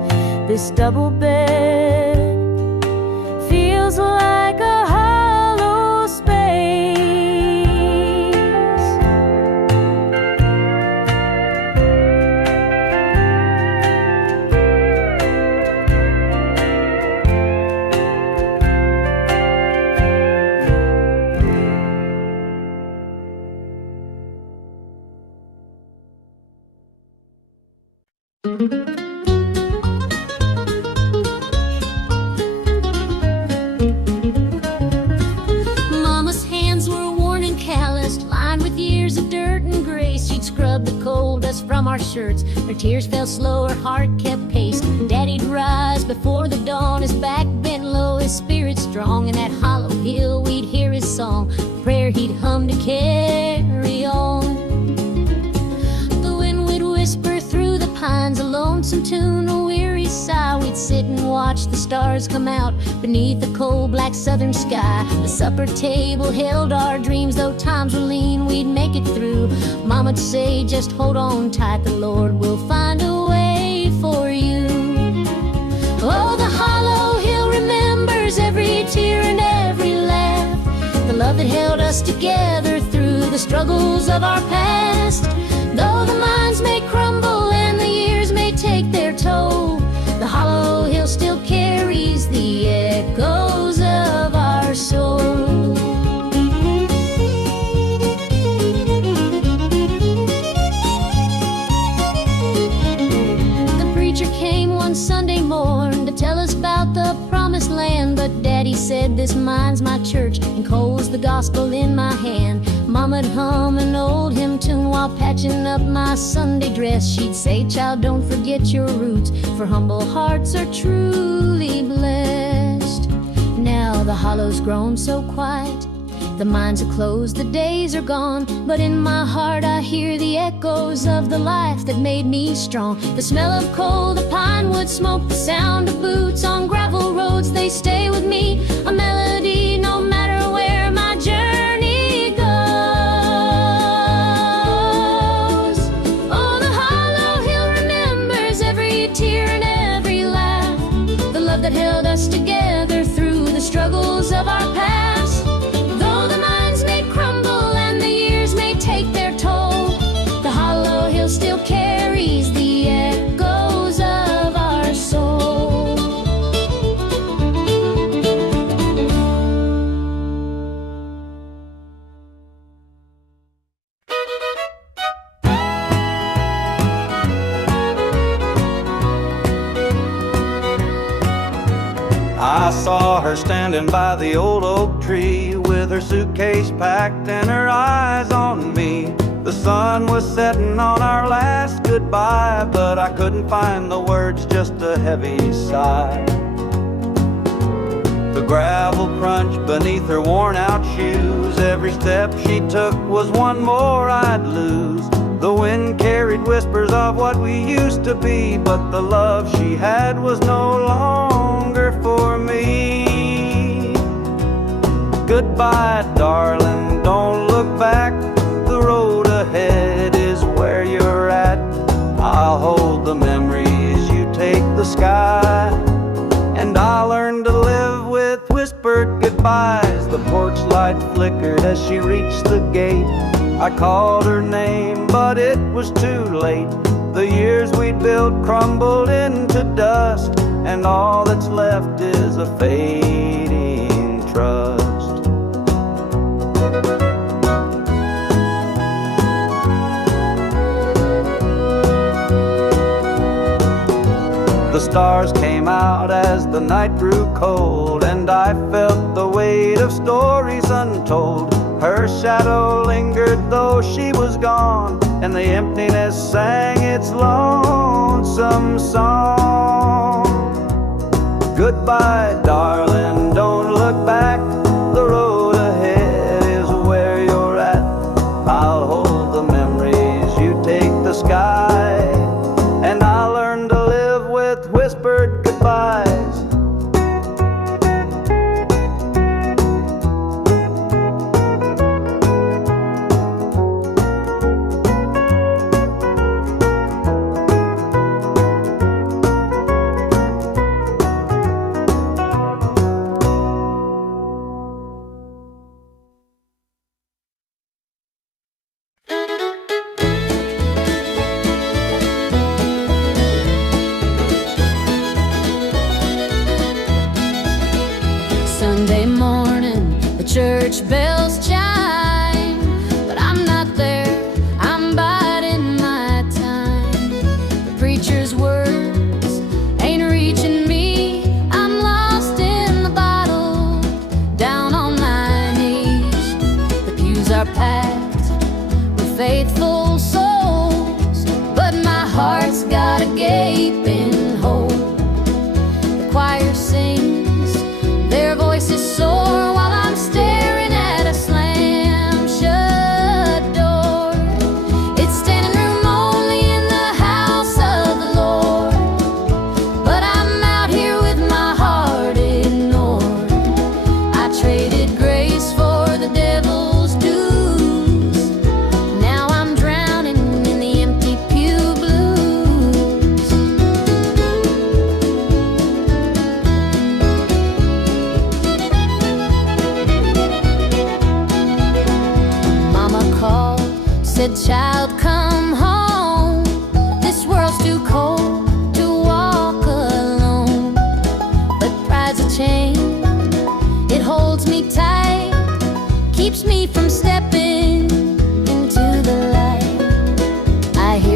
this double bed feels like a hollow space. Mama's hands were worn and calloused, lined with years of dirt and grace. She'd scrub the coal dust from our shirts. Her tears fell slow, her heart kept pace. Daddy'd rise before the dawn, his back bent low, his spirit strong. In that hollow hill we'd hear his song, the prayer he'd hum to carry on. The wind would whisper through the pines, a lonesome tune, a weary sigh. We'd sit and watch the stars come out beneath the cold black southern sky. The supper table held our dreams, though times were lean, we'd make it through. Mama'd say, just hold on tight, the Lord will find a way for you. Oh, the hollow hill remembers every tear and every laugh, the love that held us together through the struggles of our past. Though the minds may crumble and the years may take their toll, the hollow hill still carries the echoes of our soul. The preacher came one Sunday morn to tell us about the promised land, but Daddy said, this mine's my church and coal's the gospel in my hand. Mama'd hum an old hymn tune while patching up my Sunday dress. She'd say, child, don't forget your roots, for humble hearts are truly blessed. Now the hollow's grown so quiet, the mines are closed, the days are gone, but in my heart I hear the echoes of the life that made me strong. The smell of coal, the pine wood smoke, the sound of boots on gravel roads, they stay with me, a melody no matter where my journey goes. Oh, the hollow hill remembers every tear and every laugh, the love that held us together through the struggles of our past. Though the minds may crumble and the years may take their toll, the hollow hill still carries the echoes of our soul. I saw her standing by the old oak tree with her suitcase packed and her eyes on me. The sun was setting on our last goodbye, but I couldn't find the words, just a heavy sigh. The gravel crunched beneath her worn out shoes, every step she took was one more I'd lose. The wind carried whispers of what we used to be, but the love she had was no longer for me. Goodbye, darling, don't look back, the road ahead is where you're at. I'll hold the memories, you take the sky, and I'll learn to live with whispered goodbyes. The porch light flickered as she reached the gate. I called her name, but it was too late. The years we'd built crumbled into dust, and all that's left is a fading trust. The stars came out as the night grew cold, and I felt the weight of stories untold. Her shadow lingered though she was gone, and the emptiness sang its lonesome song. Goodbye, darling, don't look back, the road ahead is where you're at. I'll hold the memories, you take the sky, and I'll learn to live with whispered goodbyes.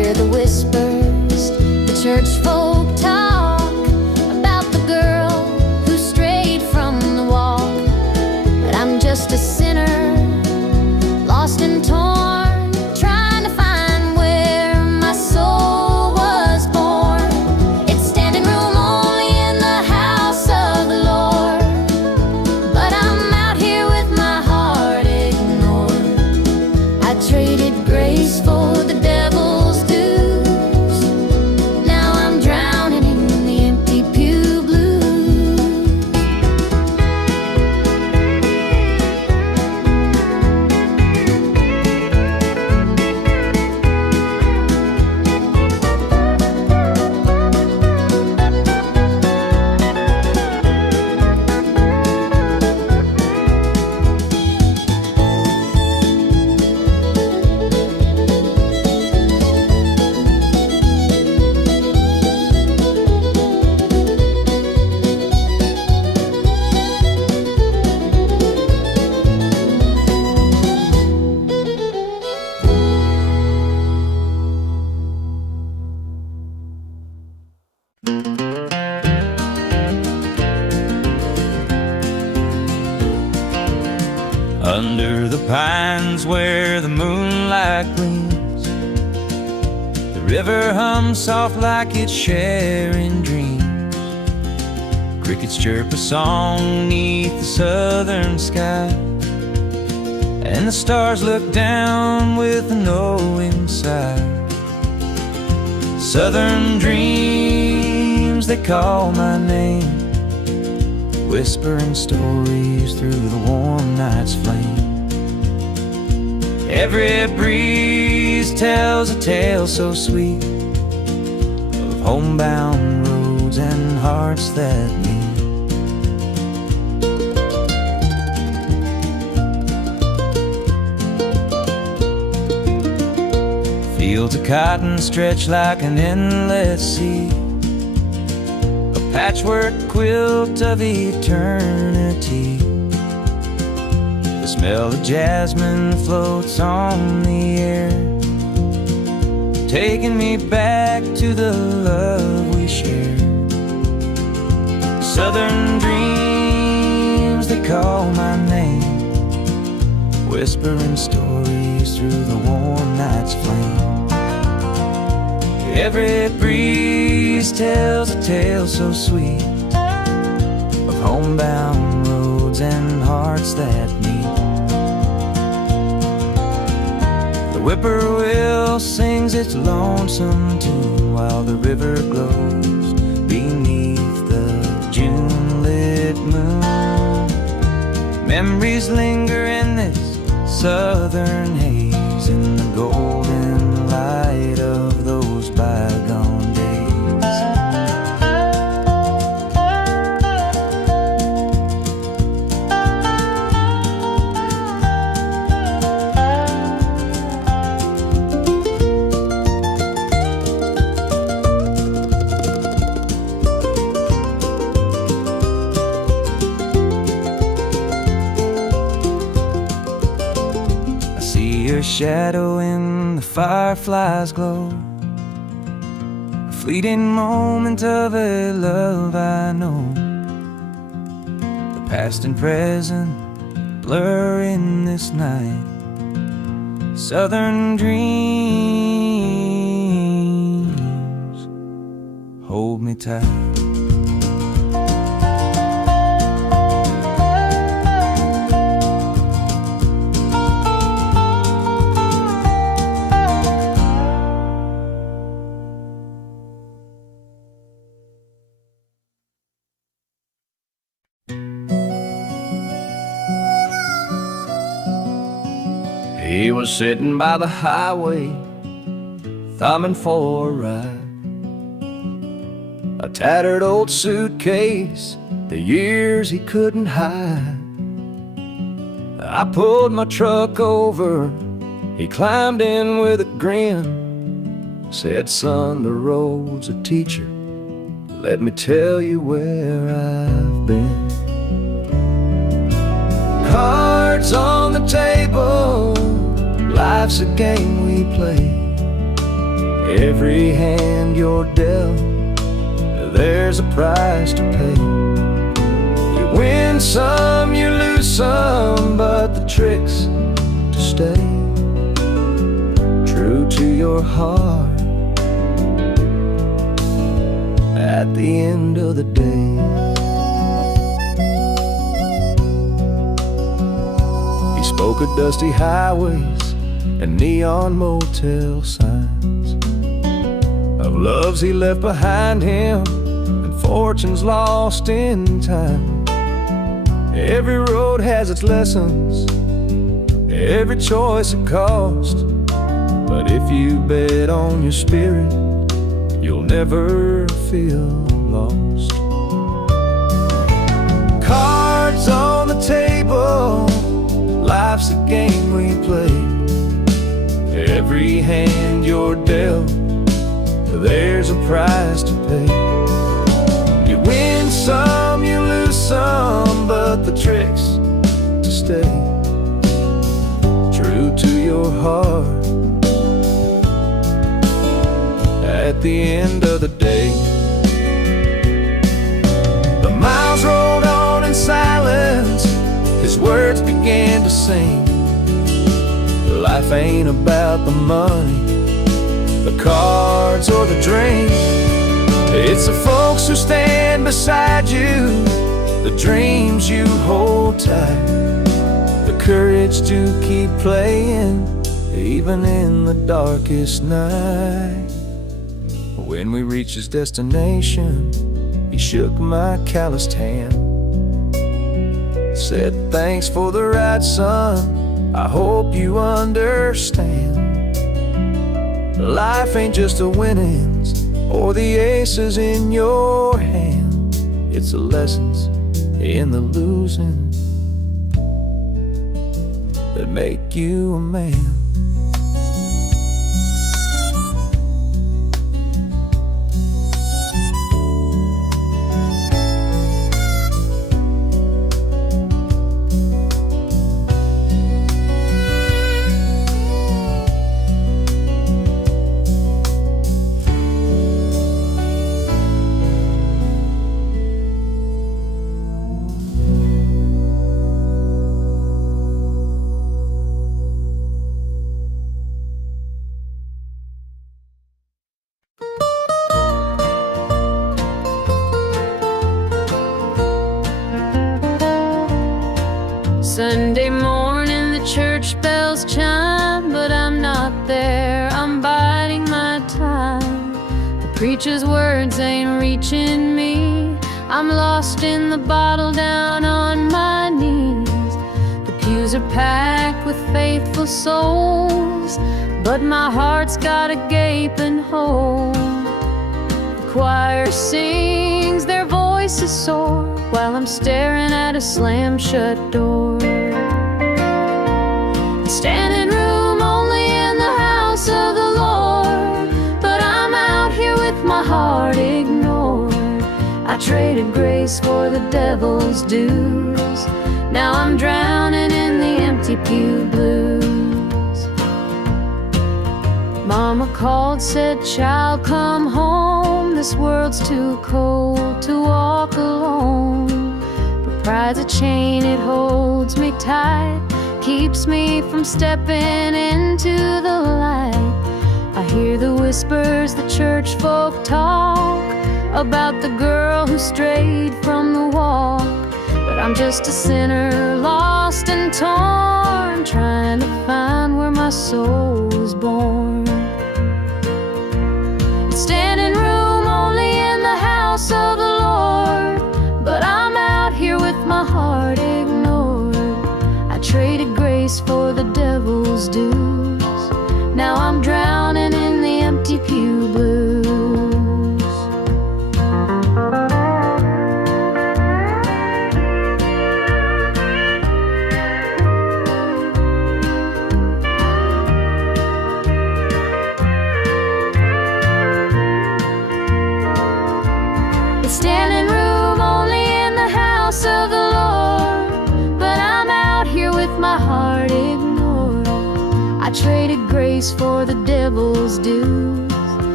hear the whispers, the church folk talk about the girl who strayed from the walk. But I'm just a sinner, lost and torn, trying to find where my soul was born. It's standing room only in the house of the Lord, but I'm out here with my heart ignored. I traded grace for the devil's dues. Now I'm drowning in the empty pew blues. Under the pines where the moonlight gleams, the river hums soft like it's sharing dreams. Crickets chirp a song neath the southern sky, and the stars look down with a knowing sigh. Southern dreams, they call my name, whispering stories through the warm night's flame. Every breeze tells a tale so sweet of homebound roads and hearts that meet. Fields of cotton stretch like an endless sea, patchwork quilt of eternity. The smell of jasmine floats on the air, taking me back to the love we shared. Southern dreams, they call my name, whispering stories through the warm night's flame. Every breeze tells a tale so sweet of homebound roads and hearts that meet. The whippoorwill sings its lonesome tune while the river glows beneath the June-lit moon. Memories linger in this southern haze, in the golden light of those bygone days. I see your shadow in the firefly's glow, a fleeting moment of a love I know. The past and present blur in this night. Southern dreams, hold me tight. He was sitting by the highway, thumbing for a ride. A tattered old suitcase, the years he couldn't hide. I pulled my truck over, he climbed in with a grin. Said, son, the road's a teacher, let me tell you where I've been. Cards on the table, life's a game we play. Every hand you're dealt, there's a price to pay. You win some, you lose some, but the trick's to stay true to your heart at the end of the day. He spoke of dusty highways and neon motel signs, of loves he left behind him and fortunes lost in time. Every road has its lessons, every choice a cost, but if you bet on your spirit, you'll never feel lost. Cards on the table, life's a game we play. Every hand you're dealt, there's a price to pay. You win some, you lose some, but the trick's to stay true to your heart at the end of the day. The miles rolled on in silence, his words began to sing. Life ain't about the money, the cards or the drink. It's the folks who stand beside you, the dreams you hold tight, the courage to keep playing even in the darkest night. When we reached his destination, he shook my calloused hand, said, "Thanks for the ride, son, I hope you understand. Life ain't just the winnings or the aces in your hand, it's the lessons in the losing that make you a man." Sunday morning the church bells chime, but I'm not there, I'm biding my time. The preacher's words ain't reaching me, I'm lost in the bottle down on my knees. The pews are packed with faithful souls, but my heart's got a gaping hole. The choir sings, their voices soar, while I'm staring at a slam-shut door. Standing room only in the house of the Lord, but I'm out here with my heart ignored. I traded grace for the devil's dues, now I'm drowning in the empty pew blues. Mama called, said, "Child, come home, this world's too cold to walk alone." But pride's a chain, it holds me tight, keeps me from stepping into the light. I hear the whispers the church folk talk about the girl who strayed from the walk, but I'm just a sinner, lost and torn, trying to find where my soul was born. Standing room only in the house of the Lord, but I'm out here with my heart ignored. I traded grace for the devil's dues, now I'm drowning in the empty pew blues. Standing room only in the house of the Lord, but I'm out here with my heart ignored. I traded grace for the devil's dues,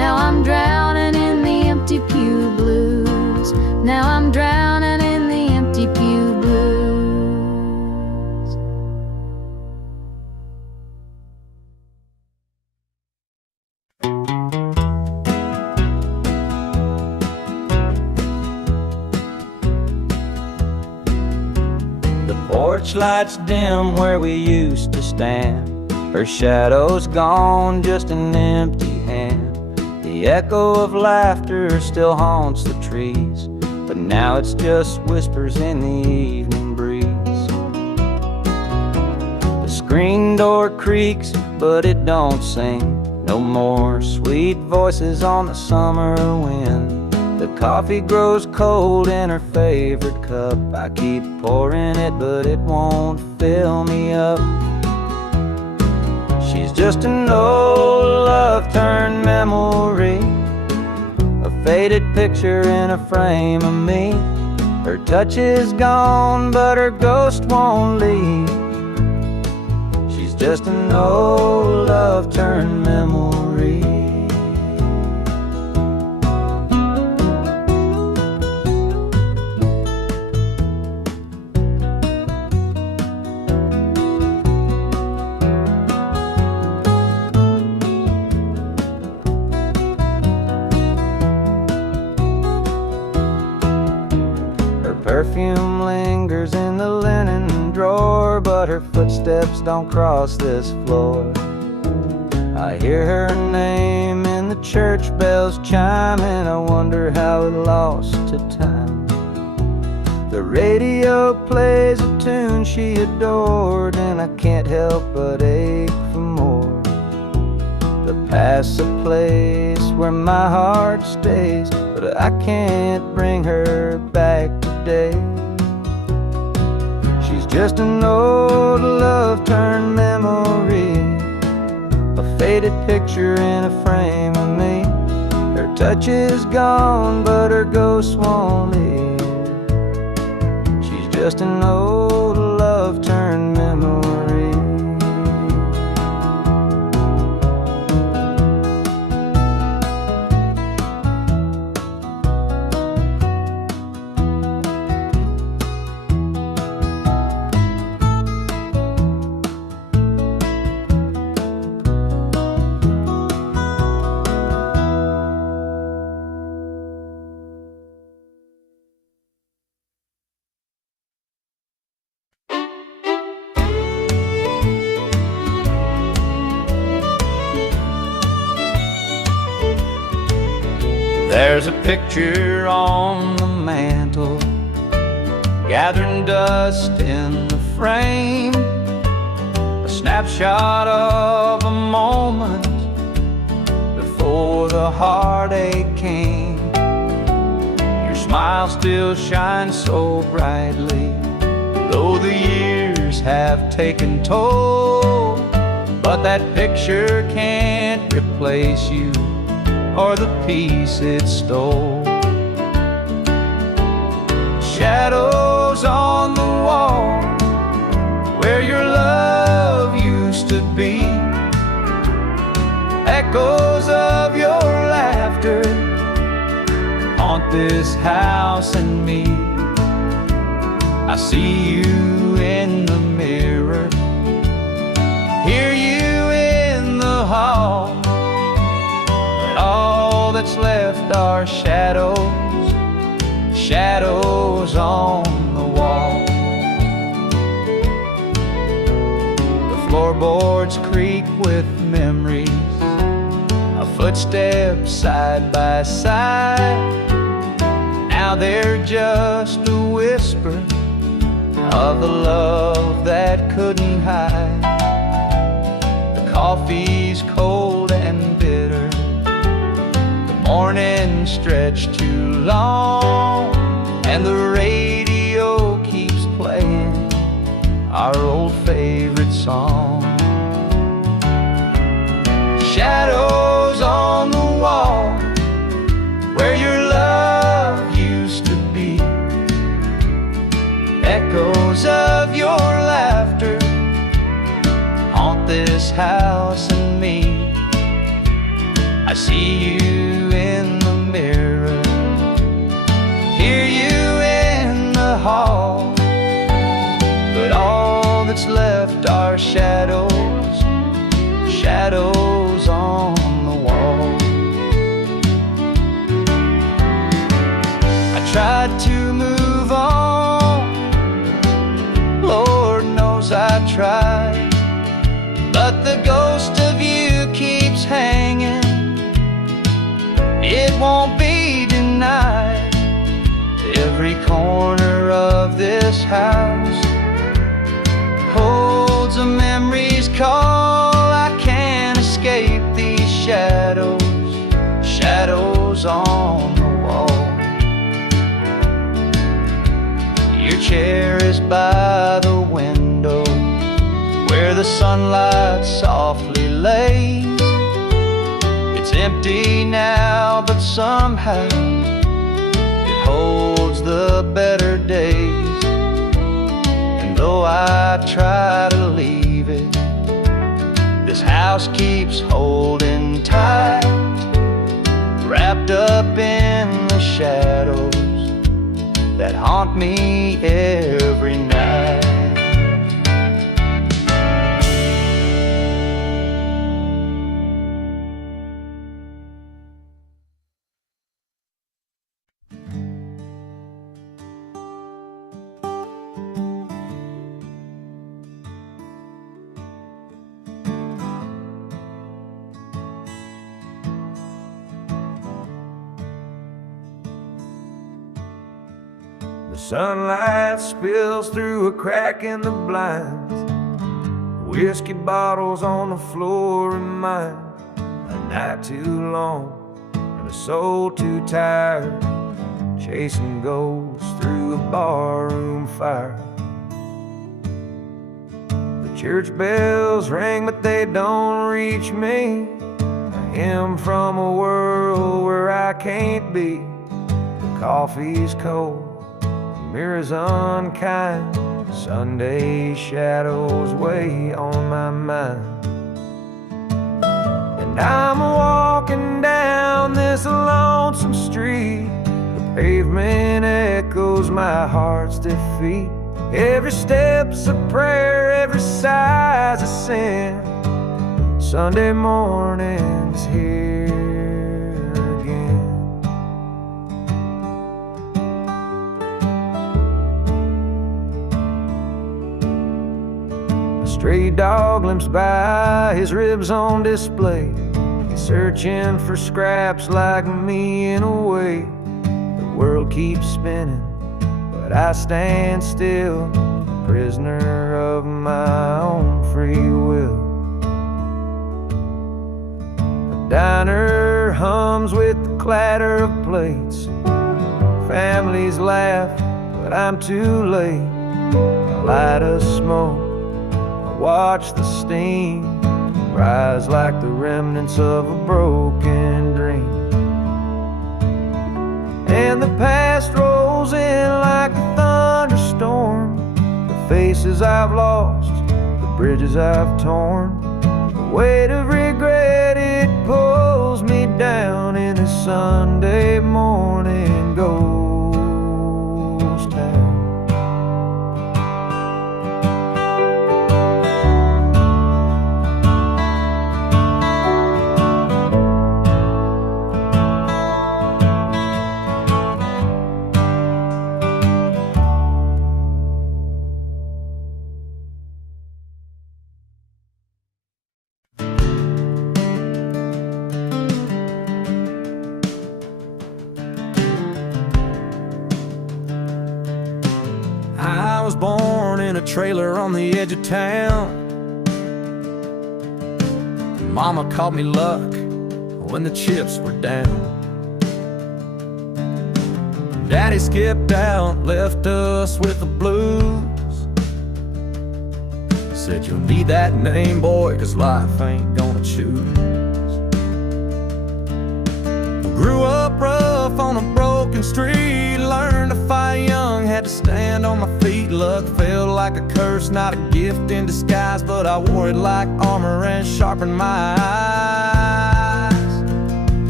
Now I'm drowning in the empty pew blues. Now I'm drowning in the empty pew blues. The porch lights dim where we used to stand. Her shadow's gone, just an empty hand. The echo of laughter still haunts the trees, but now it's just whispers in the evening breeze. The screen door creaks, but it don't sing. No more sweet voices on the summer wind. The coffee grows cold in her favorite cup. I keep pouring it, but it won't fill me up. She's just an old love-turned memory, a faded picture in a frame of me. Her touch is gone, but her ghost won't leave. She's just an old love-turned memory. Perfume lingers in the linen drawer, but her footsteps don't cross this floor. I hear her name in the church bells chime, and I wonder how it lost to time. The radio plays a tune she adored, and I can't help but ache for more. The past's a place where my heart stays, but I can't bring her back today. She's just an old love-turned memory, a faded picture in a frame of me. Her touch is gone, but her ghost won't leave. She's just an old love-turned memory. There's a picture on the mantle, gathering dust in the frame, a snapshot of a moment before the heartache came. Your smile still shines so brightly, though the years have taken toll. But that picture can't replace you or the peace it stole. Shadows on the wall where your love used to be, echoes of your laughter haunt this house and me. I see you in the mirror, hear you in the hall. All that's left are shadows, shadows on the wall. The floorboards creak with memories, a footstep side by side. Now they're just a whisper of the love that couldn't hide. The coffee's cold and bitter, morning stretched too long, and the radio keeps playing our old favorite song. Shadows on the wall where your love used to be, echoes of your laughter haunt this house and me. I see you in the mirror, hear you in the hall, but all that's left are shadows, shadows on the wall. I tried to move on, Lord knows I tried, but the ghost of you keeps hanging, it won't be denied. Every corner of this house holds a memory's call. I can't escape these shadows, shadows on the wall. Your chair is by the window where the sunlight softly lays. It's empty now, but somehow it holds the better days. And though I try to leave it, this house keeps holding tight, wrapped up in the shadows that haunt me every night. The sunlight spills through a crack in the blinds. Whiskey bottles on the floor remind a night too long and a soul too tired, chasing ghosts through a barroom fire. The church bells ring, but they don't reach me. I am from a world where I can't be. The coffee's cold, mirrors unkind, Sunday shadows weigh on my mind. And I'm walking down this lonesome street, the pavement echoes my heart's defeat. Every step's a prayer, every sigh's a sin. Sunday morning's here again. Stray dog limps by, his ribs on display. He's searching for scraps like me in a way. The world keeps spinning, but I stand still, prisoner of my own free will. The diner hums with the clatter of plates. Families laugh, but I'm too late. I light a smoke, watch the steam rise like the remnants of a broken dream. And the past rolls in like a thunderstorm. The faces I've lost, the bridges I've torn. The weight of regret, it pulls me down in a Sunday morning ghost town. I was born in a trailer on the edge of town. Mama called me luck when the chips were down. Daddy skipped out, left us with the blues. Said you'll need that name, boy, 'cause life ain't gonna choose. Grew up rough on a broken street, learned to fight young, had to stand on my feet. Luck felt like a curse, not a gift in disguise, but I wore it like armor and sharpened my eyes.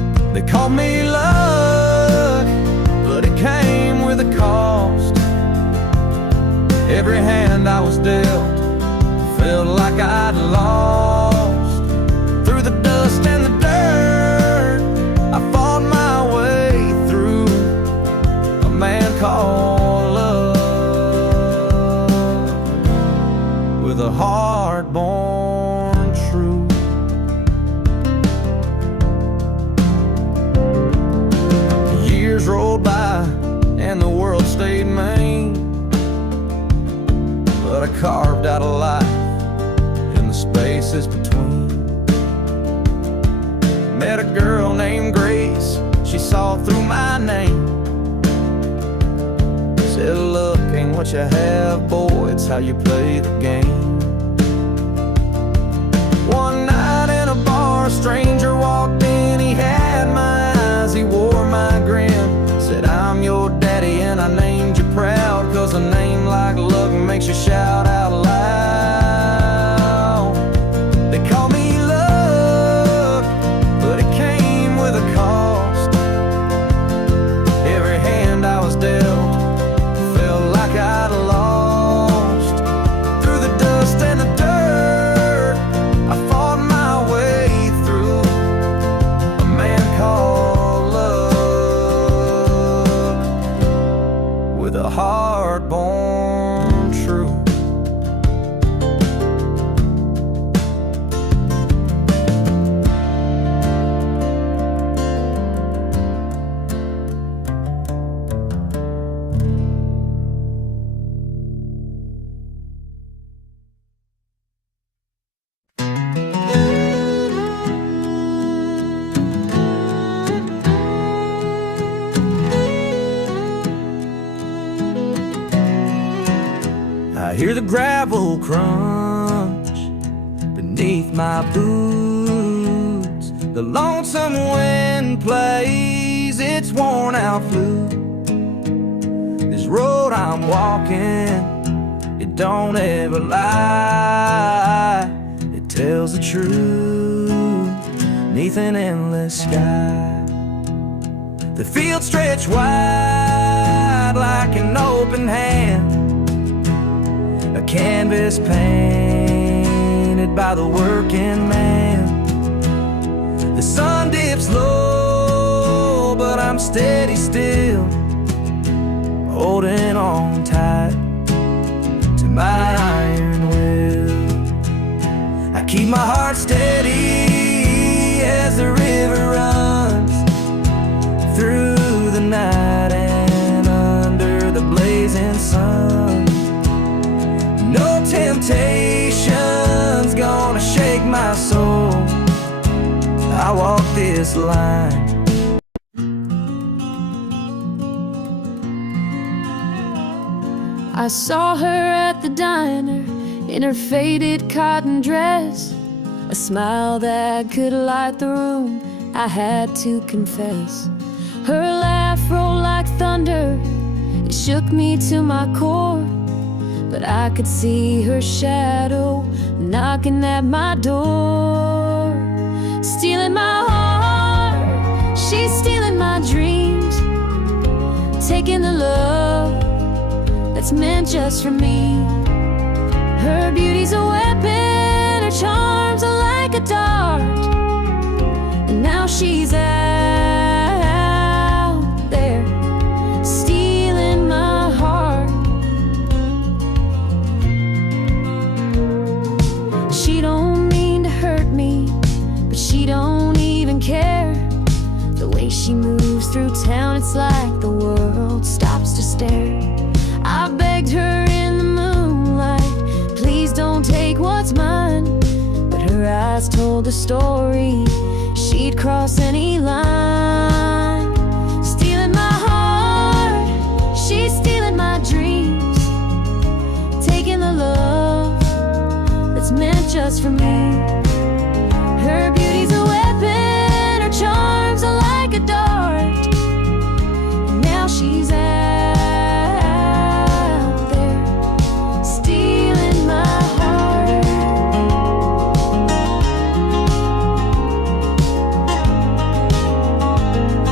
called me luck, but it came with a cost. Every hand I was dealt felt like I'd lost. Through the dust and the dirt, I fought my way through. A man called love, with a heart born true. Years rolled by and the world stayed mean, but I carved out a life in the spaces between. Met a girl named Grace, she saw through my name. Said, look, ain't what you have, boy, it's how you play the game. One night in a bar, a stranger walked in, he had my eyes, he wore my grin. Said, I'm your daddy and I named you proud, 'cause a name like luck makes you shout out loud. They call me luck, but it came with a cost. Every hand I was dealt felt like I'd lost. Through the dust and the dirt, I fought my way through. A man called love, with a heart born true. I hear the gravel crunch beneath my boots. The lonesome wind plays its worn out flute. This road I'm walking, it don't ever lie. It tells the truth neath an endless sky. The fields stretch wide like an open hand, a canvas painted by the working man. The sun dips low, but I'm steady still, holding on tight to my iron will. I keep my heart steady as the river runs through the night and under the blazing sun. No temptation's gonna shake my soul. I walk this line. I saw her at the diner in her faded cotton dress, a smile that could light the room, I had to confess. Her laugh rolled like thunder, it shook me to my core. But I could see her shadow knocking at my door, stealing my heart, she's stealing my dreams, taking the love that's meant just for me. Her beauty's a weapon, her charms are like a dart, and now she's out there stealing my heart. She don't mean to hurt me, but she don't even care. The way she moves through town, it's like the world stops to stare. I begged her in the moonlight, please don't take what's mine, but her eyes told the story, she'd cross any line. Stealing my heart, she's stealing my dreams, taking the love that's meant just for me. Her beauty's a weapon, her charms are like a dart, and now she's out there stealing my heart.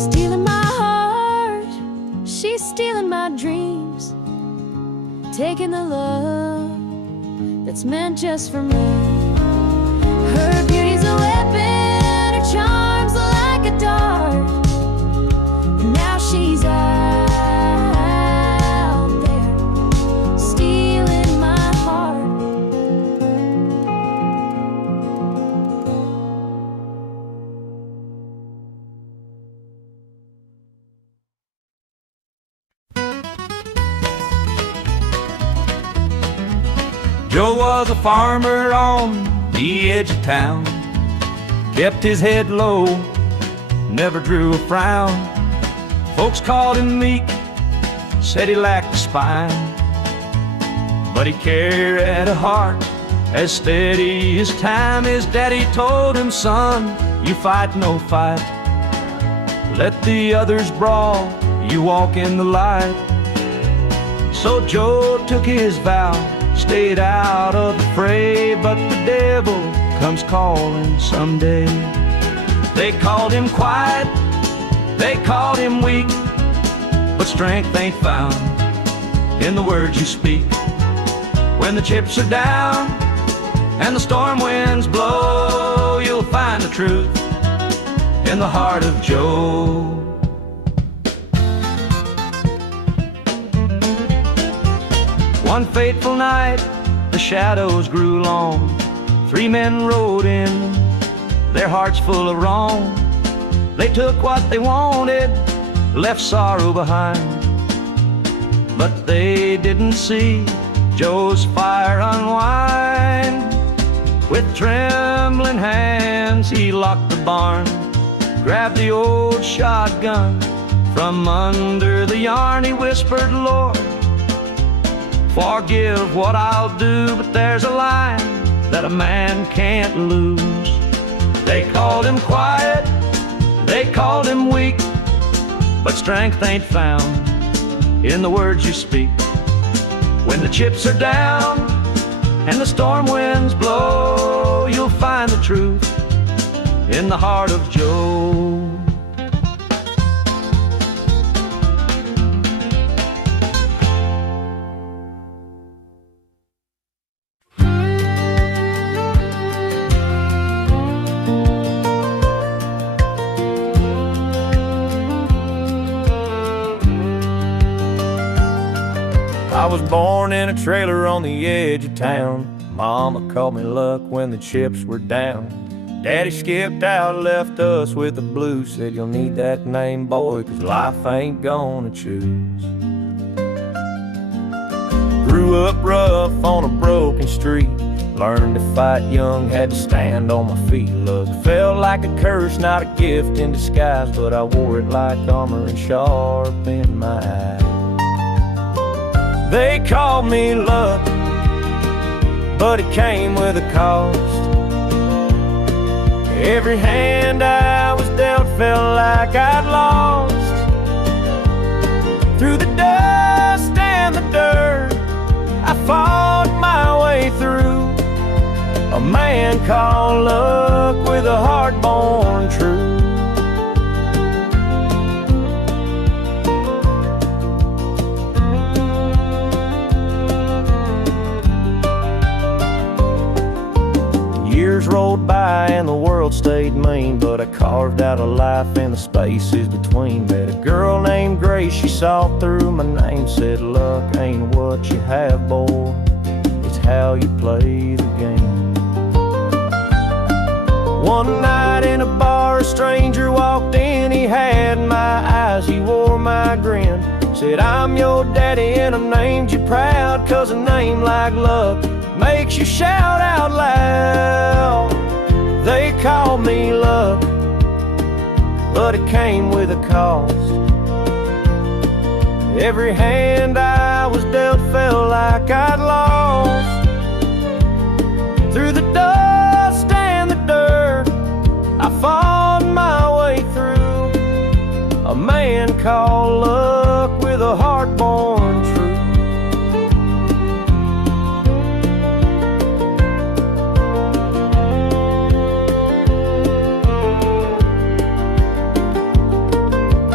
Stealing my heart, she's stealing my dreams, taking the love that's meant just for me. Her beauty's a weapon, her charm's like a dart. Now she's out there, stealing my heart. Joe was a farmer on the edge of town, kept his head low, never drew a frown. Folks called him meek, said he lacked a spine, but he carried a heart as steady as time. His daddy told him, son, you fight no fight, let the others brawl, you walk in the light. So Joe took his vow, stayed out of the fray, but the devil comes calling someday. They called him quiet, they called him weak, but strength ain't found in the words you speak. When the chips are down and the storm winds blow, you'll find the truth in the heart of Joe. One fateful night, the shadows grew long. 3 men rode in, their hearts full of wrong. They took what they wanted, left sorrow behind, but they didn't see Joe's fire unwind. With trembling hands, he locked the barn, grabbed the old shotgun from under the yarn. He whispered, Lord, forgive what I'll do, but there's a line that a man can't lose. They called him quiet, they called him weak, but strength ain't found in the words you speak. When the chips are down and the storm winds blow, you'll find the truth in the heart of Joe. I was born in a trailer on the edge of town. Mama called me luck when the chips were down. Daddy skipped out, left us with the blues. Said you'll need that name, boy, 'cause life ain't gonna choose. Grew up rough on a broken street. Learned to fight young, had to stand on my feet. Look, felt like a curse, not a gift in disguise, but I wore it like armor and sharp in my eye. They called me luck, but it came with a cost. Every hand I was dealt felt like I'd lost. Through the dust and the dirt, I fought my way through. A man called luck with a heart born true. Years rolled by and the world stayed mean, but I carved out a life in the spaces between. Met a girl named Grace, she saw through my name, said luck ain't what you have, boy, it's how you play the game. One night in a bar, a stranger walked in, he had my eyes, he wore my grin. Said, I'm your daddy and I named you proud, 'cause a name like luck makes you shout out loud. They called me luck, but it came with a cost. Every hand I was dealt felt like I'd lost. Through the dust and the dirt, I fought my way through. A man called luck with a heart born true.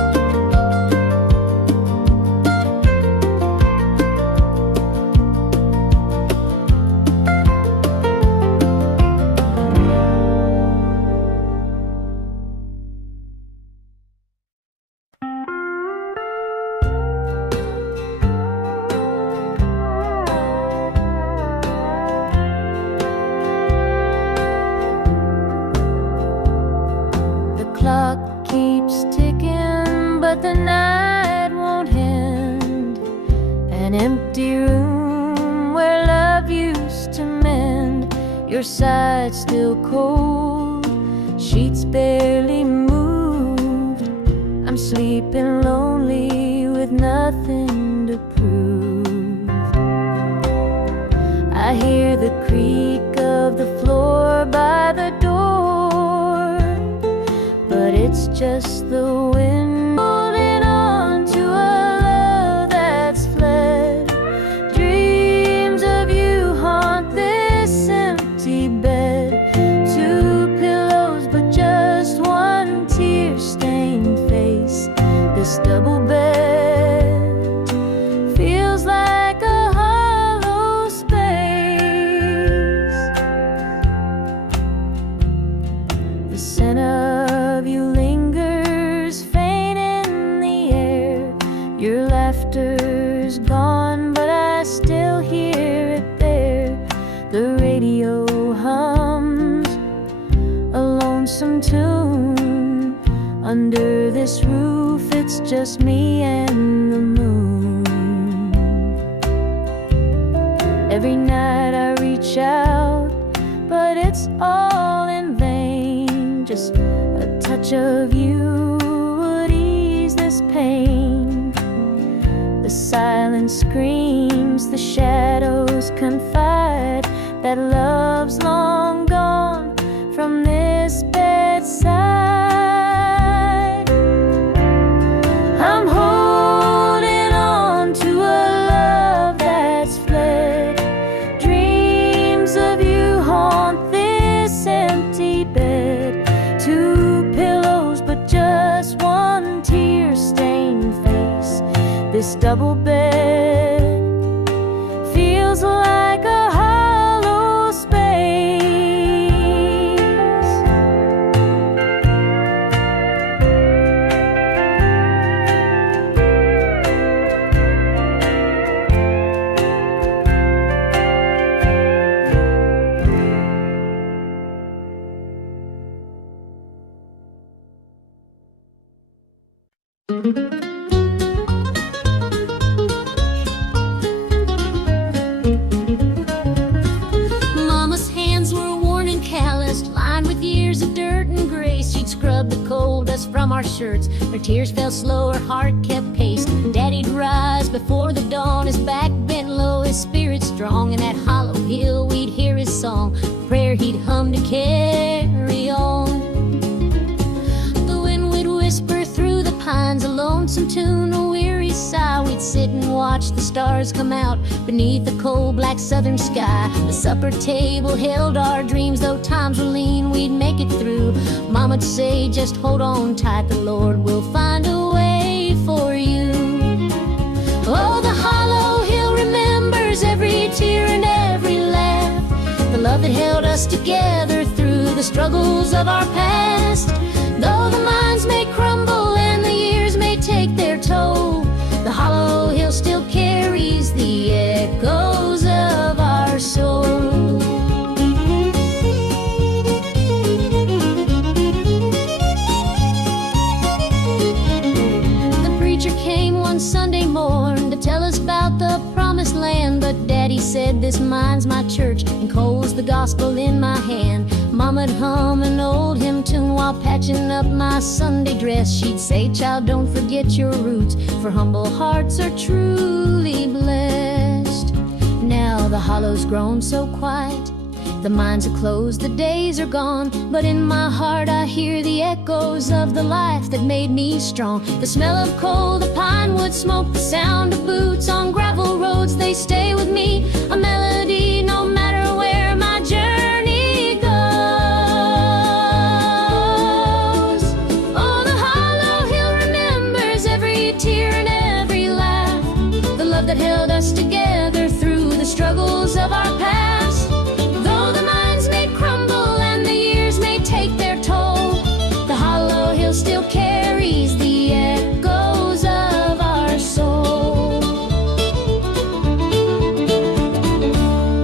but the night won't end. An empty room where love used to mend. Your side still cold, sheets barely moved. I'm sleeping lonely with nothing to prove. I hear the creak of the floor by the door, but it's just the wind holding on to a love that's fled. Dreams of you haunt this empty bed. Two pillows but just one tear-stained face. This double bed feels like a hollow space. The scent of you lingers faint in the air. Your laughter's gone, but I still hear it there. The radio hums a lonesome tune. Under this roof, it's just me and the moon. Every night I reach out, but it's all in vain. Just a touch of you would ease this pain. The silence screams, the shadows confide that love's long gone from this bedside. I'm holding on to a love that's fled. Dreams of you haunt this empty bed. Two pillows but just one tear-stained face. This double bed feels like a hollow space. Mama's hands were worn and calloused, lined with years of dirt and grace. She'd scrub the coal dust from our shirts. Her tears fell slow, her heart kept pace. Daddy'd rise before the dawn, his back bent low, his spirit strong. In that hollow hill we'd hear his song, the prayer he'd hum to carry on. The wind would whisper through the pines, a lonesome tune, a weary sigh. We'd sit and watch the stars come out beneath the cold black southern sky. The supper table held our dreams, though times were lean, we'd make it through. Mama'd say, just hold on tight, the Lord will find a way for you. Oh, the hollow hill remembers every tear and every laugh, the love that held us together through the struggles of our past. Though the minds may crumble and the years may take their toll, the hollow hill still carries the echoes of our soul. The preacher came one Sunday morn to tell us about the promised land, but Daddy said, this mine's my church and coal's the gospel in my hand. Mama'd hum an old hymn tune while patching up my Sunday dress. She'd say, child, don't forget your roots, for humble hearts are truly blessed. Now the hollow's grown so quiet, the mines are closed, the days are gone, but in my heart I hear the echoes of the life that made me strong. The smell of coal, the pine wood smoke, the sound of boots on gravel roads, they stay with me, a melody no matter where my journey goes. Oh, the hollow hill remembers every tear and every laugh, the love that held us together through the struggles of our past. Though the minds may crumble and the years may take their toll, the hollow hill still carries the echoes of our soul.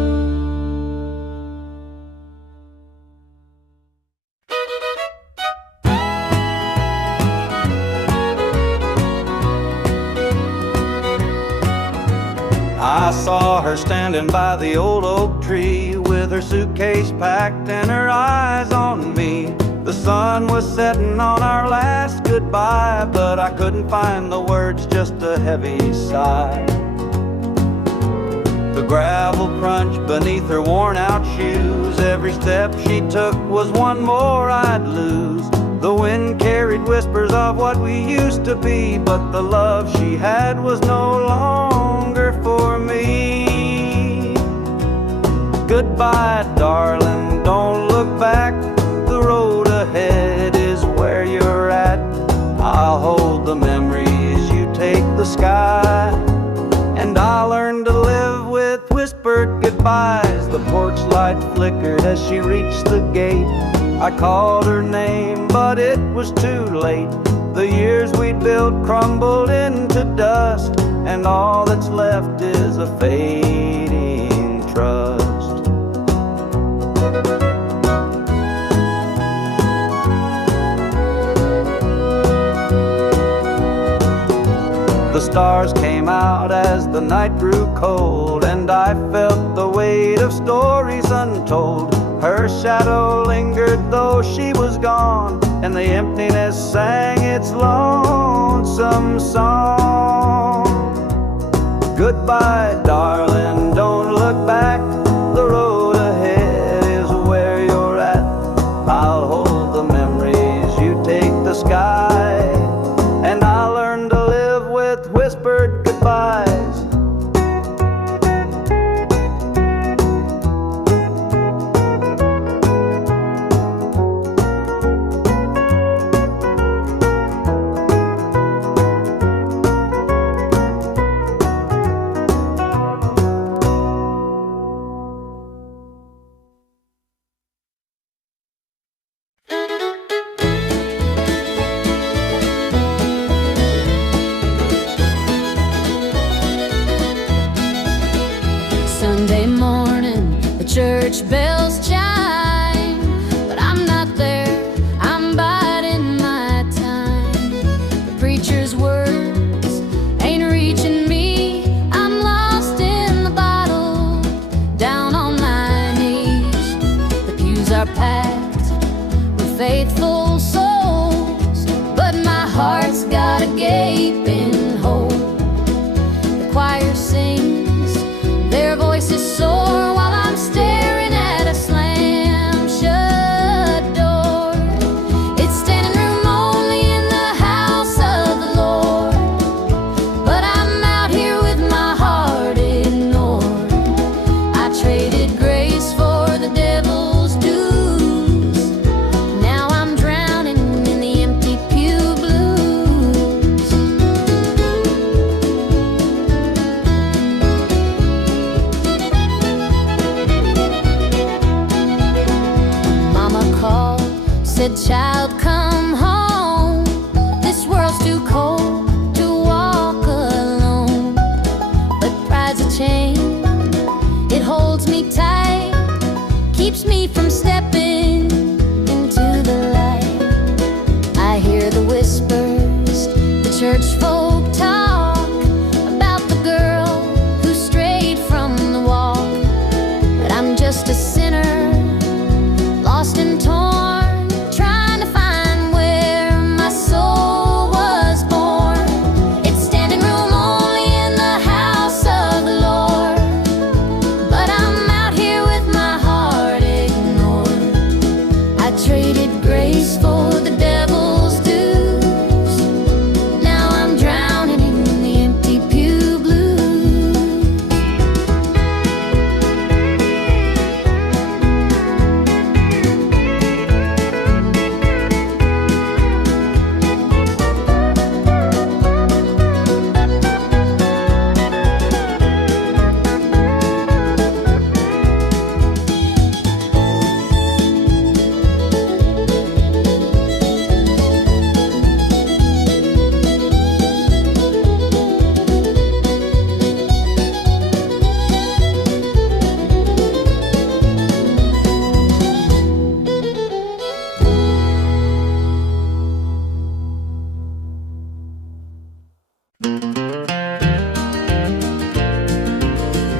saw her standing by the old oak tree with her suitcase packed and her eyes on me. The sun was setting on our last goodbye, but I couldn't find the words, just a heavy sigh. The gravel crunched beneath her worn-out shoes. Every step she took was one more I'd lose. The wind carried whispers of what we used to be, but the love she had was no longer for me. Goodbye, darling, don't look back. The road ahead is where you're at. I'll hold the memories, you take the sky. And I learned to live with whispered goodbyes. The porch light flickered as she reached the gate. I called her name, but it was too late. The years we'd built crumbled into dust, and all that's left is a fading trust. The stars came out as the night grew cold, and I felt the weight of stories untold. Her shadow lingered though she was gone, and the emptiness sang its lonesome song. Goodbye, darling, don't look back. The road ahead is where you're at. I'll hold the memories, you take the sky. And I learned to live with whispered goodbyes. Sunday morning, the church bells chime, but I'm not there, I'm biding my time. The preacher's words ain't reaching me, I'm lost in the bottle, down on my knees. The pews are packed with faithful souls, but my heart's got a gaping hole. The choir sings, their voices soar while I'm staring at a slam-shut door. It's standing room only in the house of the Lord, but I'm out here with my heart ignored. I traded grace for the devil's dues. Now I'm drowning in the empty pew blues. Mama called, said, child, come home. This world's too cold to walk alone. But pride's a chain, it holds me tight, keeps me from stepping into the light. I hear the whispers, the church folk talk about the girl who strayed from the walk. But I'm just a sinner, lost and torn, trying to find where my soul was born. It's standing room only in the house of the Lord, but I'm out here with my heart ignored. I traded grace for the devil's dues. Now I'm drowning in the empty pew blues.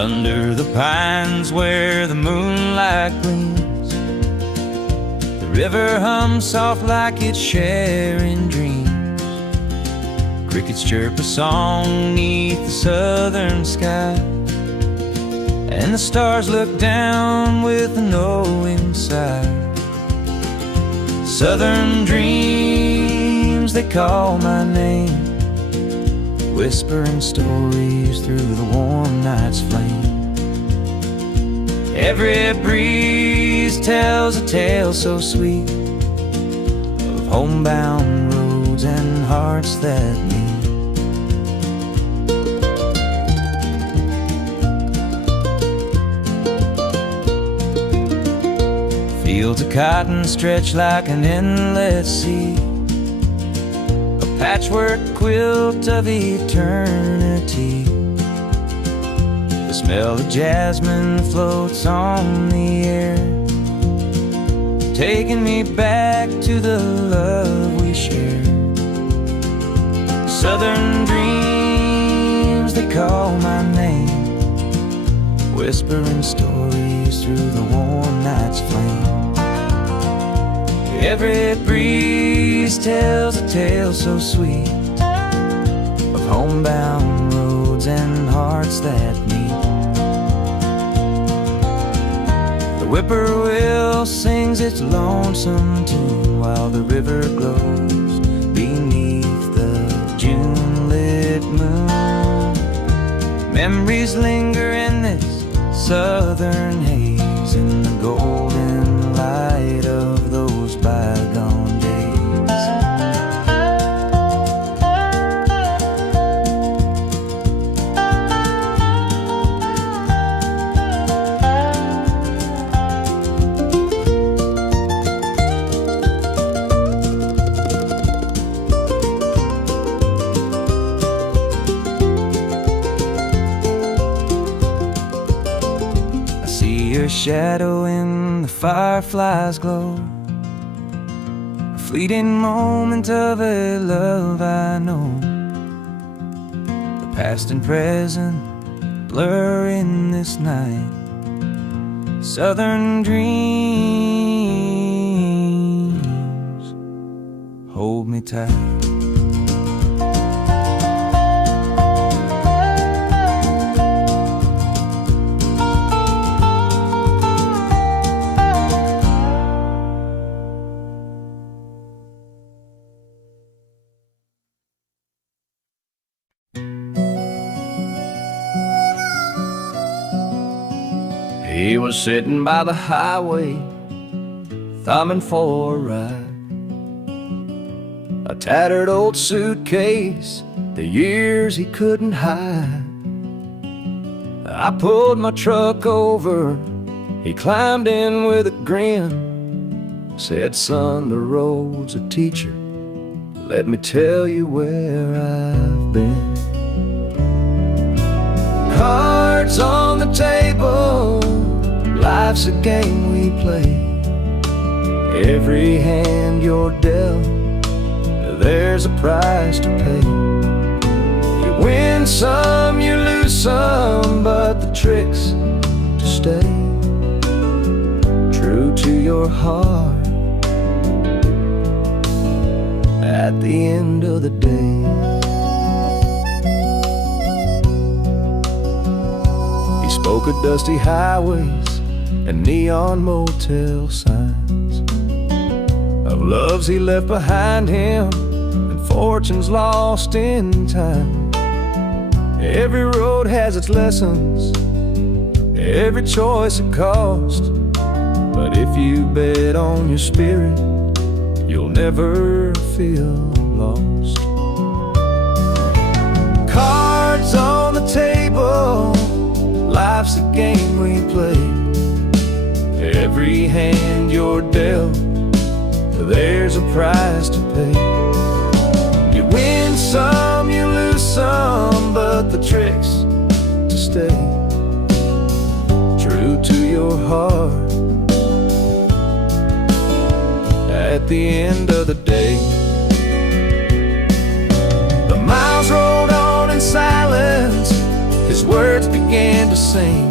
Under the pines where the moonlight gleams, the river hums soft like it's sharing dreams. Crickets chirp a song 'neath the southern sky, and the stars look down with a knowing sigh. Southern dreams, they call my name, whispering stories through the warm night's flame. Every breeze tells a tale so sweet of homebound roads and hearts that meet. Fields of cotton stretch like an endless sea, a patchwork quilt of eternity. The smell of jasmine floats on the air, taking me back to the love we shared. Southern dreams, they call my name, whispering stories through the warm night's flame. Every breeze tells a tale so sweet of homebound roads and hearts that meet. The whippoorwill sings its lonesome tune while the river glows beneath the June-lit moon. Memories linger in this southern haze, in the golden light of those bygone days. I see your shadow in the firefly's glow, a fleeting moment of a love I know. The past and present blur in this night. Southern dreams, hold me tight. He was sitting by the highway, thumbing for a ride. A tattered old suitcase, the years he couldn't hide. I pulled my truck over, he climbed in with a grin. Said, son, the road's a teacher, let me tell you where I've been. Cards on the table, life's a game we play. Every hand you're dealt, there's a price to pay. You win some, you lose some, but the trick's to stay true to your heart at the end of the day. He spoke of dusty highways and neon motel signs, of loves he left behind him and fortunes lost in time. Every road has its lessons, every choice a cost, but if you bet on your spirit, you'll never feel lost. Cards on the table, life's a game we play. Every hand you're dealt, there's a price to pay. You win some, you lose some, but the trick's to stay true to your heart at the end of the day. The miles rolled on in silence, his words began to sing.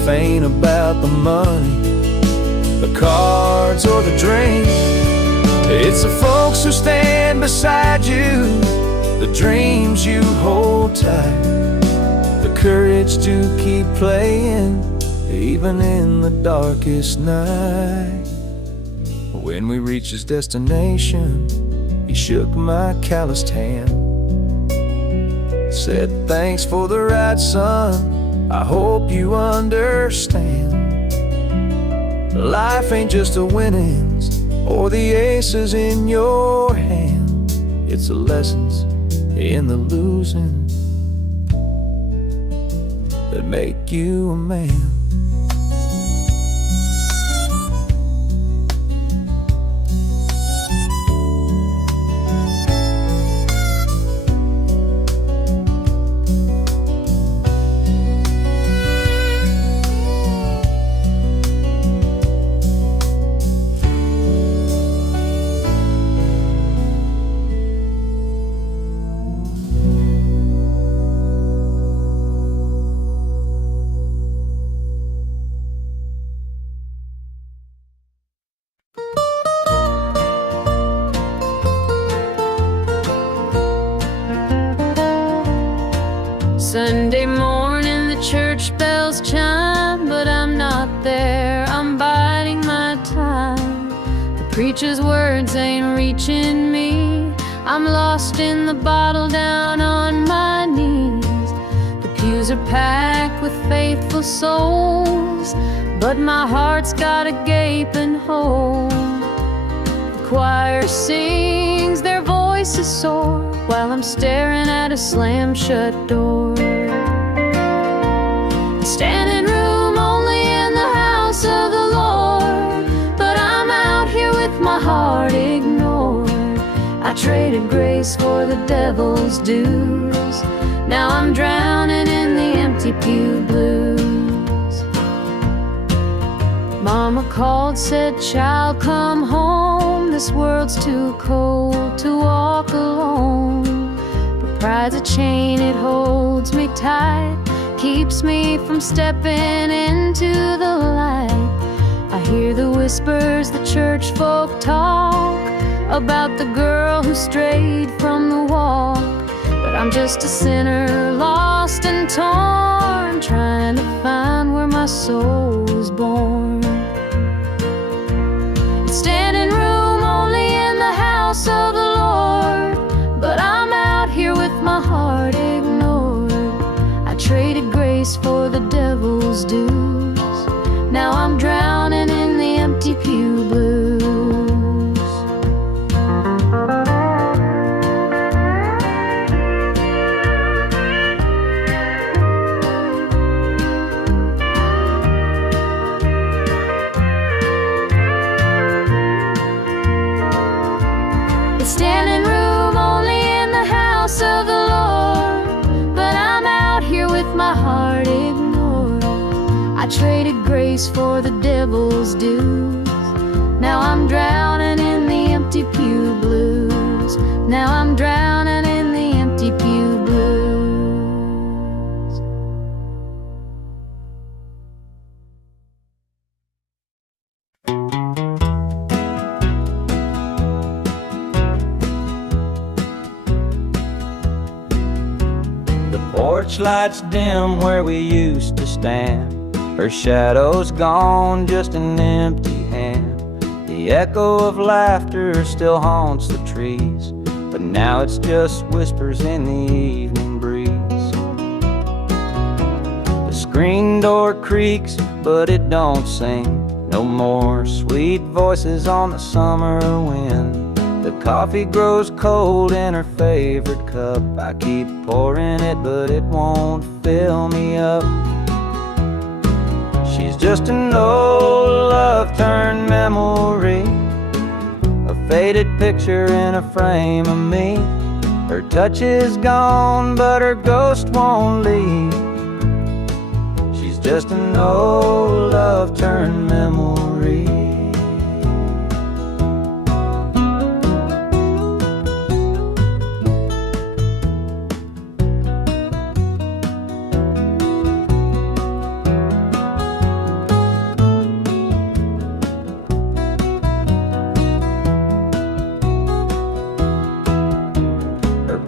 Life ain't about the money, the cards, or the drink. It's the folks who stand beside you, the dreams you hold tight, the courage to keep playing even in the darkest night. When we reached his destination, he shook my calloused hand, said, "Thanks for the ride, son, I hope you understand. Life ain't just the winnings or the aces in your hand. It's the lessons in the losing that make you a man." Sunday morning the church bells chime, but I'm not there, I'm biding my time. The preacher's words ain't reaching me, I'm lost in the bottle down on my knees. The pews are packed with faithful souls, but my heart's got a gaping hole. The choir sings, their voices soar, while I'm staring at a slam-shut door. Standing room only in the house of the Lord, but I'm out here with my heart ignored. I traded grace for the devil's dues, now I'm drowning in the empty pew blues. Mama called, said, "Child, come home, this world's too cold to walk alone." Pride's a chain, it holds me tight, keeps me from stepping into the light. I hear the whispers the church folk talk about the girl who strayed from the walk, but I'm just a sinner, lost and torn, trying to find where my soul was born. Standing room only in the house of the Lord, but I'm out here with my heart ignored. I traded grace for the devil's dues, now I'm drowning in the empty pew blues. It's standing room only in the house of the Lord, but I'm out here with my heart ignored. I traded grace for the devil's dues, now I'm drowning in the empty pew blues. Now I'm drowning in the empty pew blues. Porch lights dim where we used to stand, her shadow's gone, just an empty hand. The echo of laughter still haunts the trees, but now it's just whispers in the evening breeze. The screen door creaks, but it don't sing, no more sweet voices on the summer wind. The coffee grows cold in her favorite cup, I keep pouring it, but it won't fill me up. She's just an old love turned memory, a faded picture in a frame of me. Her touch is gone, but her ghost won't leave. She's just an old love turned memory.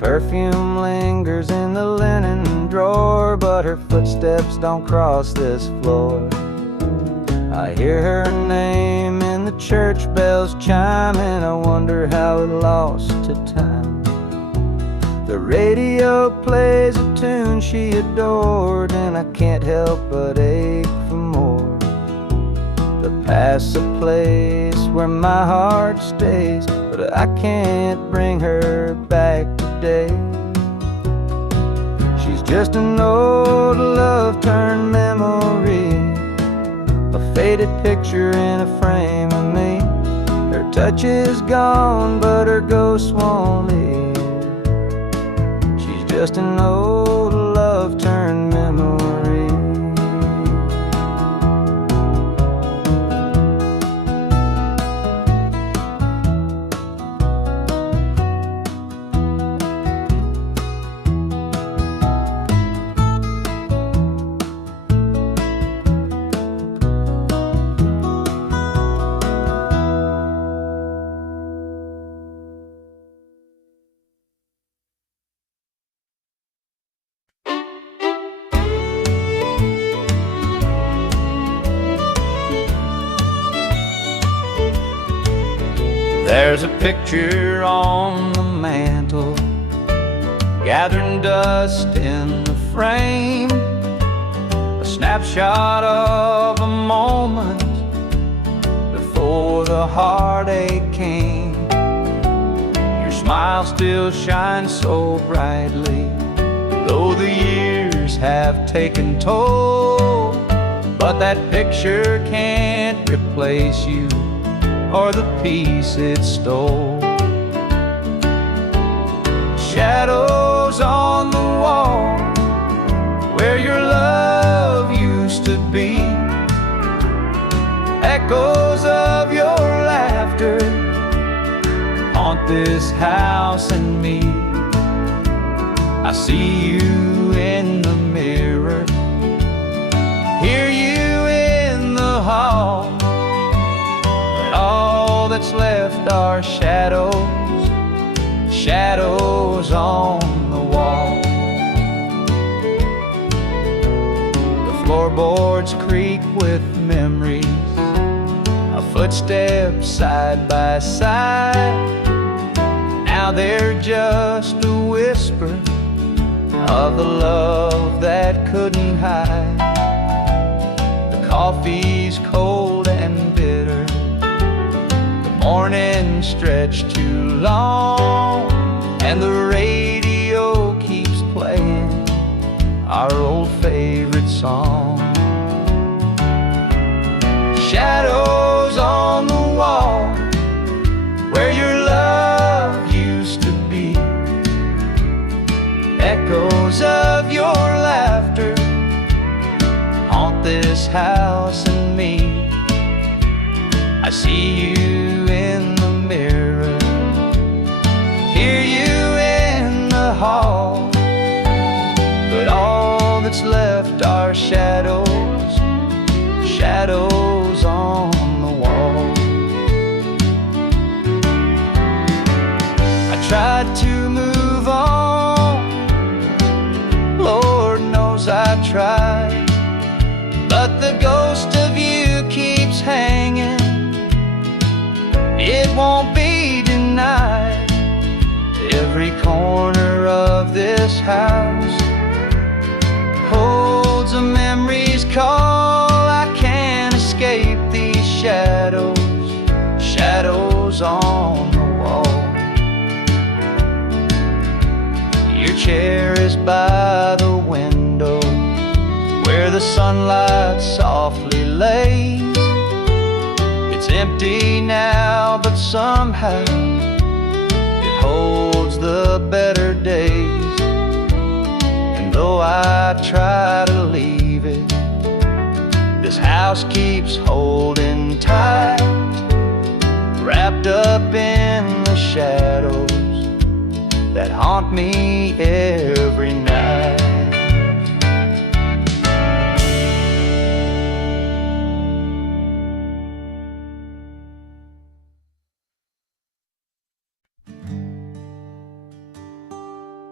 Perfume lingers in the linen drawer, but her footsteps don't cross this floor. I hear her name in the church bells chime, and I wonder how it lost to time. The radio plays a tune she adored, and I can't help but ache for more. The past's a place where my heart stays, but I can't bring her back today. She's just an old love-turned memory, a faded picture in a frame of me. Her touch is gone, but her ghost won't leave. She's just an old love-turned memory. There's a picture on the mantle, gathering dust in the frame, a snapshot of a moment before the heartache came. Your smile still shines so brightly, though the years have taken toll. But that picture can't replace you or the peace it stole. Shadows on the wall where your love used to be, echoes of your laughter haunt this house and me. I see you in the mirror, hear you in the hall. All that's left are shadows, shadows on the wall. The floorboards creak with memories, a footstep side by side. Now they're just a whisper of the love that couldn't hide. The coffee's cold and bitter, morning stretched too long, and the radio keeps playing our old favorite song. Shadows on the wall where your love used to be, echoes of your laughter haunt this house and me. I see you in the mirror, hear you in the hall, but all that's left are shadows, shadows on the wall. I tried to move on, Lord knows I tried, but the ghost of you keeps hanging. It won't be denied. Every corner of this house holds a memory's call. I can't escape these shadows, shadows on the wall. Your chair is by the window where the sunlight softly lays. It's empty now, but somehow it holds the better days. And though I try to leave it, this house keeps holding tight, wrapped up in the shadows that haunt me every night.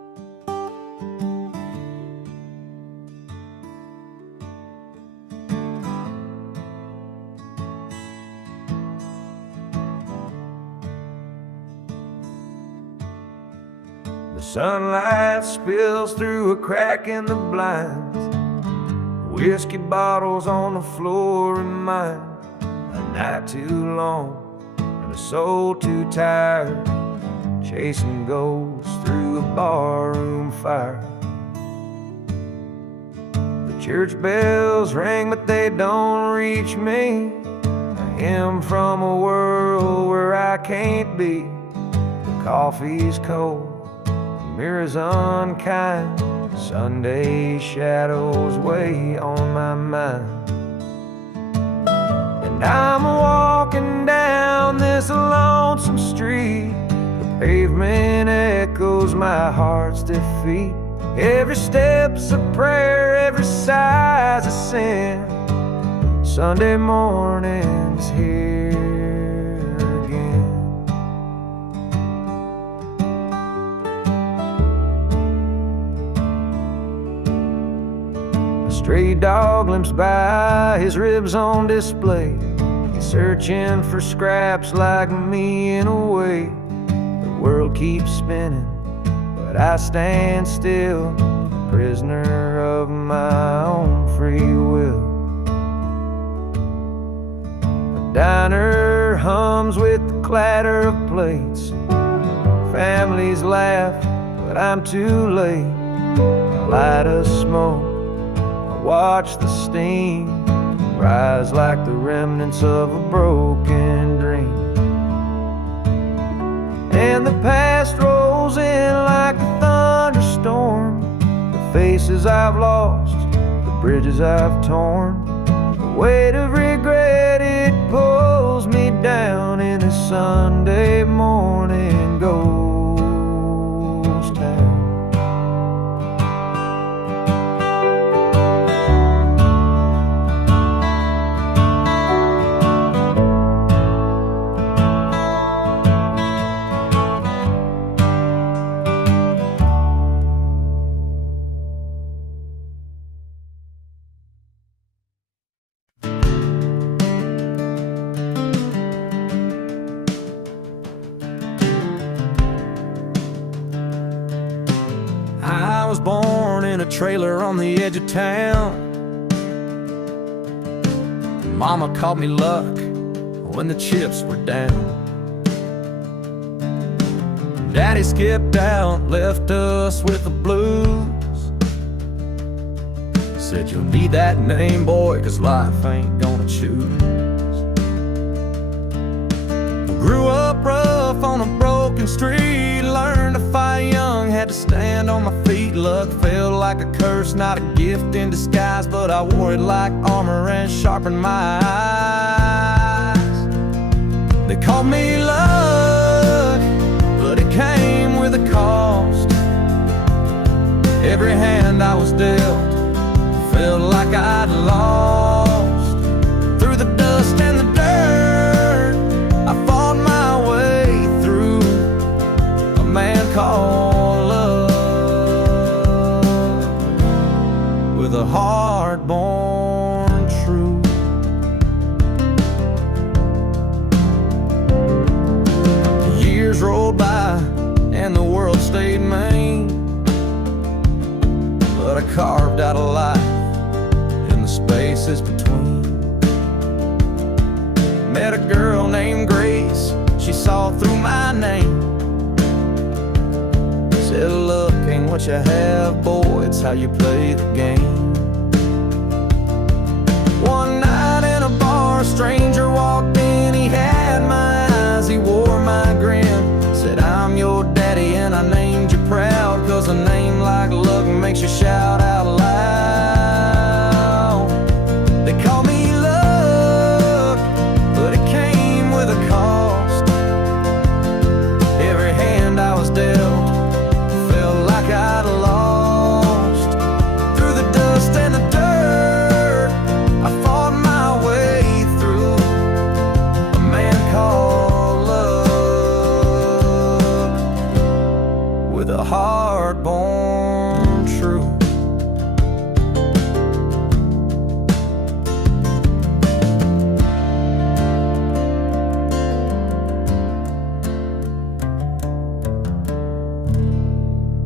The sunlight spills through a crack in the blinds. Whiskey bottles on the floor remind a night too long and a soul too tired, chasing ghosts through a barroom fire. The church bells ring, but they don't reach me. A hymn from a world where I can't be. The coffee's cold, the mirror's unkind. Sunday shadows weigh on my mind. And I'm walking down this lonesome street. The pavement echoes my heart's defeat. Every step's a prayer, every sigh's a sin. Sunday morning's here again. A stray dog limps by, his ribs on display. He's searching for scraps like me in a way. The world keeps spinning, but I stand still, prisoner of my own free will. The diner hums with the clatter of plates. Families laugh, but I'm too late. I light a smoke, I watch the steam rise like the remnants of a broken dream. And the past rolls in like a thunderstorm. The faces I've lost, the bridges I've torn. The weight of regret, it pulls me down in this Sunday morning ghost town. I was born in a trailer on the edge of town. Mama called me luck when the chips were down. Daddy skipped out, left us with the blues. Said you'll need that name, boy, 'cause life ain't gonna choose. Grew up rough on a broken street, learned to fight young, had to stand on my feet. Luck felt like a curse, not a gift in disguise, but I wore it like armor and sharpened my eyes. They called me luck, but it came with a cost. Every hand I was dealt felt like I'd lost. Through the dust and the dirt, I fought my way through a man called love, with a heart born true. Years rolled by and the world stayed mean, but I carved out a life in the spaces between. Met a girl named Grace, she saw through my name. Said, look, ain't what you have, boy, it's how you play the game. One night in a bar, a stranger walked in, he had my eyes, he wore my grin. Said, I'm your daddy and I named you proud, 'cause a name like luck makes you shout out loud. They call me luck, but it came with a cost. Every hand I was dealt felt like I'd lost. Through the dust and the dirt, I fought my way through a man called love, with a heart born true.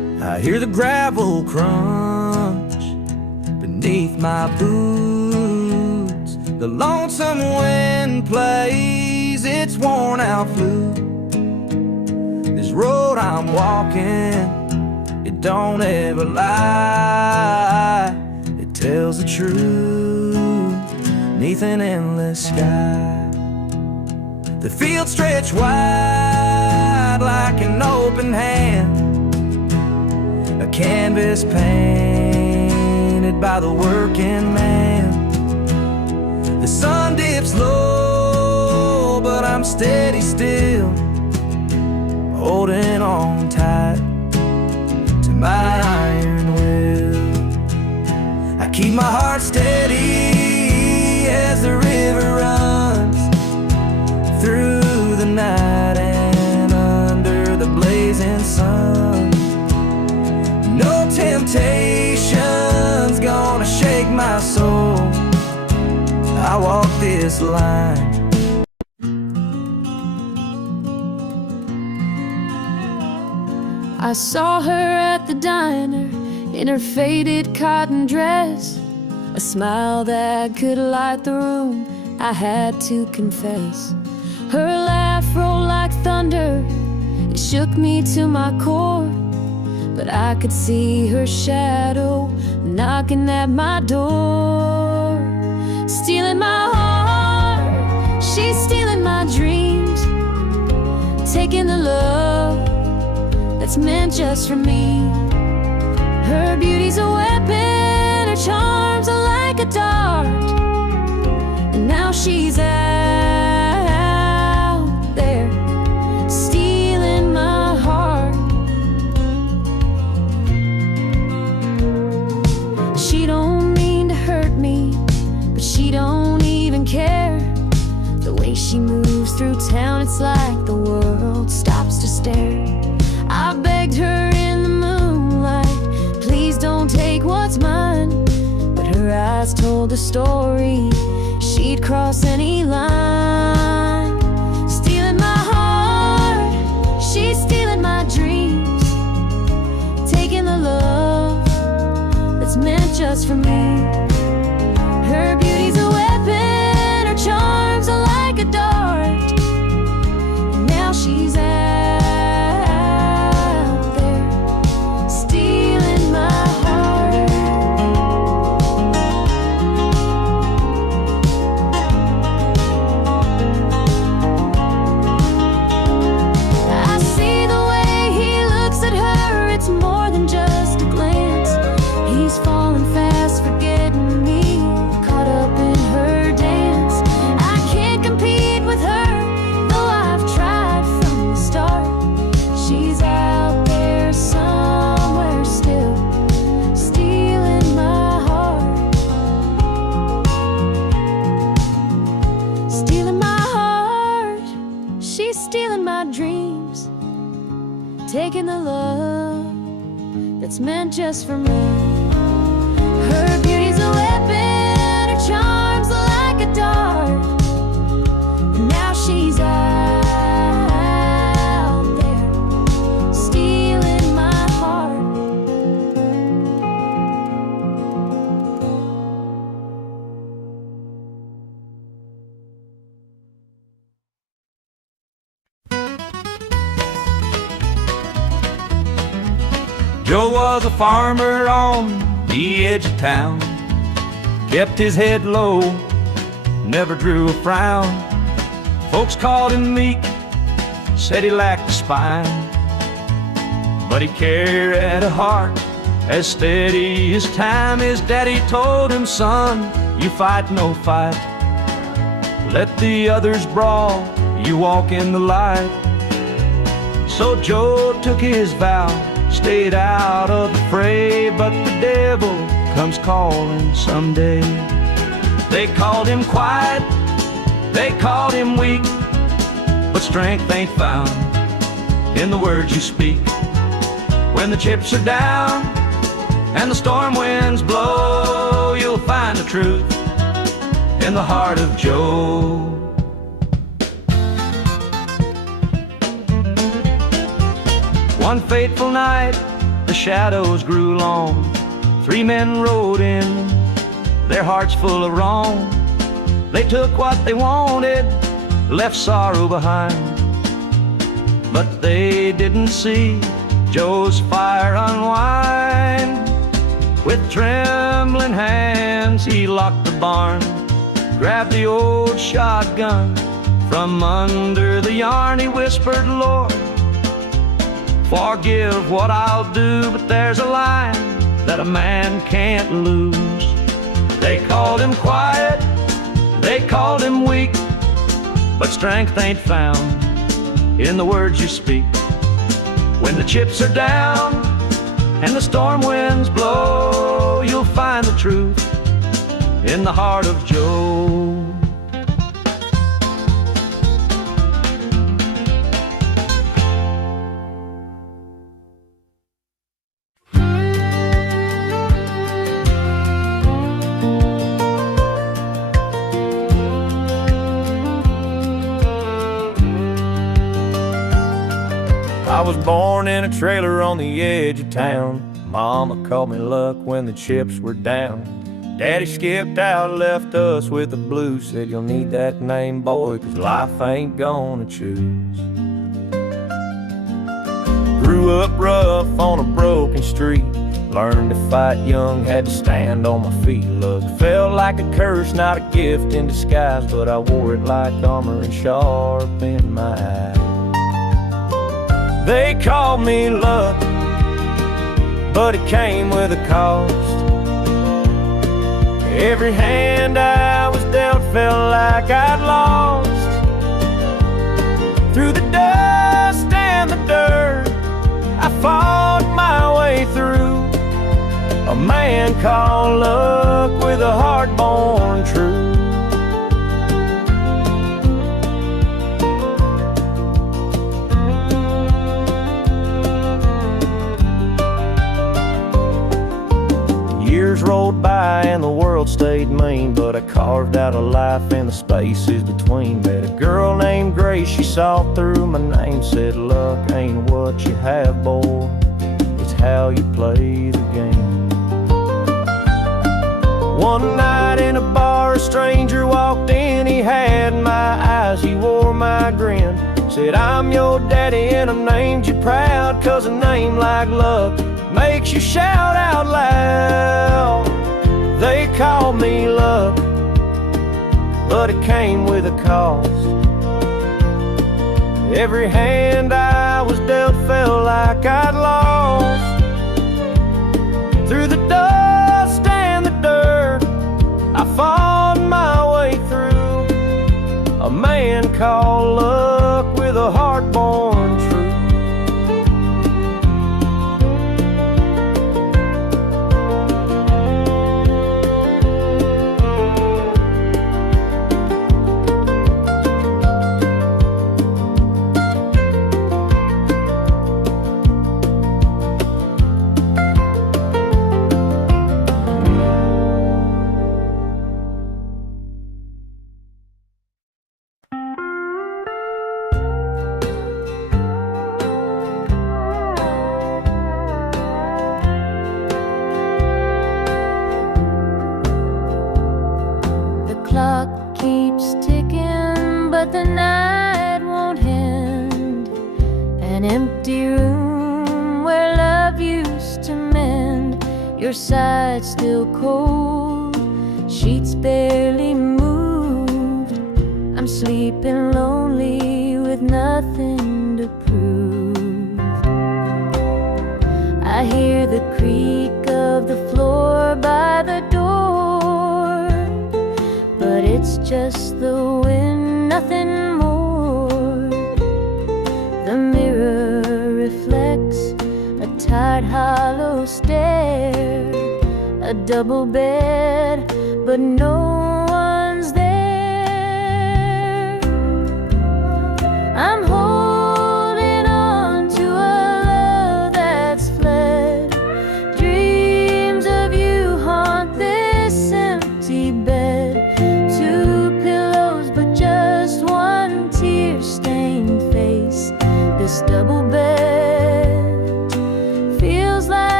hear the gravel crunch beneath my boots. The lonesome wind plays its worn out flute. This road I'm walking, it don't ever lie. It tells the truth neath an endless sky. The fields stretch wide like an open hand, a canvas painted by the working man. The sun dips low, but I'm steady still, holding on tight to my iron will. I keep my heart steady as the river runs through the night and under the blazing sun. No temptation's gonna shake my soul. I walk this line. I saw her at the diner in her faded cotton dress, a smile that could light the room, I had to confess. Her laugh rolled like thunder, it shook me to my core, but I could see her shadow knocking at my door. Stealing my heart, she's stealing my dreams, taking the love that's meant just for me. Her beauty's a weapon, her charms are like a dart, and now she's out there stealing my heart. She don't mean to hurt me, but she don't even care. The way she moves through town, it's like the world stops to stare. I begged her in the moonlight, please don't take what's mine, but her eyes told the story, she'd cross any line. Stealing my heart, she's stealing my dreams, taking the love that's meant just for me. Her beauty's a weapon, her charms are like a dart, and now she's out there stealing my heart. I see the way he looks at her, it's more than just a glance. He's falling fast, forgetting me, caught up in her dance. I can't compete with her, though I've tried from the start. She's out there somewhere still, stealing my heart. Stealing my heart, she's stealing my dreams, taking the love that's meant just for me. Her beauty's a weapon, her charms are like a dart, and now she's out there stealing my heart. Joe was a farmer on the edge of town, kept his head low, never drew a frown. Folks called him meek, said he lacked a spine, but he carried a heart as steady as time. His daddy told him, son, you fight no fight, let the others brawl, you walk in the light. So Joe took his vow, stayed out of the fray, but the devil comes calling someday. They called him quiet, they called him weak, but strength ain't found in the words you speak. When the chips are down and the storm winds blow, you'll find the truth in the heart of Joe. One fateful night, the shadows grew long. 3 men rode in, their hearts full of wrong. They took what they wanted, left sorrow behind. But they didn't see Joe's fire unwind. With trembling hands he locked the barn, grabbed the old shotgun from under the yarn. He whispered, Lord, forgive what I'll do, but there's a line that a man can't lose. They called him quiet, they called him weak, but strength ain't found in the words you speak. When the chips are down and the storm winds blow, you'll find the truth in the heart of Joe. I was born in a trailer on the edge of town. Mama called me luck when the chips were down. Daddy skipped out, left us with the blues. Said you'll need that name, boy, 'cause life ain't gonna choose. Grew up rough on a broken street. Learned to fight young, had to stand on my feet. Luck felt like a curse, not a gift in disguise, but I wore it like armor and sharp in my eye. They called me luck, but it came with a cost. Every hand I was dealt felt like I'd lost. Through the dust and the dirt, I fought my way through. A man called luck with a heart born true. Years rolled by and the world stayed mean, but I carved out a life in the spaces between. Met a girl named Grace, she saw through my name, said luck ain't what you have, boy, it's how you play the game. One night in a bar, a stranger walked in, he had my eyes, he wore my grin. Said, I'm your daddy and I'm named you proud, 'cause a name like luck makes you shout out loud. They called me luck, but it came with a cost. Every hand I was dealt felt like I'd lost. Through the dust and the dirt, I fought my way through. A man called luck with a heart born true. The night won't end. An empty room where love used to mend. Your side still cold, sheets barely moved. I'm sleeping lonely with nothing to prove. I hear the creak of the floor by the door, but it's just the wind, nothing more. The mirror reflects a tired, hollow stare. A double bed, but no one's there. I'm holding on to a love that's fled. Dreams of you haunt this empty bed. Two pillows, but just one tear-stained face. This double bed feels like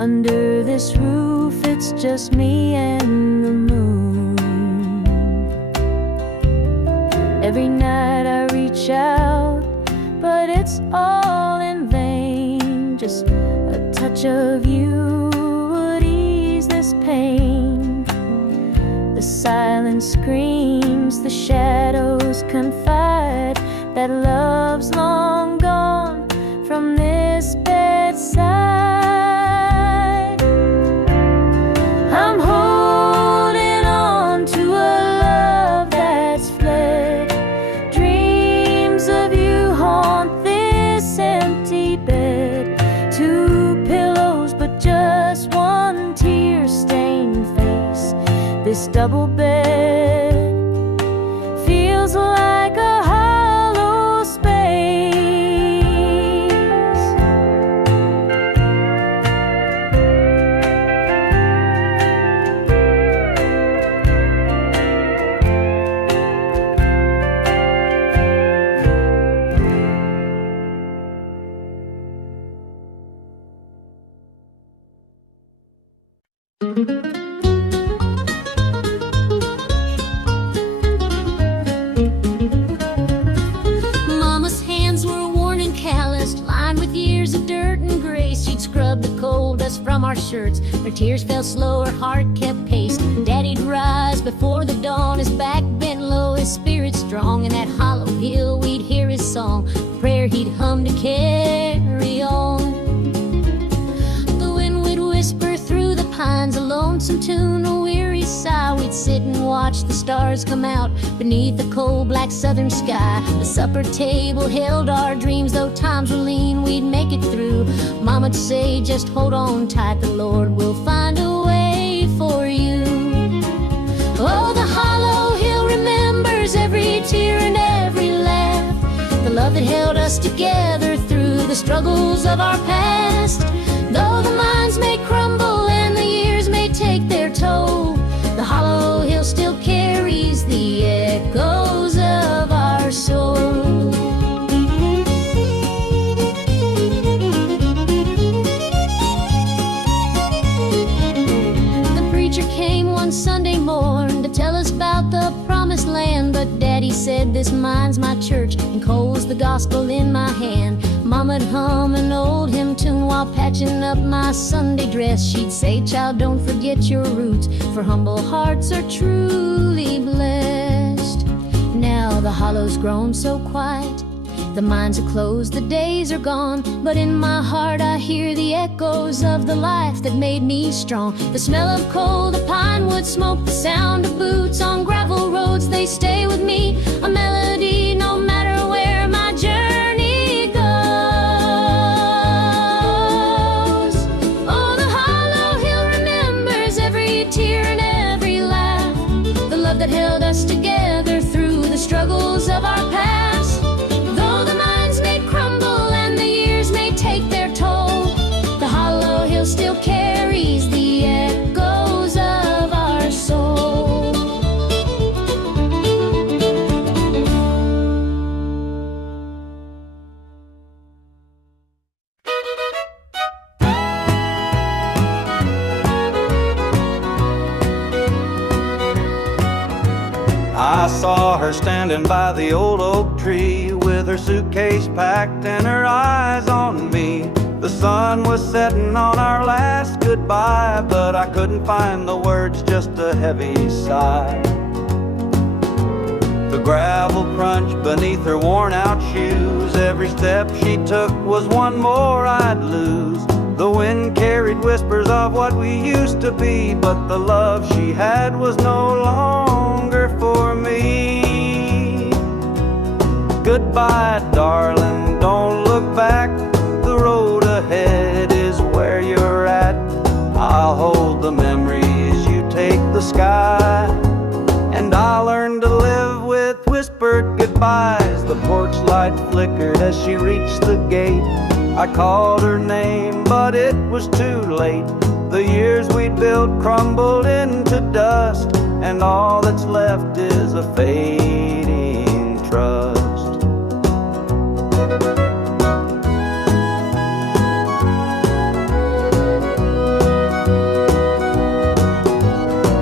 Under this roof, it's just me and the moon. Every night I reach out, but it's all in vain. Just a touch of you would ease this pain. The silence screams, the shadows confide that love's long gone from this bedside. I'm holding on to a love that's fled. Dreams of you haunt this empty bed. Two pillows, but just one tear-stained face. This double bed feels like a hollow space. Mama's hands were worn and calloused, lined with years of dirt and grace. She'd scrub the coal dust from our shirts. Her tears fell slow, her heart kept pace. Daddy'd rise before the dawn, his back bent low, his spirit strong. In that hollow hill we'd hear his song, a prayer he'd hum to carry on. The wind would whisper through the pines, a lonesome tune, a weary sigh. We'd sit and watch the stars come out beneath the cold black southern sky. The supper table held our dreams, though times were lean, we'd make it through. Mama'd say, just hold on tight, the Lord will find a way for you. Oh, the hollow hill remembers every tear and every laugh, the love that held us together through the struggles of our past. Though the minds may crumble and the years may take their toll, the hollow hill still carries the echoes of our soul. The preacher came one Sunday morn to tell us about the promised land, but Daddy said, this mine's my church, and coal's the gospel in my hand. Mama'd hum an old hymn tune while patching up my Sunday dress. She'd say, child, don't forget your roots, for humble hearts are truly blessed. Now the hollow's grown so quiet, the mines are closed, the days are gone, but in my heart I hear the echoes of the life that made me strong. The smell of coal, the pine wood smoke, the sound of boots on gravel roads, they stay with me, a melody no matter where my journey goes. Oh, the hollow hill remembers every tear and every laugh, the love that held us together through the struggles of our past. Though the minds may crumble and the years may take their toll, the hollow hill still carries the echoes of our soul. I saw her standing by the old oak tree with her suitcase packed and her eyes on me. The sun was setting on our last goodbye, but I couldn't find the words, just a heavy sigh. The gravel crunched beneath her worn out shoes, every step she took was one more I'd lose. The wind carried whispers of what we used to be, but the love she had was no longer for me. Goodbye, darling, don't look back, the road ahead is where you're at. I'll hold the memories, you take the sky, and I'll learn to live with whispered goodbyes. The porch light flickered as she reached the gate. I called her name, but it was too late. The years we'd built crumbled into dust, and all that's left is a fading trust.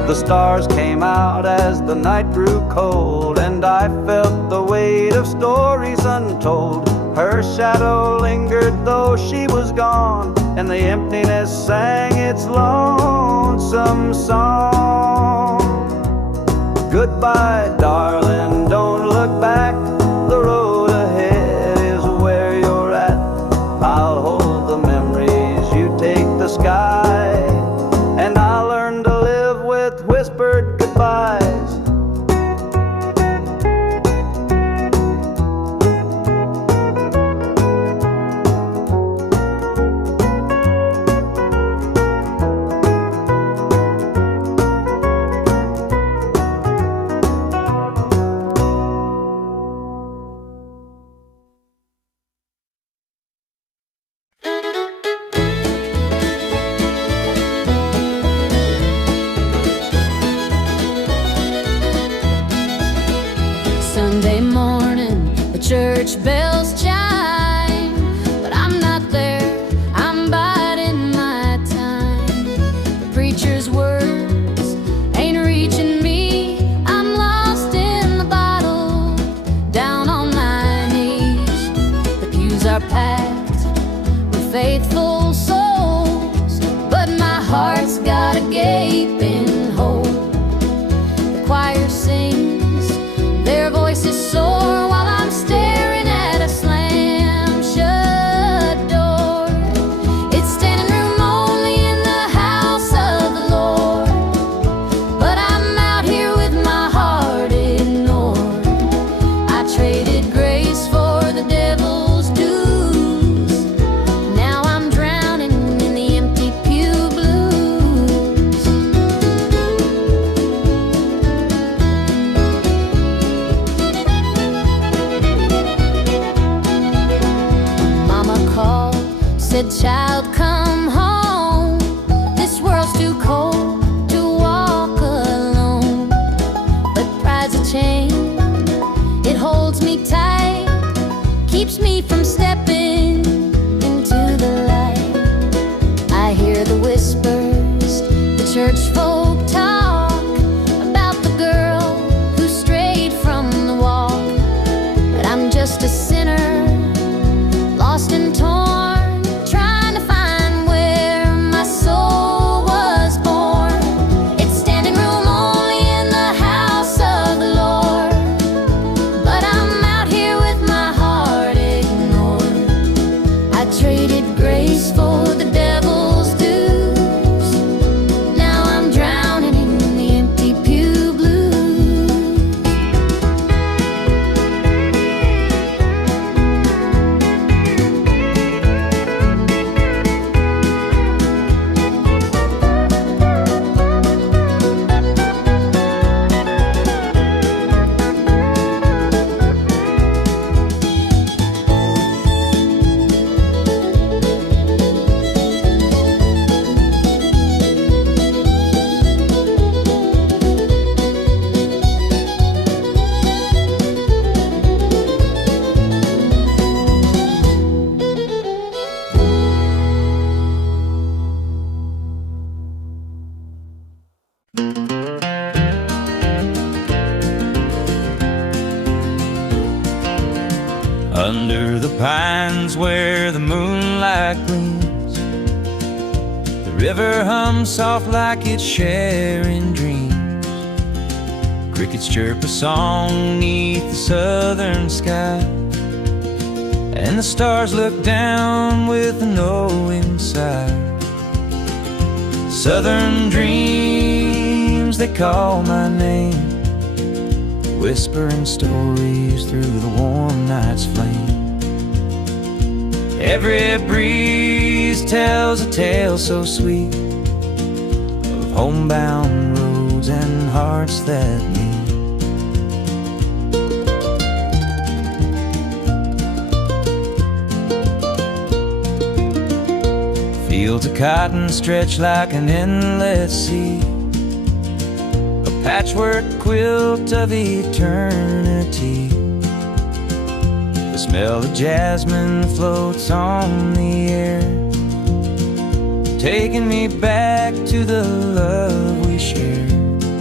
The stars came out as the night grew cold, and I felt the weight of stories untold. Her shadow lingered though she was gone, and the emptiness sang its lonesome song. Goodbye, darling, don't look back. The road ahead is where you're at. I'll hold the memories, you take the sky, and I'll learn to live with whispered goodbyes. Sunday morning, the church bells chime, but I'm not there, I'm biding my time. The preacher's words ain't reaching me, I'm lost in the bottle, down on my knees. The pews are packed with faithful souls, but my heart's got a gaping hole. The choir sings, their voices soar while I'm staring at a slam-shut door. It's standing room only in the house of the Lord, but I'm out here with my heart ignored. I traded grace for the devil's dues. Now I'm drowning in the empty pew blues. Mama called, said, "Child, come home. This world's too cold to walk alone." But pride's a chain, it holds me tight, keeps me from stepping into the light. I hear the whispers, the church folk talk about the girl who strayed from the walk. But I'm just a sinner, lost and torn, trying to find where my soul was born. It's standing room only in the house of the Lord, but I'm out here with my heart ignored. I traded grace for the devil's dues. Now I'm drowning in the empty pew blues. Under the pines where the moonlight gleams, the river hums soft like it's sharing dreams. Crickets chirp a song neath the southern sky, and the stars look down with a knowing sigh. Southern dreams, they call my name, whispering stories through the warm night's flame. Every breeze tells a tale so sweet of homebound roads and hearts that meet. Fields of cotton stretch like an endless sea, a patchwork quilt of eternity. The smell of jasmine floats on the air, taking me back to the love we shared.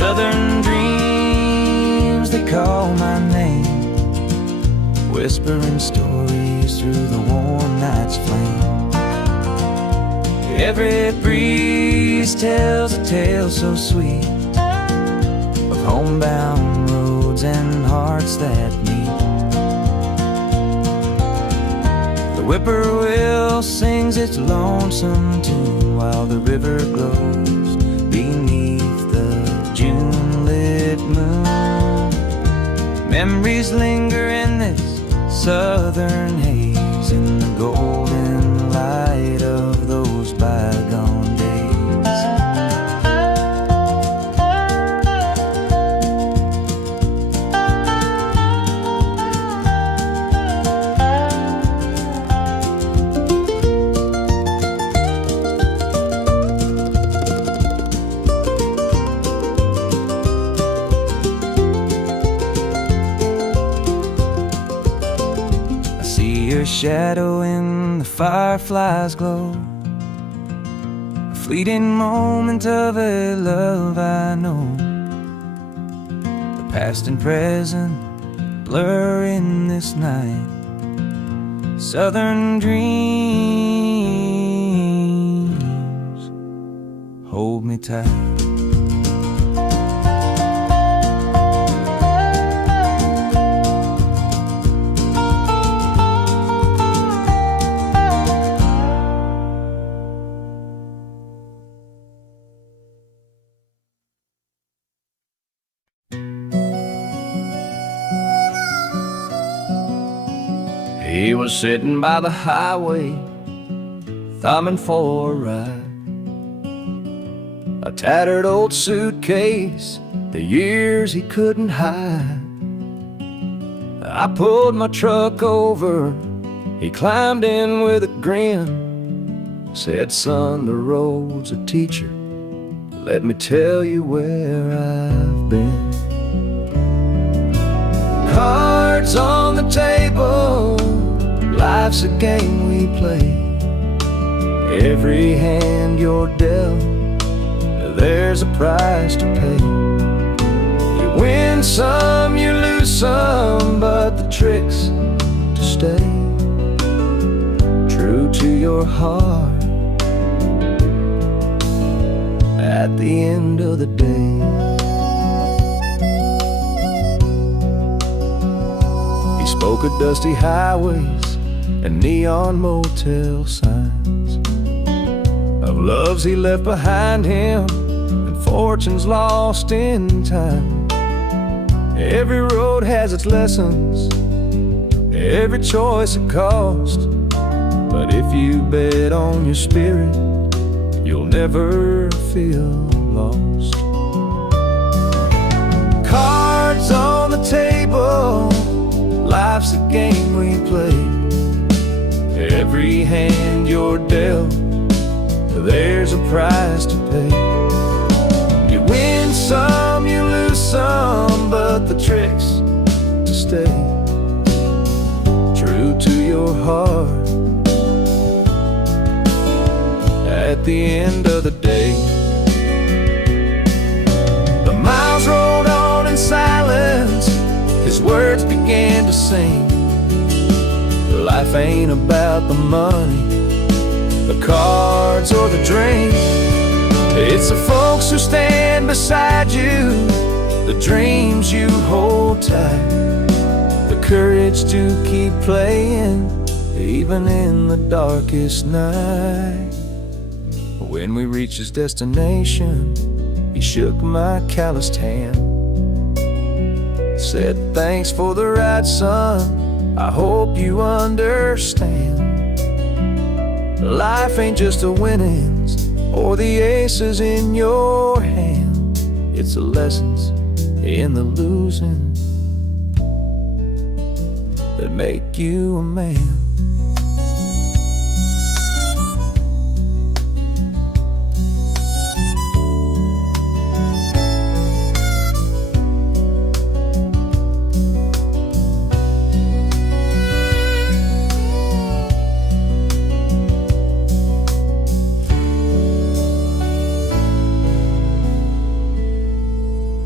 Southern dreams, they call my name, whispering stories through the warm night's flame. Every breeze tells a tale so sweet of homebound roads and hearts that meet. The whippoorwill sings its lonesome tune while the river glows beneath the June-lit moon. Memories linger in this southern haze, in the golden light of those bygone days. Your shadow in the firefly's glow, a fleeting moment of a love I know. The past and present blur in this night. Southern dreams hold me tight. He was sitting by the highway, thumbing for a ride. A tattered old suitcase, the years he couldn't hide. I pulled my truck over, he climbed in with a grin. Said, son, the road's a teacher, let me tell you where I've been. Cards on the table, life's a game we play. Every hand you're dealt, there's a price to pay. You win some, you lose some, but the trick's to stay true to your heart at the end of the day. He spoke of dusty highways and neon motel signs, of loves he left behind him and fortunes lost in time. Every road has its lessons, every choice a cost, but if you bet on your spirit, you'll never feel lost. Cards on the table, life's a game we play. Every hand you're dealt, there's a price to pay. You win some, you lose some, but the trick's to stay true to your heart at the end of the day. The miles rolled on in silence, his words began to sing. Life ain't about the money, the cards or the drink. It's the folks who stand beside you, the dreams you hold tight, the courage to keep playing even in the darkest night. When we reached his destination, he shook my calloused hand, said, thanks for the ride, son, I hope you understand. Life ain't just the winnings or the aces in your hand, it's the lessons in the losing that make you a man.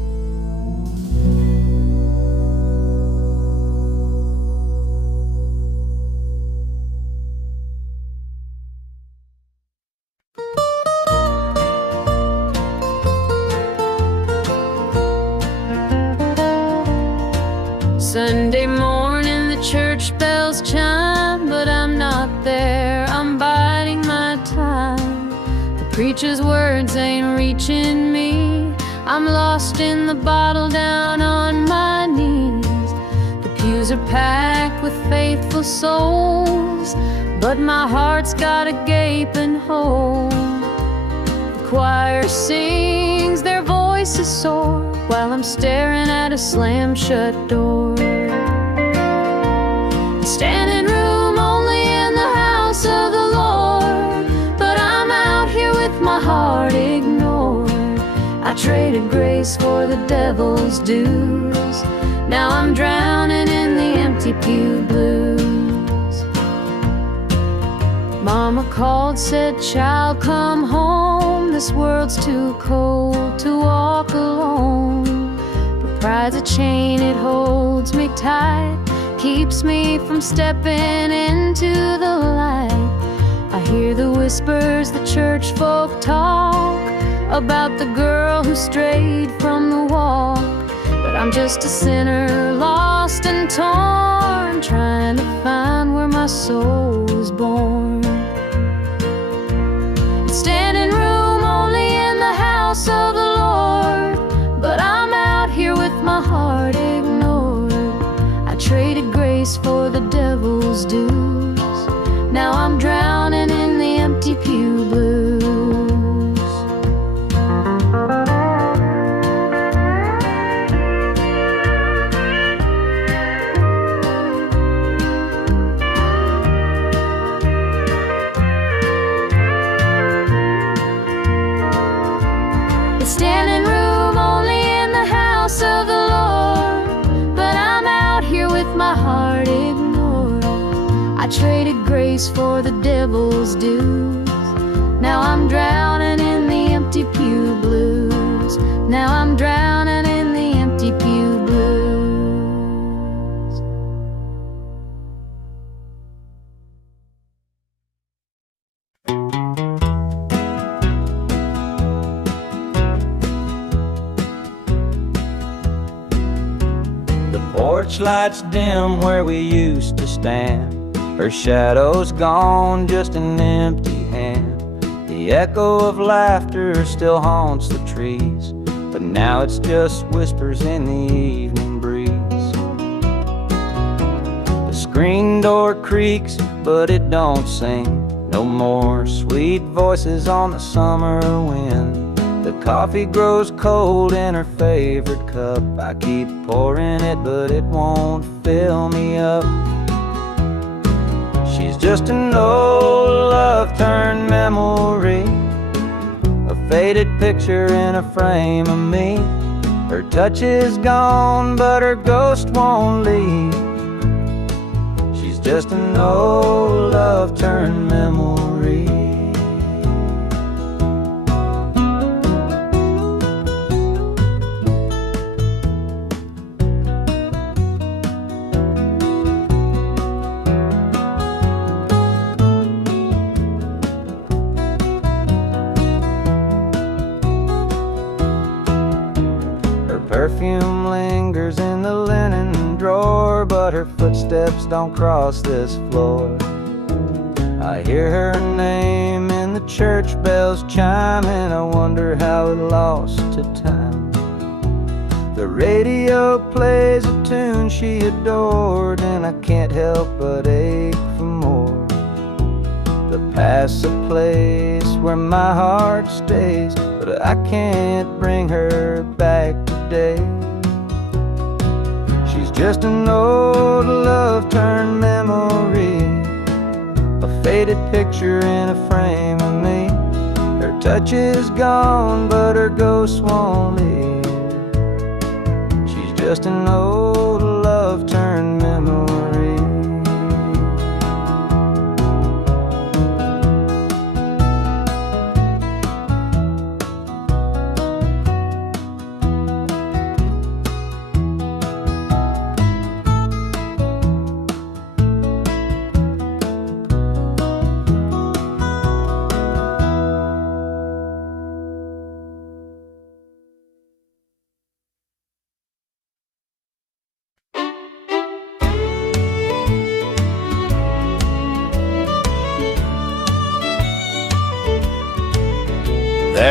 Sunday morning the church bells chime, but I'm not there, I'm biding my time. The preacher's words ain't reaching me, I'm lost in the bottle down on my knees. The pews are packed with faithful souls, but my heart's got a gaping hole. The choir sings, their voices soar, while I'm staring at a slam-shut door. Standing room only in the house of the Lord, but I'm out here with my heart ignored. I traded grace for the devil's dues, now I'm drowning in the empty pew blues. Mama called, said, child, come home, this world's too cold to walk alone. But pride's a chain, it holds me tight, keeps me from stepping into the light. I hear the whispers the church folk talk about the girl who strayed from the walk, but I'm just a sinner, lost and torn, trying to find where my soul was born. Standing room only in the house of the Lord, but I'm out here with my heart ignored. I traded grace for the devil's dues, now I'm drowning in the empty pew blues. Standing room only in the house of the Lord, but I'm out here with my heart ignored. I traded grace for the devil's dues, now I'm drowning in the empty pew blues. Now I'm drowning in the empty pew blues. Porch lights dim where we used to stand, her shadow's gone, just an empty hand. The echo of laughter still haunts the trees, but now it's just whispers in the evening breeze. The screen door creaks, but it don't sing, no more sweet voices on the summer wind. The coffee grows cold in her favorite cup, I keep pouring it, but it won't fill me up. She's just an old love-turned memory, a faded picture in a frame of me. Her touch is gone, but her ghost won't leave. She's just an old love-turned memory. Perfume lingers in the linen drawer, but her footsteps don't cross this floor. I hear her name in the church bells chime, and I wonder how it lost to time. The radio plays a tune she adored, and I can't help but ache for more. The past's a place where my heart stays, but I can't bring her back today. She's just an old love-turned memory, a faded picture in a frame of me. Her touch is gone, but her ghost won't leave. She's just an old love-turned memory.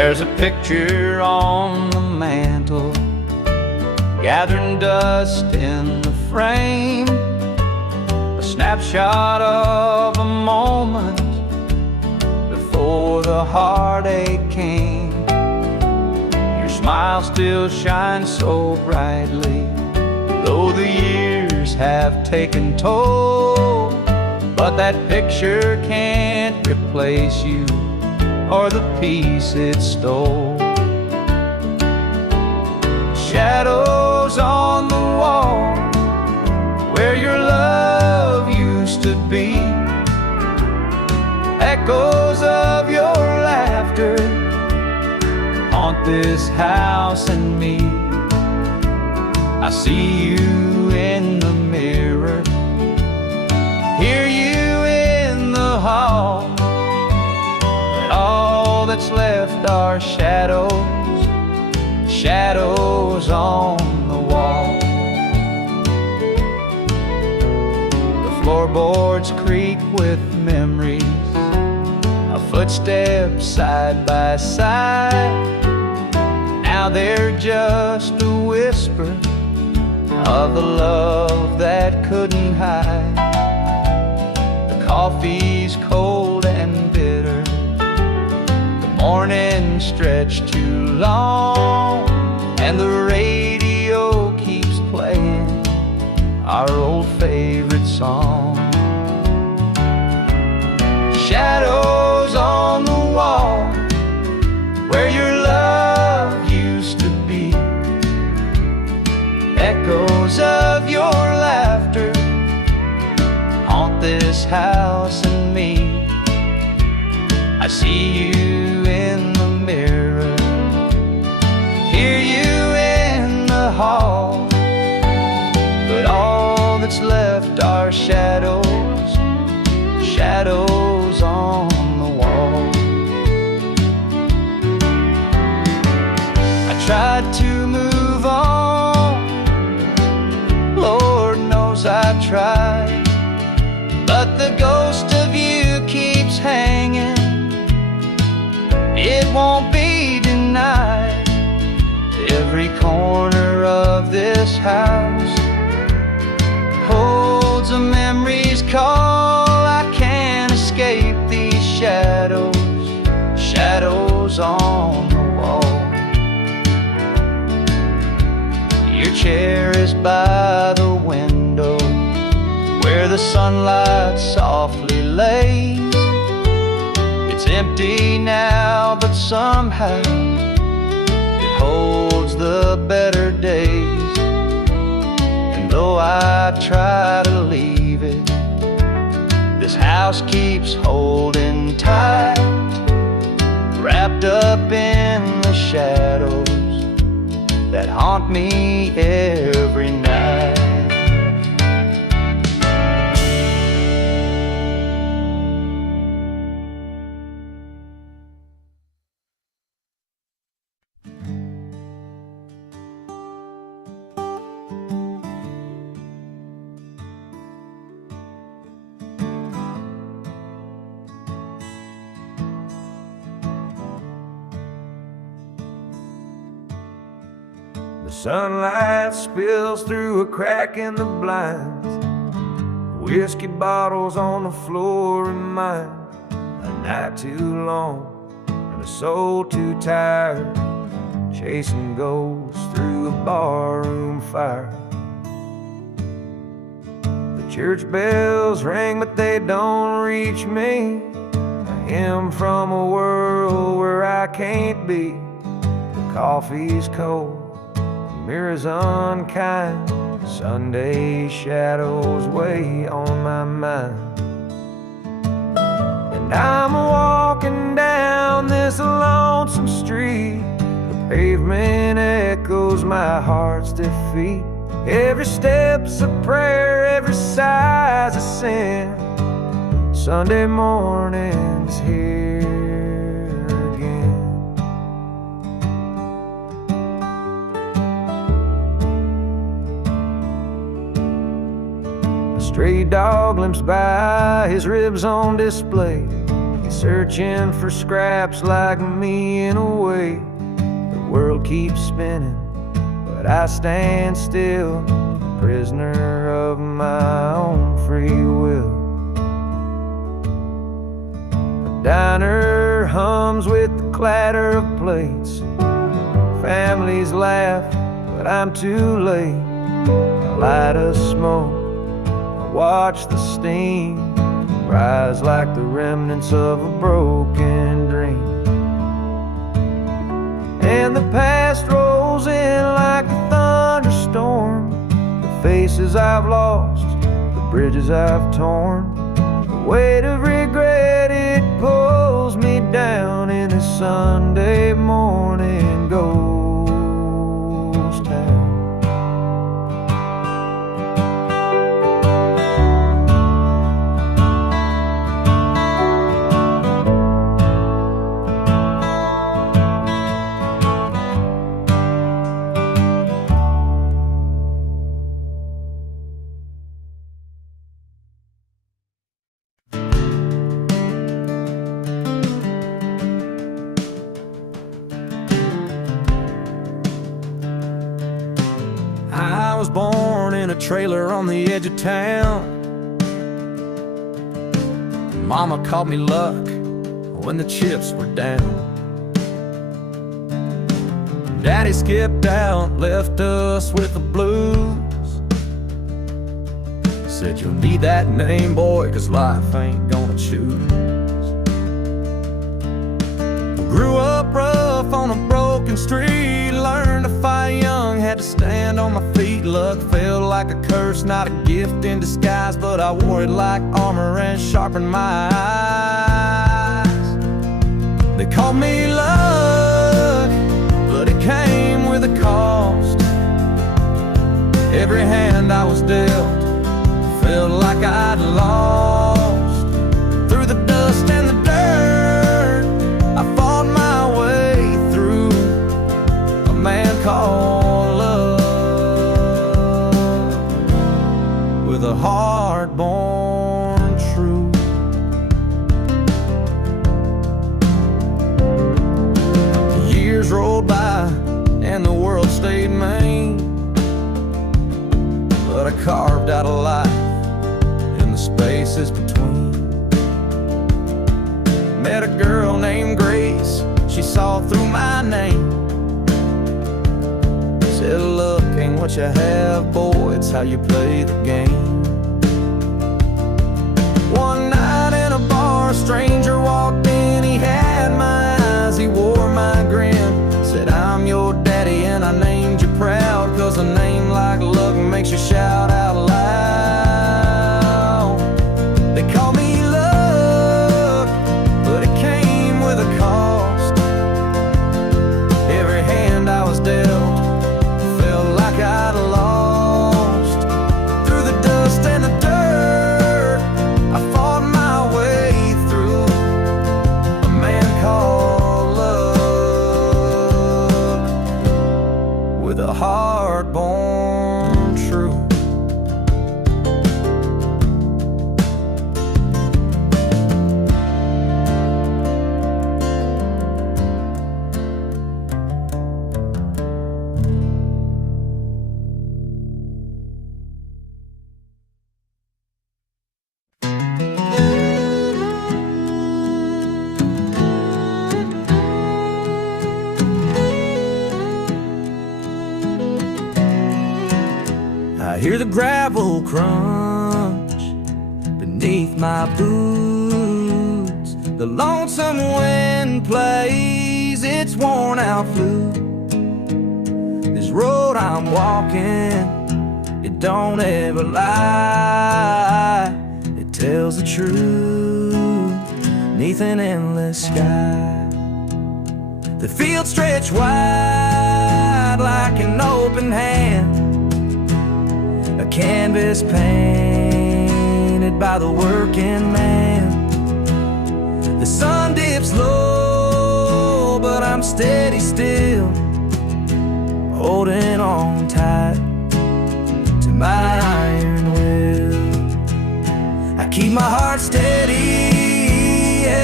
There's a picture on the mantle, gathering dust in the frame, a snapshot of a moment before the heartache came. Your smile still shines so brightly, though the years have taken toll. But that picture can't replace you or the peace it stole. Shadows on the wall where your love used to be, echoes of your laughter haunt this house and me. I see you in the mirror, hear you in the hall, but all that's left are shadows, shadows on the wall. The floorboards creak with memories of footsteps side by side. Now they're just a whisper of the love that couldn't hide. The coffee's cold and bitter, the morning stretched too long, and the radio keeps playing our old favorite song. Shadows on the wall where your love used to be, echoes of your laughter haunt this house and me. I see you in the mirror, hear you in the hall, but all that's left are shadows, shadows on the wall. I tried to move on, Lord knows I tried, but the ghost of you keeps hanging. It won't be denied. Every corner of this house holds a memory's call. I can't escape these shadows, shadows on the wall. Your chair is by the window where the sunlight softly lays. It's empty now, but somehow it holds the better days. And though I try to leave it, this house keeps holding tight, wrapped up in the shadows that haunt me every night. The sunlight spills through a crack in the blinds. Whiskey bottles on the floor remind a night too long and a soul too tired, chasing ghosts through a barroom fire. The church bells ring, but they don't reach me. A hymn from a world where I can't be. The coffee's cold, mirrors unkind, Sunday shadows weigh on my mind. And I'm walking down this lonesome street, the pavement echoes my heart's defeat. Every step's a prayer, every sigh's a sin. Sunday morning's here again. A stray dog limps by, his ribs on display. He searching for scraps like me in a way. The world keeps spinning, but I stand still, prisoner of my own free will. The diner hums with the clatter of plates. Families laugh, but I'm too late. I light a smoke, I watch the steam rise like the remnants of a broken dream. And the past rolls in like a thunderstorm. The faces I've lost, the bridges I've torn. The weight of regret, it pulls me down in a Sunday morning ghost town. I was born in a trailer on the edge of town. Mama called me luck when the chips were down. Daddy skipped out, left us with the blues. Said you'll need that name, boy, 'cause life ain't gonna choose. Grew up rough on a broken street, learned to fight young, had to stand on my feet. Luck felt like a curse, not a gift in disguise, but I wore it like armor and sharpened my eyes. They called me luck, but it came with a cost. Every hand I was dealt felt like I'd lost. Through the dust and the dirt, I fought my way through. A man called love, with a heart born true. Years rolled by and the world stayed mean, but I carved out a life in the spaces between. Met a girl named Grace, she saw through my name. Said, look, ain't what you have, boy, it's how you play the game. One night in a bar, a stranger walked in, he had my eyes, he wore my grin. Said, I'm your daddy and I named you proud, 'cause a name like luck makes you shout out loud. They call me luck, but it came with a cost. Every hand I was dealt felt like I'd lost. Through the dust and the dirt, I fought my way through. A man called love, with a heart born true. I hear the gravel crunch beneath my boots. The lonesome wind plays its worn out flute. This road I'm walking, it don't ever lie. It tells the truth neath an endless sky. The fields stretch wide like an open hand, a canvas painted by the working man. The sun dips low, but I'm steady still, holding on tight to my iron will. I keep my heart steady as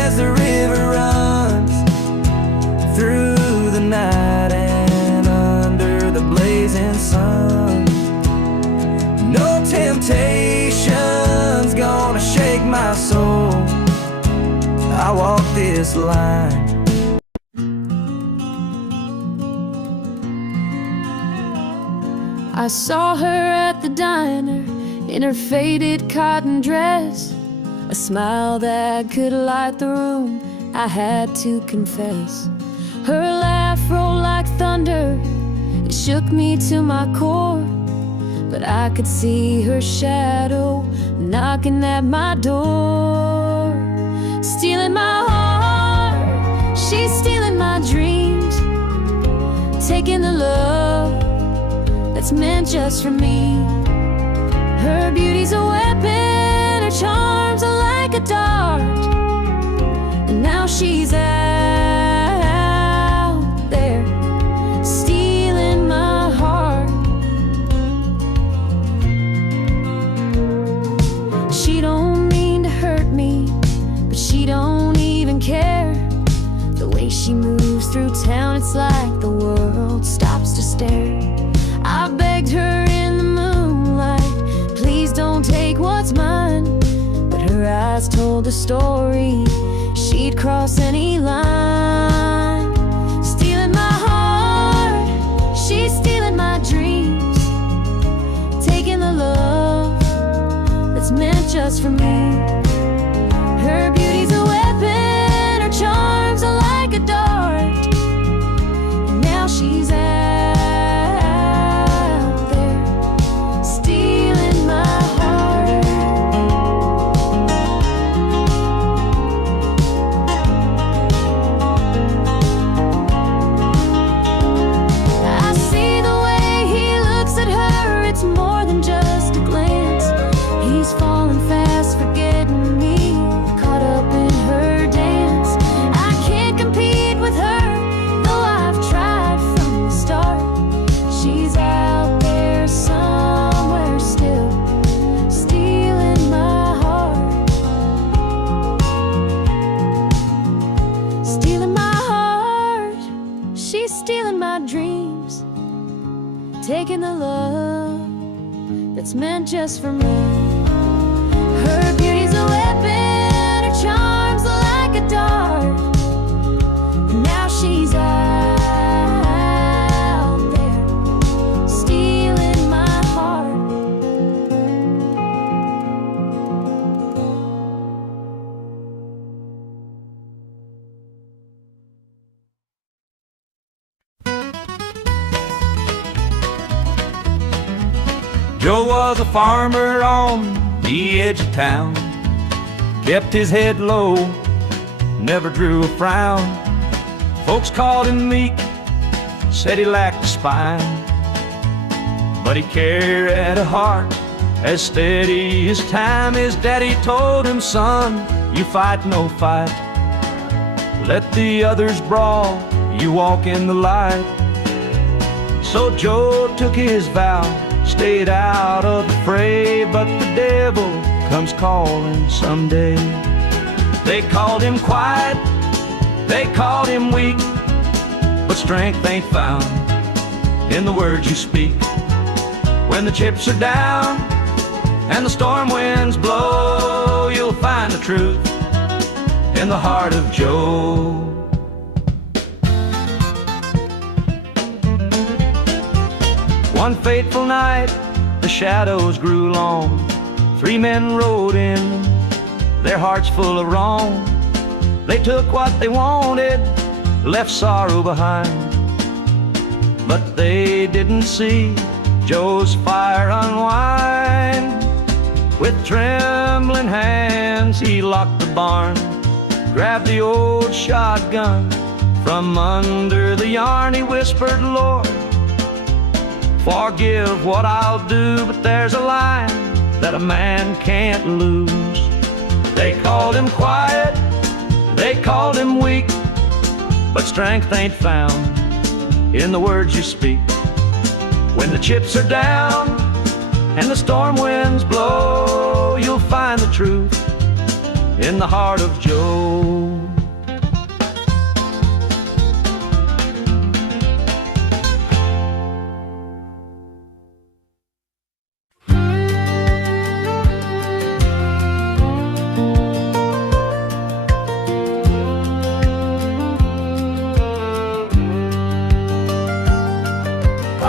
as the river runs through the night and under the blazing sun. No temptation's gonna shake my soul. I walk this line. I saw her at the diner in her faded cotton dress, a smile that could light the room, I had to confess. Her laugh rolled like thunder, it shook me to my core, but I could see her shadow knocking at my door. Stealing my heart, she's stealing my dreams, taking the love that's meant just for me. Her beauty's a weapon, her charms are like a dart, and now she's out there stealing my heart. She don't mean to hurt me, but she don't even care. The way she moves through town, it's like the world stops to stare. I begged her in the moonlight, please don't take what's mine, but her eyes told the story, she'd cross any line. Stealing my heart, she's stealing my dreams, taking the love that's meant just for me. Her beauty's a weapon, her charms are like a dart, and now she's out there stealing my heart. I see the way he looks at her, it's more than just a glance. He's falling fast, forgetting me, caught up in her dance. I can't compete with her, though I've tried from the start. She's out there somewhere still, stealing my heart. Stealing my heart, she's stealing my dreams, taking the love that's meant just for me. Her beauty's a weapon, her charms are like a dart, and now she's out there stealing my heart. Joe was a farmer on the edge of town, kept his head low, never drew a frown. Folks called him meek, said he lacked a spine, but he carried a heart as steady as time. His daddy told him, son, you fight no fight, let the others brawl, you walk in the light. So Joe took his vow, stayed out of the fray, but the devil comes calling someday. They called him quiet, they called him weak, but strength ain't found in the words you speak. When the chips are down and the storm winds blow, you'll find the truth in the heart of Joe. One fateful night, the shadows grew long. 3 men rode in, their hearts full of wrong. They took what they wanted, left sorrow behind, but they didn't see Joe's fire unwind. With trembling hands, he locked the barn, grabbed the old shotgun from under the yarn. He whispered, Lord, forgive what I'll do, but there's a line that a man can't lose. They called him quiet, they called him weak, but strength ain't found in the words you speak. When the chips are down and the storm winds blow, you'll find the truth in the heart of Joe.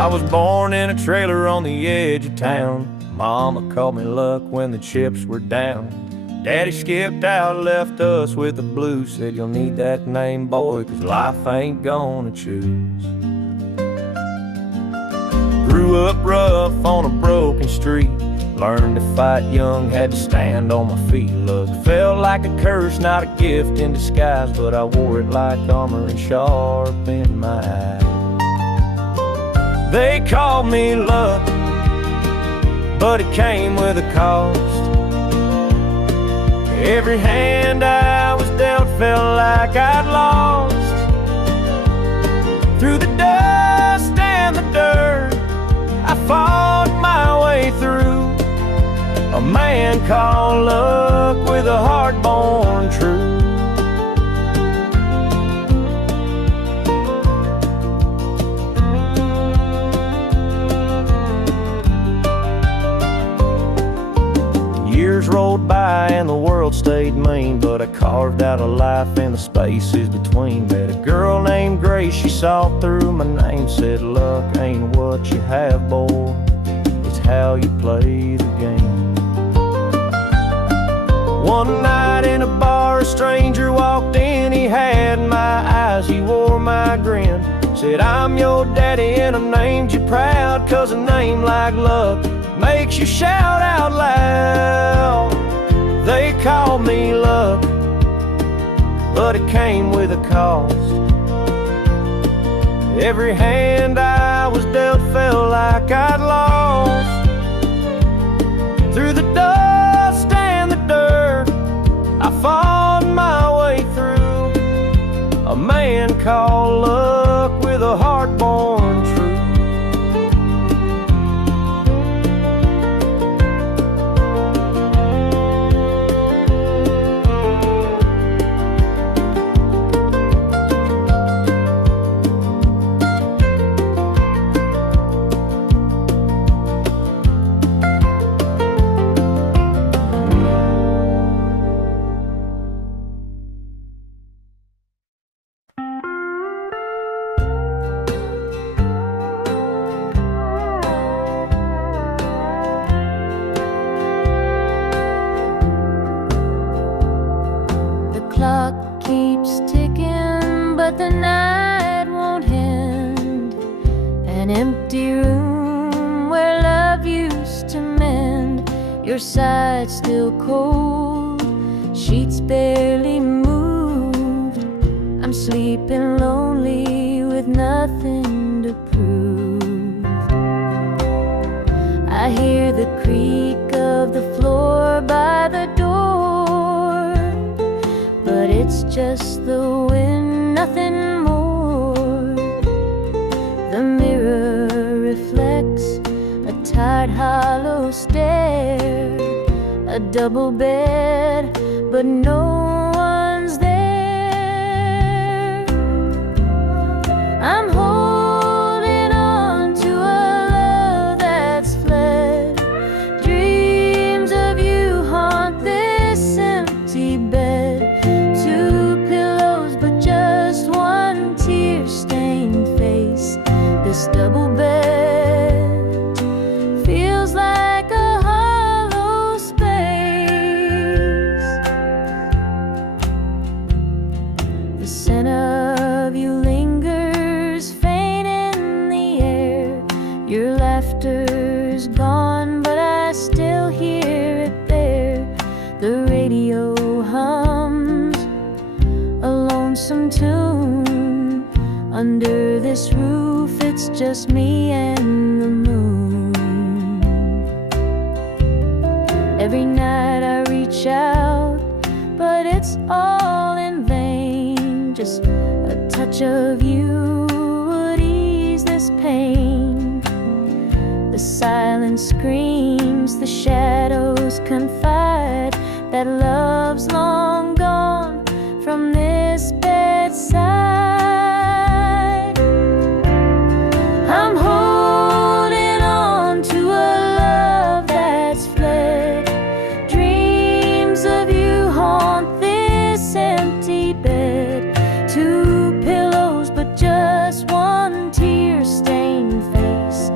I was born in a trailer on the edge of town. Mama called me luck when the chips were down. Daddy skipped out, left us with the blues. Said you'll need that name, boy, 'cause life ain't gonna choose. Grew up rough on a broken street. Learned to fight young, had to stand on my feet. Look, felt like a curse, not a gift in disguise, but I wore it like armor and sharp in my eye. They called me luck, but it came with a cost. Every hand I was dealt felt like I'd lost. Through the dust and the dirt, I fought my way through. A man called luck with a heart born true. Years rolled by and the world stayed mean, but I carved out a life in the spaces between. Met a girl named Grace, she saw through my name, said luck ain't what you have, boy, it's how you play the game. One night in a bar, a stranger walked in. He had my eyes, he wore my grin. Said, I'm your daddy and I named you proud, 'cause a name like luck makes you shout out loud. They called me luck, but it came with a cost. Every hand I was dealt felt like I'd lost. Through the dust and the dirt, I fought my way through. A man called luck with a heart born true. Clock keeps ticking, but the night won't end. An empty room where love used to mend. Your side still cold, sheets barely moved. I'm sleeping lonely with nothing to prove. I hear the creak of the floor by the door, but it's just the wind, nothing more. The mirror reflects a tired, hollow stare. A double bed, but no one's there. I'm holding on to a love that's fled. Dreams of you haunt this empty bed. Two pillows, but just one tear-stained face. This double bed feels like a hollow space. The scent of you lingers faint in the air. Your laughter's gone, but I still hear it there. The radio hums a lonesome tune. Under this roof, it's just me and the moon. Every night I reach out, but it's all in vain. Just a touch of you would ease this pain. The silence screams, the shadows confide that love's long gone from this bedside. I'm holding on to a love that's fled. Dreams of you haunt this empty bed. Two pillows, but just one tear-stained face.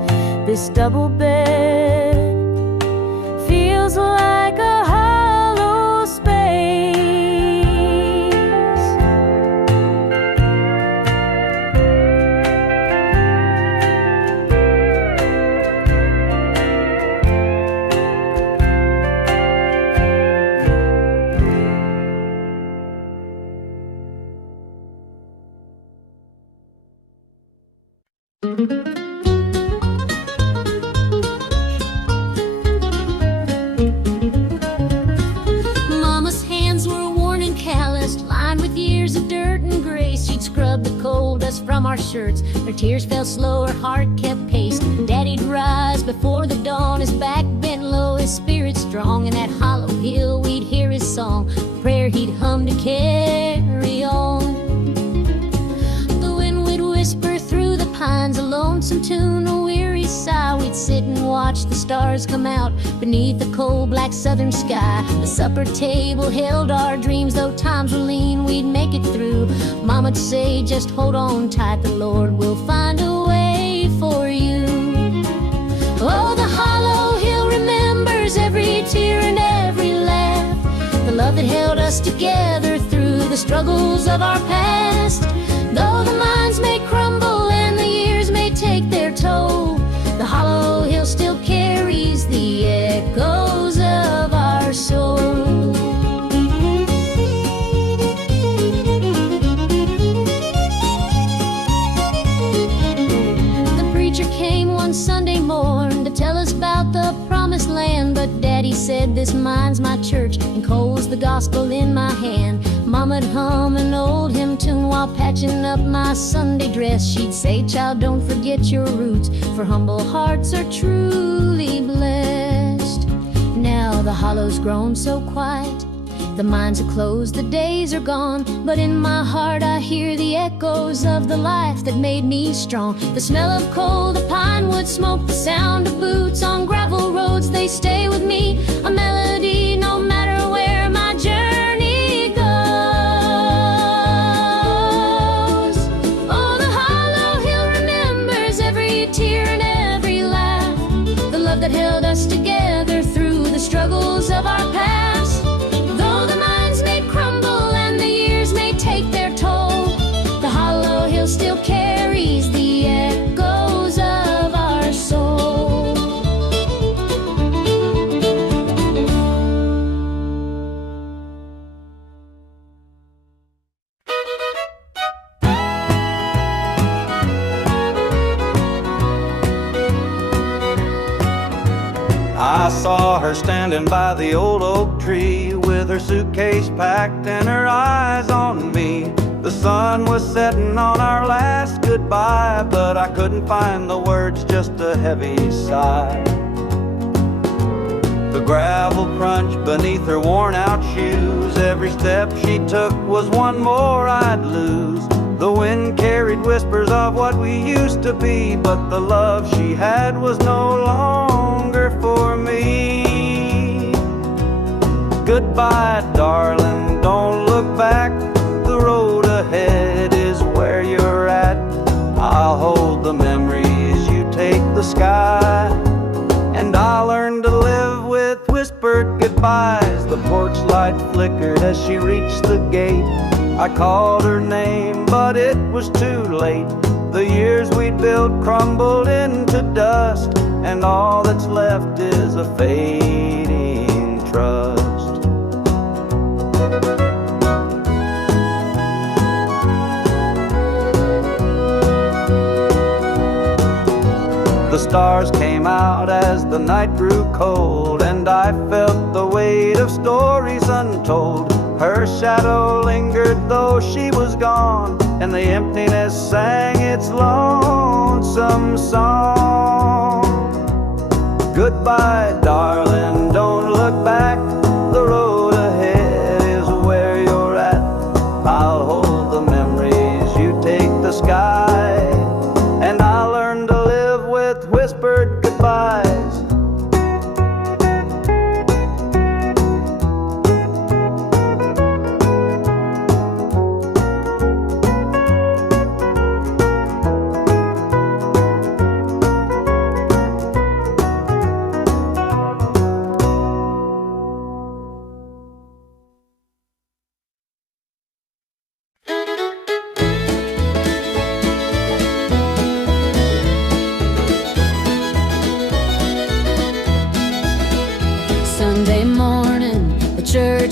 this double bed feels like a hollow space. Mama's hands were worn and calloused, lined with years of dirt and grace. She'd scrub the coal dust from our shirts. Her tears fell slow, her heart kept pace. Daddy'd rise before the dawn, his back bent low, his spirit strong. In that hollow hill we'd hear his song, a prayer he'd hum to carry on. The wind would whisper through the pines, a lonesome tune, a weary sigh. We'd sit and watch the stars come out beneath the cold black southern sky. The supper table held our dreams, though times were lean, we'd make it through. Mama'd say, just hold on tight, the Lord will find a way for you. Oh, the hollow hill remembers every tear and every laugh, the love that held us together through the struggles of our past. Though the minds may crumble and the years may take their toll, the hollow hill still carries the echoes of our soul. The preacher came one Sunday morn to tell us about the promised land, but Daddy said, this mine's my church and coal's the gospel in my hand. Mama'd hum an old hymn tune while patching up my Sunday dress. She'd say, child, don't forget your roots, for humble hearts are truly blessed. Now the hollow's grown so quiet, the mines are closed, the days are gone, but in my heart I hear the echoes of the life that made me strong. The smell of coal, the pine wood smoke, the sound of boots on gravel roads, they stay with me, a melody no matter where my journey goes. Oh, the hollow hill remembers every tear and every laugh, the love that held us together through the struggles of our past. Though the minds may crumble and the years may take their toll, the hollow hill still carries the echoes of our soul. I saw her standing by the old oak tree with her suitcase packed and her eyes on me. The sun was setting on our last goodbye, but I couldn't find the words, just a heavy sigh. The gravel crunched beneath her worn out shoes, every step she took was one more I'd lose. The wind carried whispers of what we used to be, but the love she had was no longer for me. Goodbye, darling, don't look back, the road ahead is where you're at. I'll hold the memories, you take the sky, and I'll learn to live with whispered goodbyes. The porch light flickered as she reached the gate. I called her name, but it was too late. The years we'd built crumbled into dust, and all that's left is a fading trust. The stars came out as the night grew cold, and I felt the weight of stories untold. Her shadow lingered though she was gone, and the emptiness sang its lonesome song. Goodbye, darling, don't look back, the road ahead is where you're at. I'll hold the memories, you take the sky, and I'll learn to live with whispered goodbyes.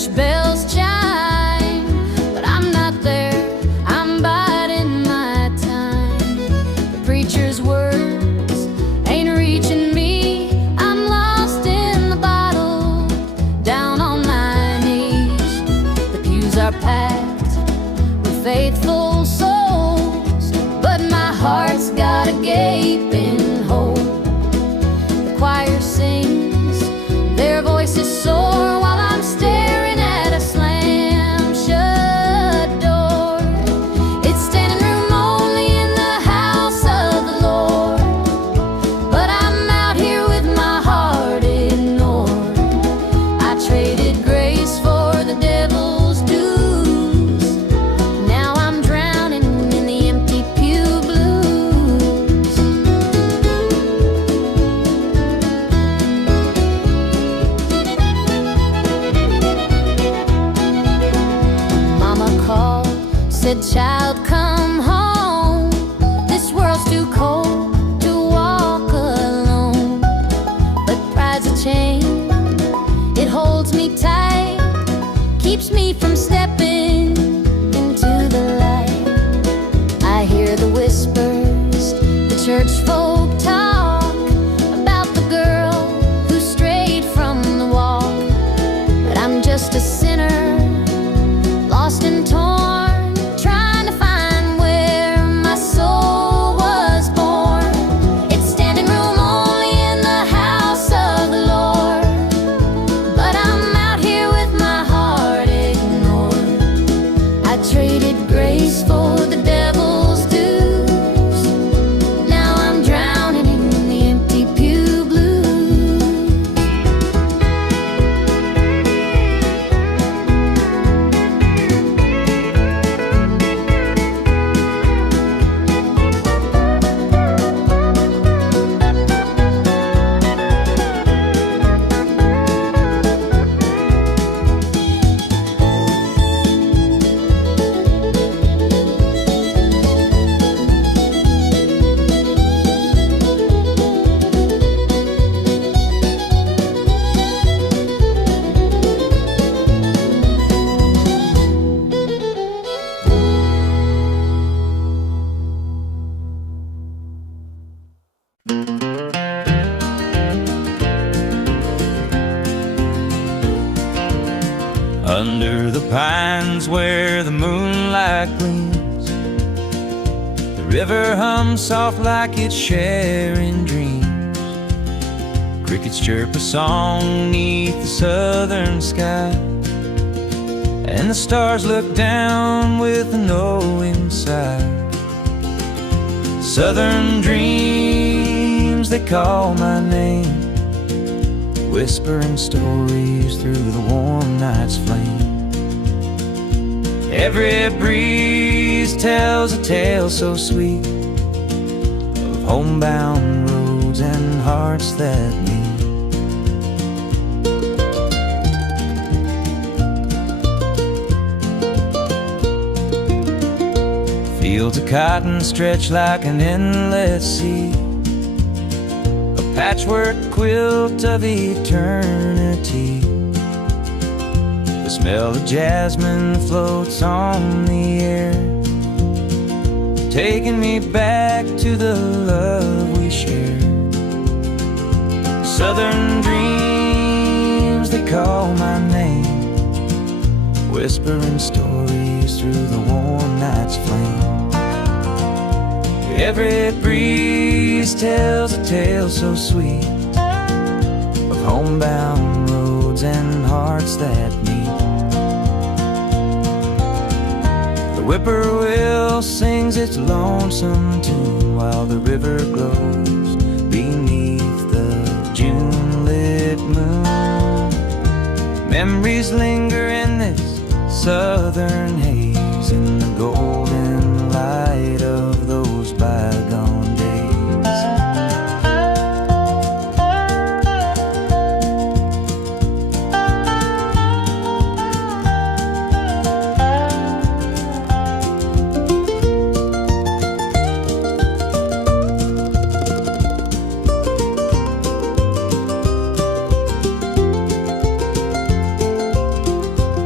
church bells chime, but I'm not there, I'm biding my time. The preacher's words ain't reaching me, I'm lost in the bottle, down on my knees. The pews are packed with faithful souls, but my heart's got a gaping hole. The choir sings, their voices soar, while I'm staring at a slam-shut door. It's standing room only in the house of the Lord, but I'm out here with my heart ignored. I traded grace for the devil's dues. Now I'm drowning in the empty pew blues. Mama called, said, "Child, come home. This world's too cold to walk alone." But pride's a chain, it holds me tight, keeps me from stepping into the light. I hear the whispers, the church folk talk about the girl who strayed from the walk. But I'm just a sinner, lost and torn, trying to find where my soul was born. It's standing room only in the house of the Lord, but I'm out here with my heart ignored. I traded grace for the devil's dues. Now I'm drowning in the empty pew blues. Under the pines where the moonlight gleams, the river hums soft like it's sharing dreams. Crickets chirp a song neath the southern sky, and the stars look down with a knowing sigh. Southern dreams, they call my name, whispering stories through the warm night's flame. Every breeze tells a tale so sweet of homebound roads and hearts that meet. Fields of cotton stretch like an endless sea, patchwork quilt of eternity. The smell of jasmine floats on the air, taking me back to the love we shared. Southern dreams, they call my name, whispering stories through the warm night's flame. Every breeze tells a tale so sweet of homebound roads and hearts that meet. The whippoorwill sings its lonesome tune while the river glows beneath the June-lit moon. Memories linger in this southern haze, in the golden light of those bygone days.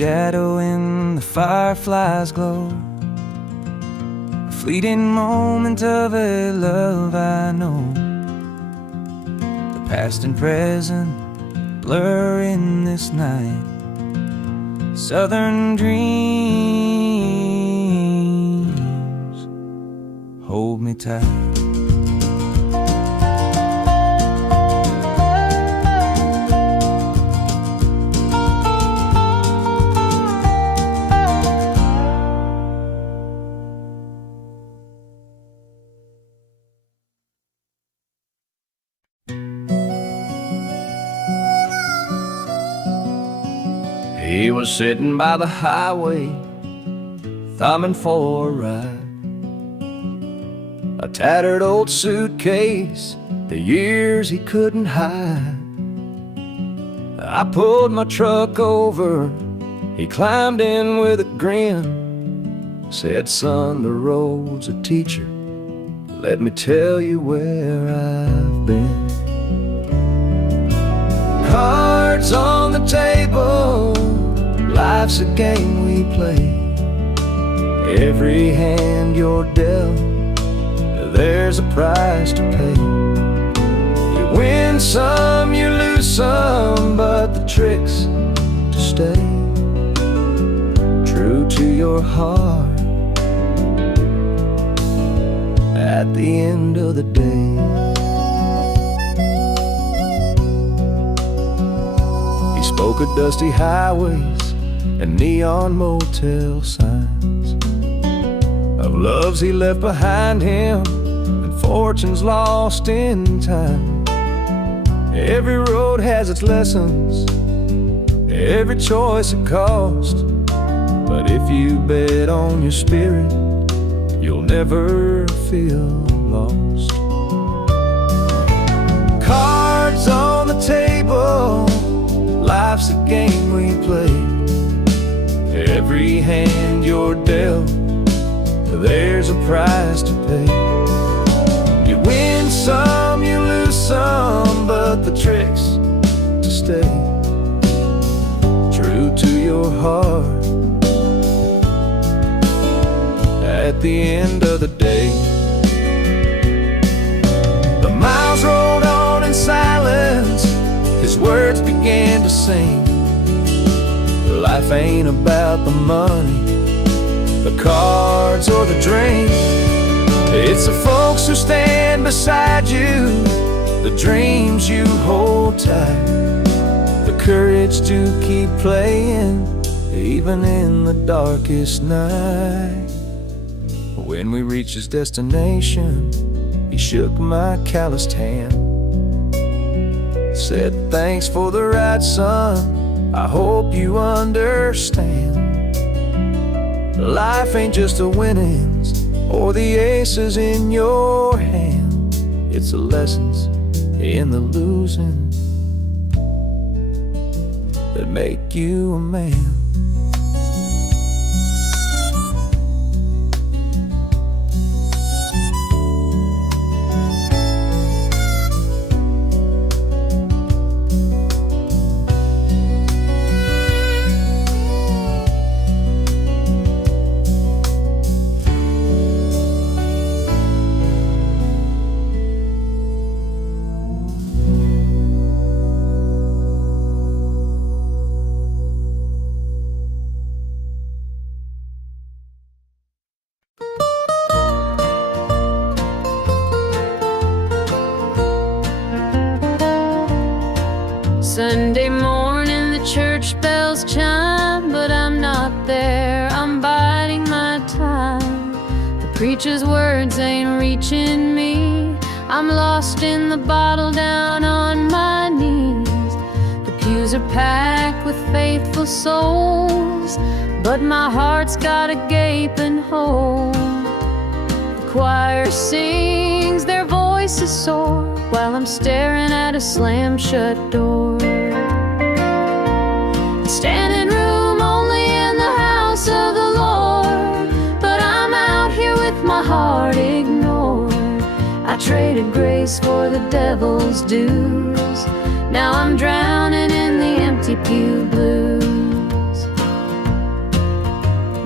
shadow in the firefly's glow, a fleeting moment of a love I know. The past and present blur in this night. Southern dreams hold me tight. He was sitting by the highway, thumbing for a ride. A tattered old suitcase, the years he couldn't hide. I pulled my truck over, he climbed in with a grin. Said, son, the road's a teacher, let me tell you where I've been. Cards on the table, life's a game we play. Every hand you're dealt, there's a price to pay. You win some, you lose some, but the trick's to stay true to your heart at the end of the day. He spoke of dusty highways and neon motel signs, of loves he left behind him and fortunes lost in time. Every road has its lessons, every choice a cost, but if you bet on your spirit, you'll never feel lost. Cards on the table, life's a game we play. Every hand you're dealt, there's a price to pay. You win some, you lose some, but the trick's to stay true to your heart at the end of the day. The miles rolled on in silence, his words began to sing. Life ain't about the money, the cards or the drink. It's the folks who stand beside you, the dreams you hold tight, the courage to keep playing even in the darkest night. When we reached his destination, he shook my calloused hand, said, thanks for the ride, son, I hope you understand. Life ain't just the winnings or the aces in your hand, it's the lessons in the losing that make you a man. Sunday morning, the church bells chime, but I'm not there, I'm biding my time. The preacher's words ain't reaching me, I'm lost in the bottle down on my knees. The pews are packed with faithful souls, but my heart's got a gaping hole. The choir sings, their voices soar, while I'm staring at a slam-shut door. Standing room only in the house of the Lord, but I'm out here with my heart ignored. I traded grace for the devil's dues, now I'm drowning in the empty pew blues.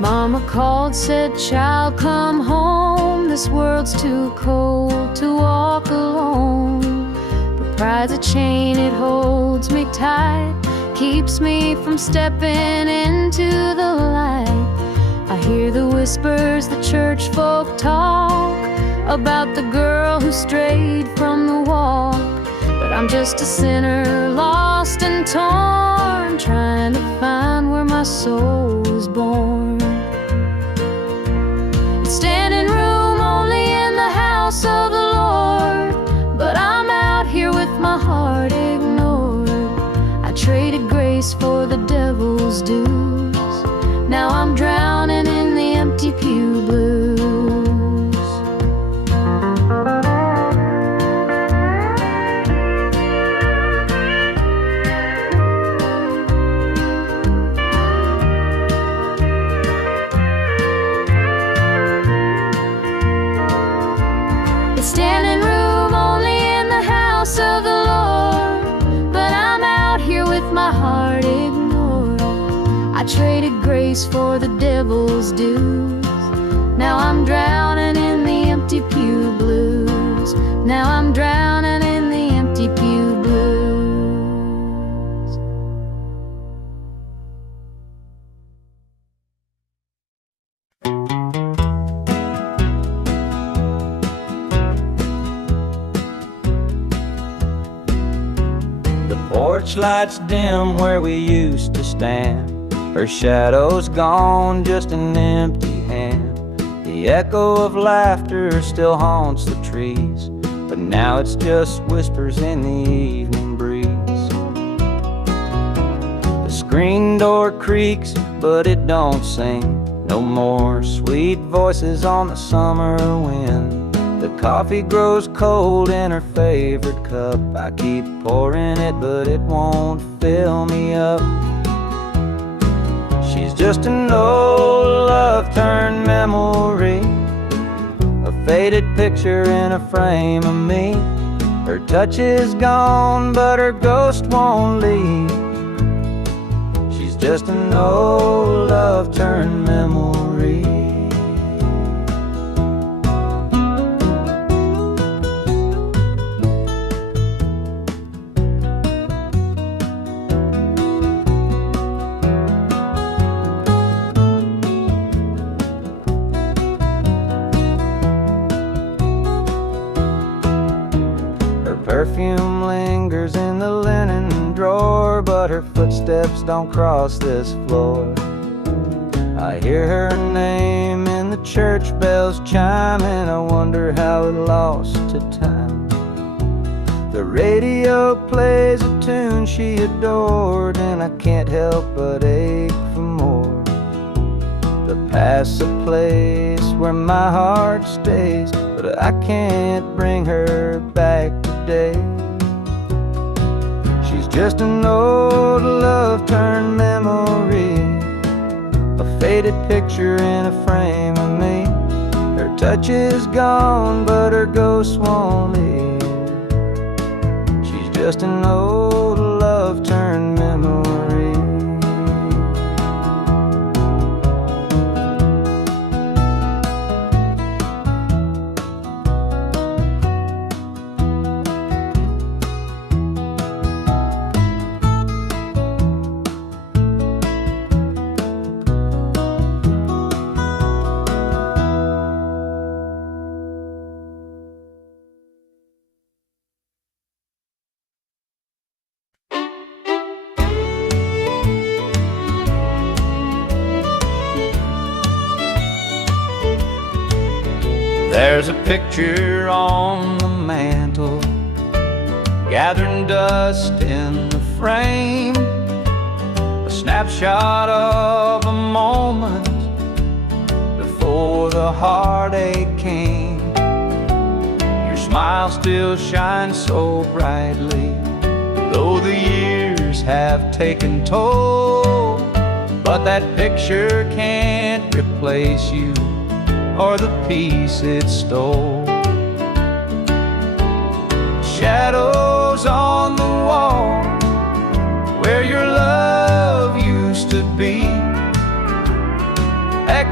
Mama called, said, child, come home. This world's too cold to walk alone. But pride's a chain, it holds me tight, keeps me from stepping into the light. I hear the whispers the church folk talk about the girl who strayed from the walk. But I'm just a sinner, lost and torn, trying to find where my soul was born. It's standing room only in the house of the Lord, but I'm out here with my heart ignored. I traded grace for the devil's dues. Now I'm drowning in the empty pew blues. Standing room only in the house of the Lord, but I'm out here with my heart ignored. I traded grace for the devil's dues. Now I'm drowning in the empty pew blues. Now I'm drowning in the empty pew blues. Porch lights dim where we used to stand. Her shadow's gone, just an empty hand. The echo of laughter still haunts the trees, but now it's just whispers in the evening breeze. The screen door creaks, but it don't sing. No more sweet voices on the summer wind. The coffee grows cold in her favorite cup. I keep pouring it, but it won't fill me up. She's just an old love-turned memory, a faded picture in a frame of me. Her touch is gone, but her ghost won't leave. She's just an old love-turned memory. Perfume lingers in the linen drawer, but her footsteps don't cross this floor. I hear her name in the church bells chiming. I wonder how it lost to time. The radio plays a tune she adored, and I can't help but ache for more. The past's a place where my heart stays, but I can't bring her back today. She's just an old love-turned memory, a faded picture in a frame of me. Her touch is gone, but her ghost won't leave. She's just an old love-turned memory. There's a picture on the mantle, gathering dust in the frame, a snapshot of a moment before the heartache came. Your smile still shines so brightly, though the years have taken toll. But that picture can't replace you or the peace it stole. Shadows on the wall where your love used to be,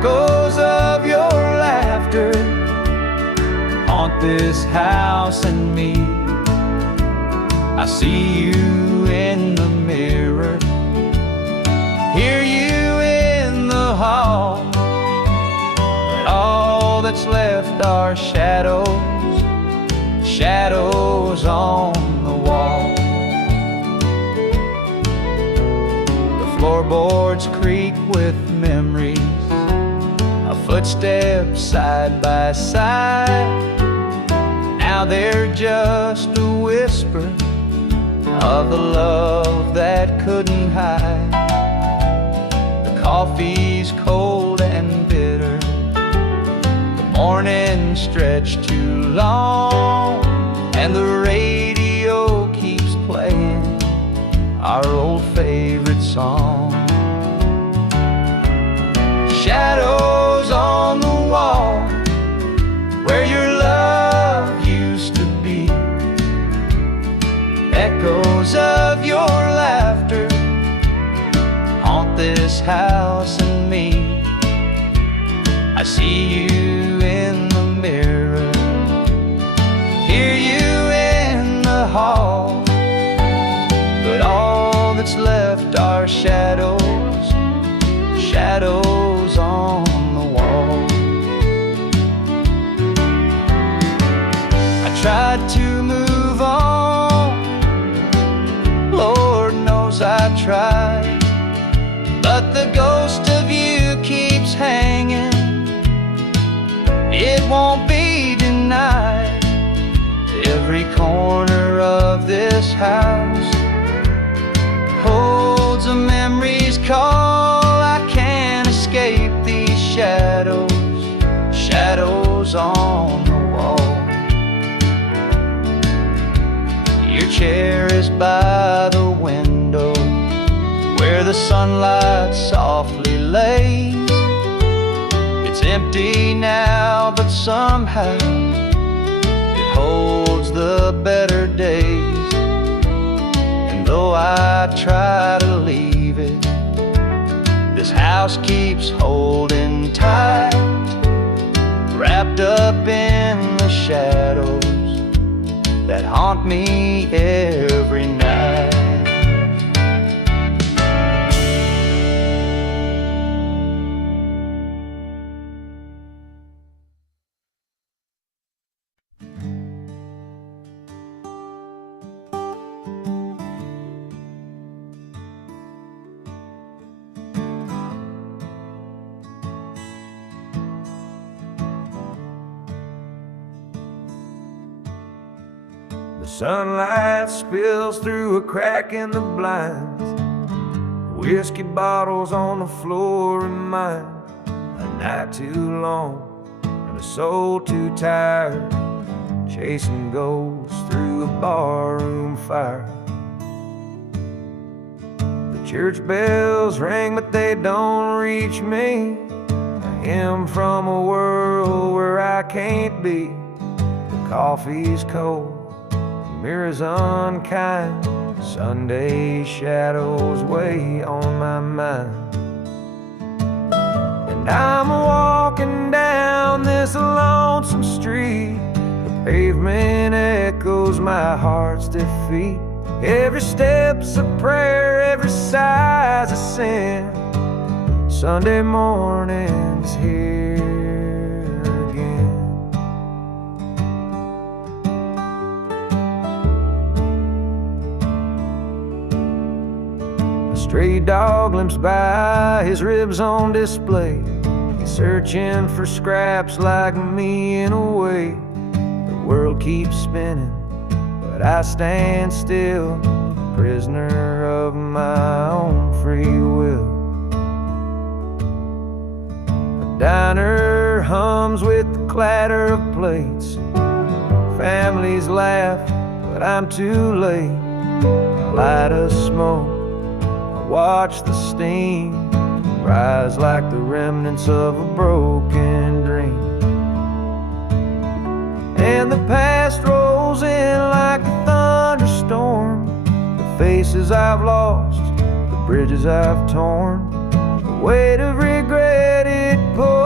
Echoes of your laughter haunt this house and me. I see you in the mirror, hear you in the hall, but all that's left are shadows, shadows on the wall. The floorboards creak with memories of footsteps side by side. Now they're just a whisper of the love that couldn't hide. The coffee's cold and bitter, the morning stretched too long, and the radio keeps playing our old favorite song. Shadows on the wall where your love used to be. Echoes of your laughter haunt this house and me. I see you in the mirror, hear you in the hall, but all that's left are shadows, shadows on the wall. I tried to move on, Lord knows I tried, but the ghost of you keeps hanging. It won't be denied. Every corner of this house holds a memory's call. I can't escape these shadows, shadows on the wall. Your chair is by the window where the sunlight softly lays. It's empty now, but somehow it holds the better days. And though I try to leave it, this house keeps holding tight, wrapped up in the shadows that haunt me every night. The sunlight spills through a crack in the blinds. Whiskey bottles on the floor remind a night too long and a soul too tired, chasing ghosts through a barroom fire. The church bells ring, but they don't reach me. A hymn from a world where I can't be. The coffee's cold, mirrors unkind, Sunday shadows weigh on my mind. And I'm walking down this lonesome street, the pavement echoes my heart's defeat. Every step's a prayer, every sigh's a sin. Sunday morning's here again. Stray dog limps by, his ribs on display. He's searching for scraps like me in a way. The world keeps spinning, but I stand still, prisoner of my own free will. The diner hums with the clatter of plates. Families laugh, but I'm too late. Light a smoke, watch the steam rise like the remnants of a broken dream. And the past rolls in like a thunderstorm. The faces I've lost, the bridges I've torn, the weight of regret it pours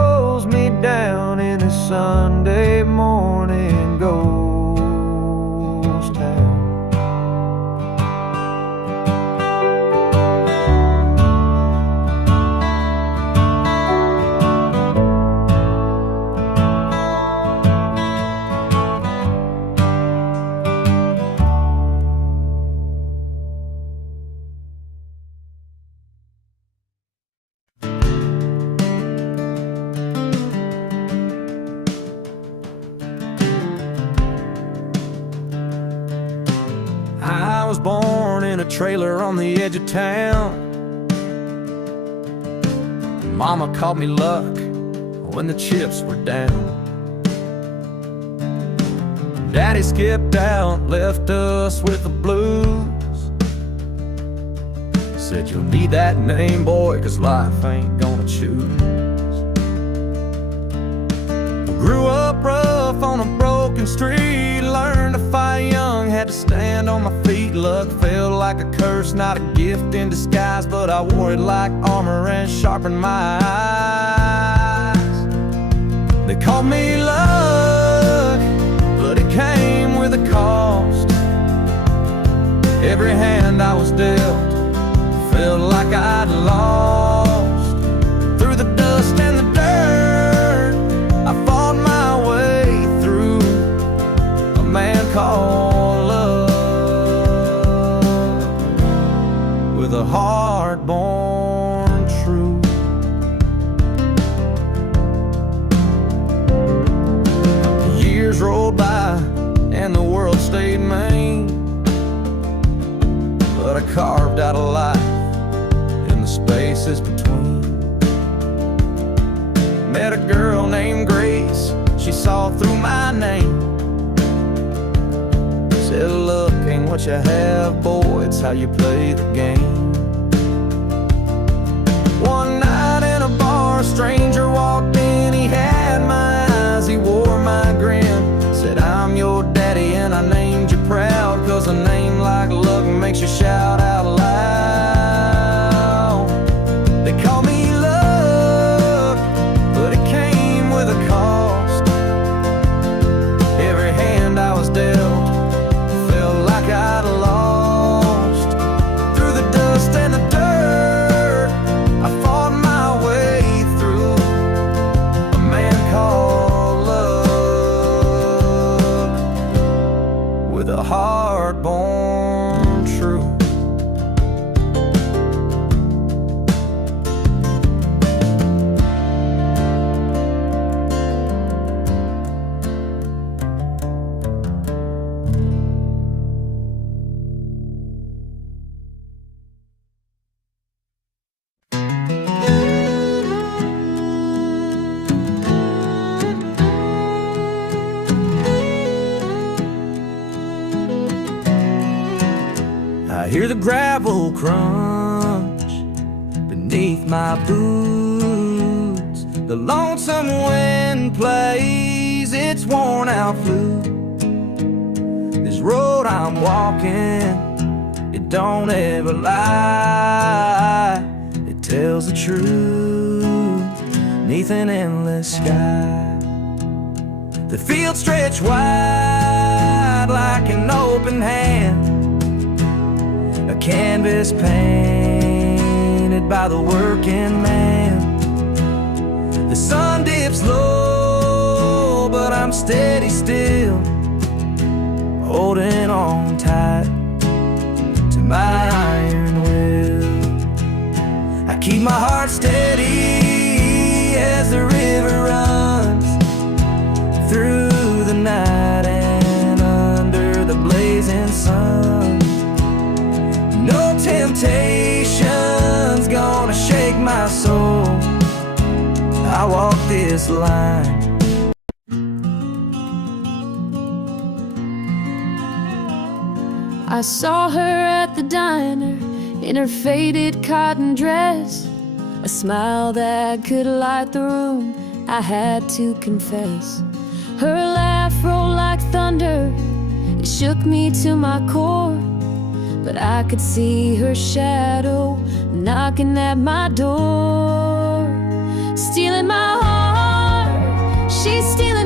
Sunday morning ghost town. I was born in a trailer on the edge of town. Mama called me luck when the chips were down. Daddy skipped out, left us with the blues. Said you'll need that name, boy, 'cause life ain't gonna choose. Grew up rough on a broken street, learned to fight young, had to stand on my feet. Luck felt like a curse, not a gift in disguise, but I wore it like armor and sharpened my eyes. They called me luck, but it came with a cost. Every hand I was dealt felt like I'd lost. Through the dust and the dirt, I fought my way through. A man called love, with a heart born true. The years rolled by and the world stayed mean, but I carved out a life in the spaces between. Met a girl named Grace, she saw through my name. Said luck ain't what you have, boy, it's how you play the game. One night in a bar, a stranger walked in, he had my eyes, he wore my grin. Said I'm your daddy and I named you proud, 'cause a name like luck makes you shout out loud. They call me luck, but it came with a cost. Every hand I was dealt felt like I'd lost. Through the dust and the dirt, I fought my way through. A man called love, with a heart born true. I hear the gravel crunch beneath my boots. The lonesome wind plays its worn out flute. This road I'm walking, it don't ever lie. It tells the truth neath an endless sky. The fields stretch wide like an open hand, a canvas painted by the working man. The sun dips low, but I'm steady still, holding on tight to my iron will. I keep my heart steady as the river runs through the night and under the blazing sun. No temptation's gonna shake my soul. I walk this line. I saw her at the diner in her faded cotton dress, a smile that could light the room, I had to confess. Her laugh rolled like thunder, it shook me to my core. But I could see her shadow knocking at my door, stealing my heart, she's stealing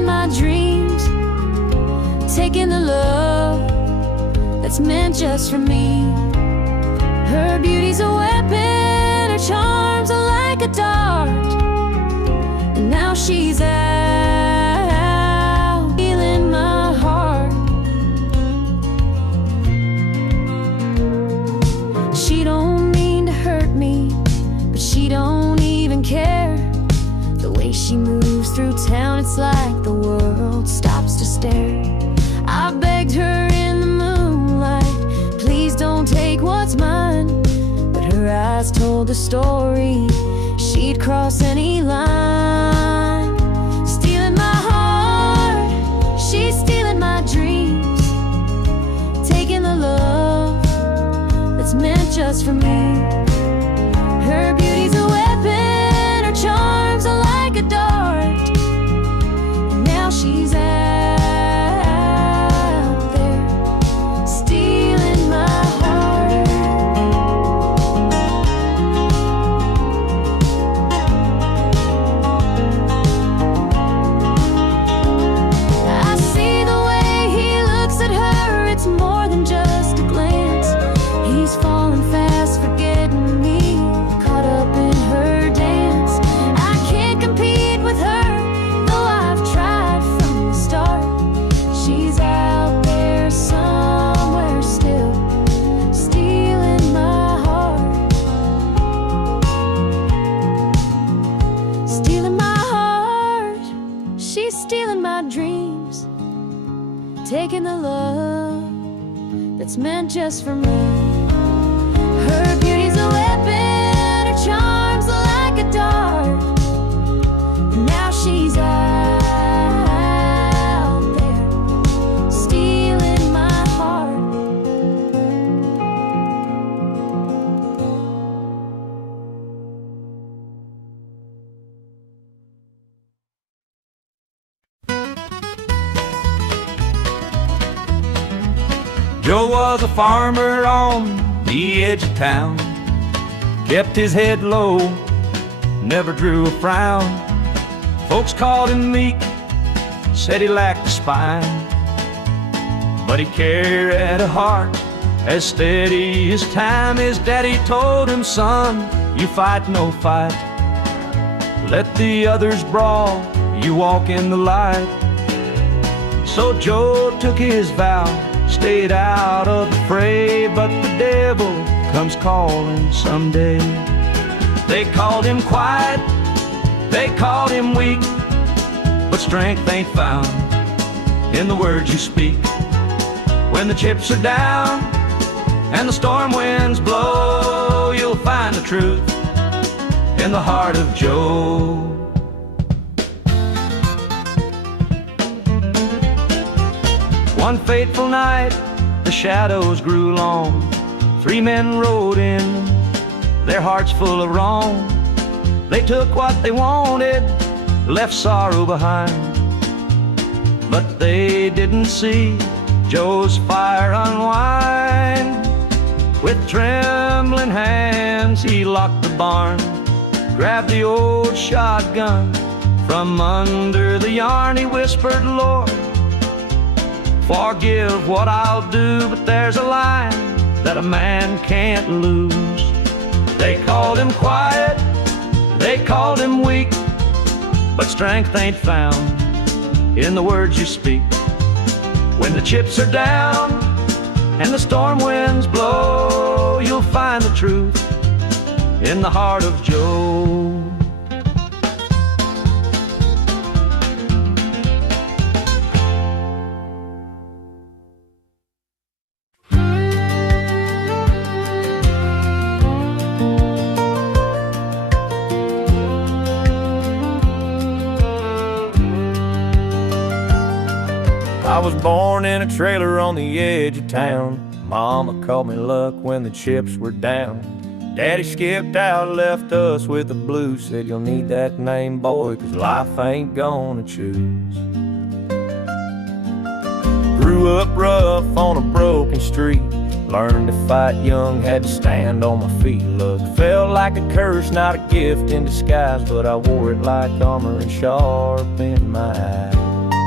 stealing my dreams, taking the love that's meant just for me. Her beauty's a weapon, her charms are like a dart, and now she's out stealing my heart. She don't mean to hurt me, but she don't even care. The way she moves through town, it's like the world stops to stare. I begged her in the moonlight, please don't take what's mine, but her eyes told the story, she'd cross any line. Stealing my heart, she's stealing my dreams, taking the love that's meant just for me. Her beauty's a weapon, her charms are like a dart, and now she's out there stealing my heart. I see the way he looks at her, it's more than just a glance. He's falling fast, forgetting me, caught up in her dance. I can't compete with her, though I've tried from the start. She's out there somewhere still, stealing my heart. Stealing my heart, she's stealing my dreams, taking the love that's meant just for me. Her beauty's a weapon, her charms are like a dart, and now she's out there stealing my heart. Joe was a farmer on the edge of town, kept his head low, never drew a frown. Folks called him meek, said he lacked a spine, but he carried a heart as steady as time. His daddy told him, son, you fight no fight, let the others brawl, you walk in the light. So Joe took his vow, stayed out of the fray, but the devil comes calling someday. They called him quiet, they called him weak, but strength ain't found in the words you speak. When the chips are down and the storm winds blow, you'll find the truth in the heart of Joe. One fateful night, the shadows grew long. 3 men rode in, their hearts full of wrong. They took what they wanted, left sorrow behind, but they didn't see Joe's fire unwind. With trembling hands, he locked the barn, grabbed the old shotgun from under the yarn. He whispered, Lord, forgive what I'll do, but there's a line that a man can't lose. They called him quiet, they called him weak, but strength ain't found in the words you speak. When the chips are down and the storm winds blow, you'll find the truth in the heart of Joe. I was born in a trailer on the edge of town. Mama called me luck when the chips were down. Daddy skipped out, left us with the blues. Said you'll need that name, boy, 'cause life ain't gonna choose. Grew up rough on a broken street. Learned to fight young, had to stand on my feet. Look, felt like a curse, not a gift in disguise, but I wore it like armor and sharp in my eyes.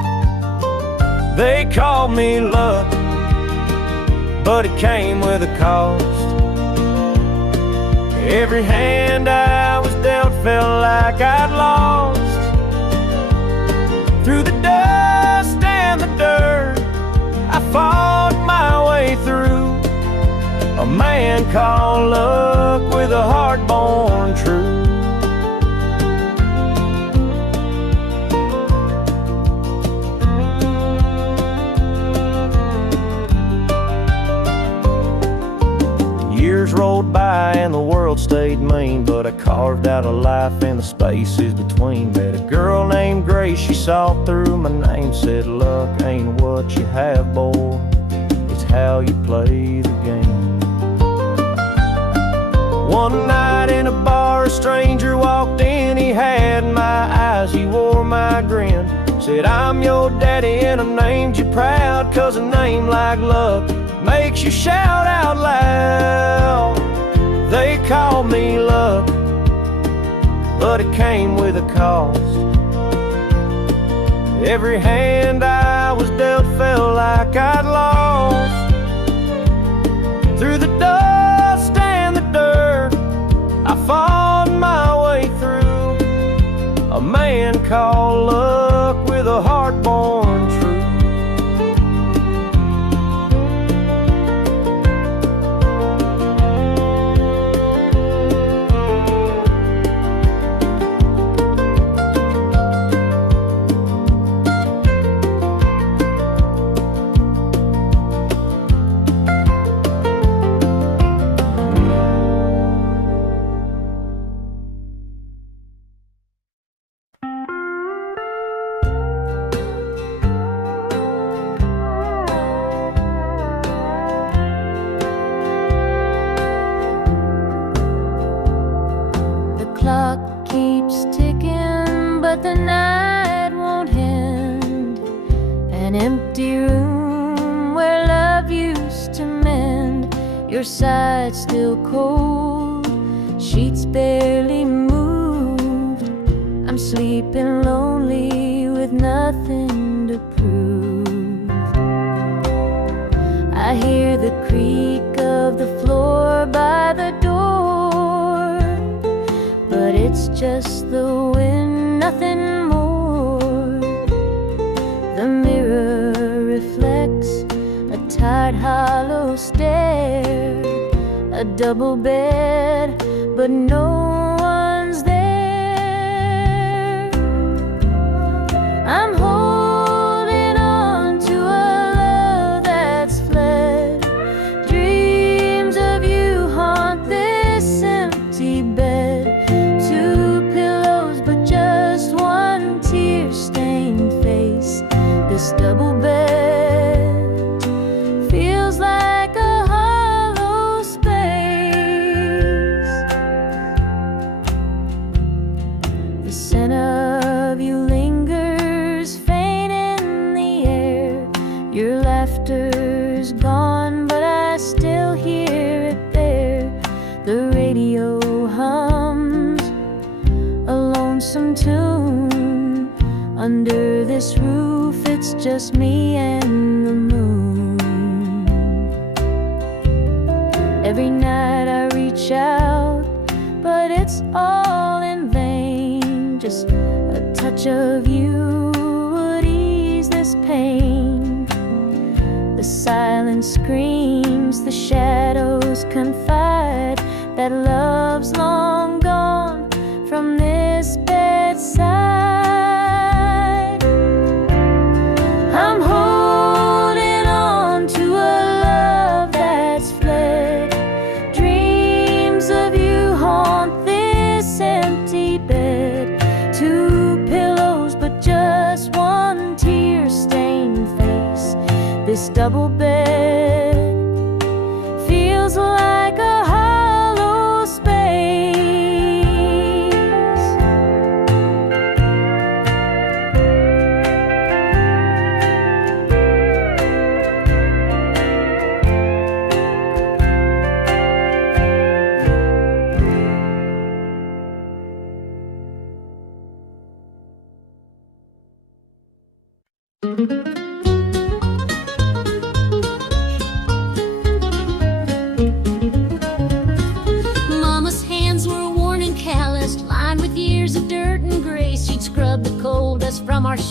They called me luck, but it came with a cost. Every hand I was dealt felt like I'd lost. Through the dust and the dirt, I fought my way through. A man called luck with a heart born true. Years rolled by and the world stayed mean, but I carved out a life in the spaces between. Met a girl named Grace, she saw through my name, said luck ain't what you have, boy, it's how you play the game. One night in a bar, a stranger walked in. He had my eyes, he wore my grin. Said, I'm your daddy and I named you proud, 'cause a name like luck makes you shout out loud. They called me luck, but it came with a cost. Every hand I was dealt felt like I'd lost. Through the dust and the dirt, I fought my way through. A man called luck with a heart born true. The night won't end. An empty room where love used to mend. Your side still cold, sheets barely moved. I'm sleeping lonely with nothing to prove. I hear the creak of the floor by the door, but it's just the wind, nothing more. The mirror reflects a tired, hollow stare. A double bed, but no one's there. I'm holding on to a love that's fled. Dreams of you haunt this empty bed. Two pillows, but just one tear-stained face. This double bed feels like a hollow space. The scent of you lingers faint in the air. Your laughter's gone, but I still hear it there. The radio hums a lonesome tune. Under this roof, it's just me and the moon. Every night I reach out, but it's all in vain. Just a touch of you would ease this pain. The silence screams, the shadows confide that love's long gone from this bedside. I'm holding on to a love that's fled. Dreams of you haunt this empty bed. Two pillows, but just one tear-stained face. This double bed feels like a hollow space.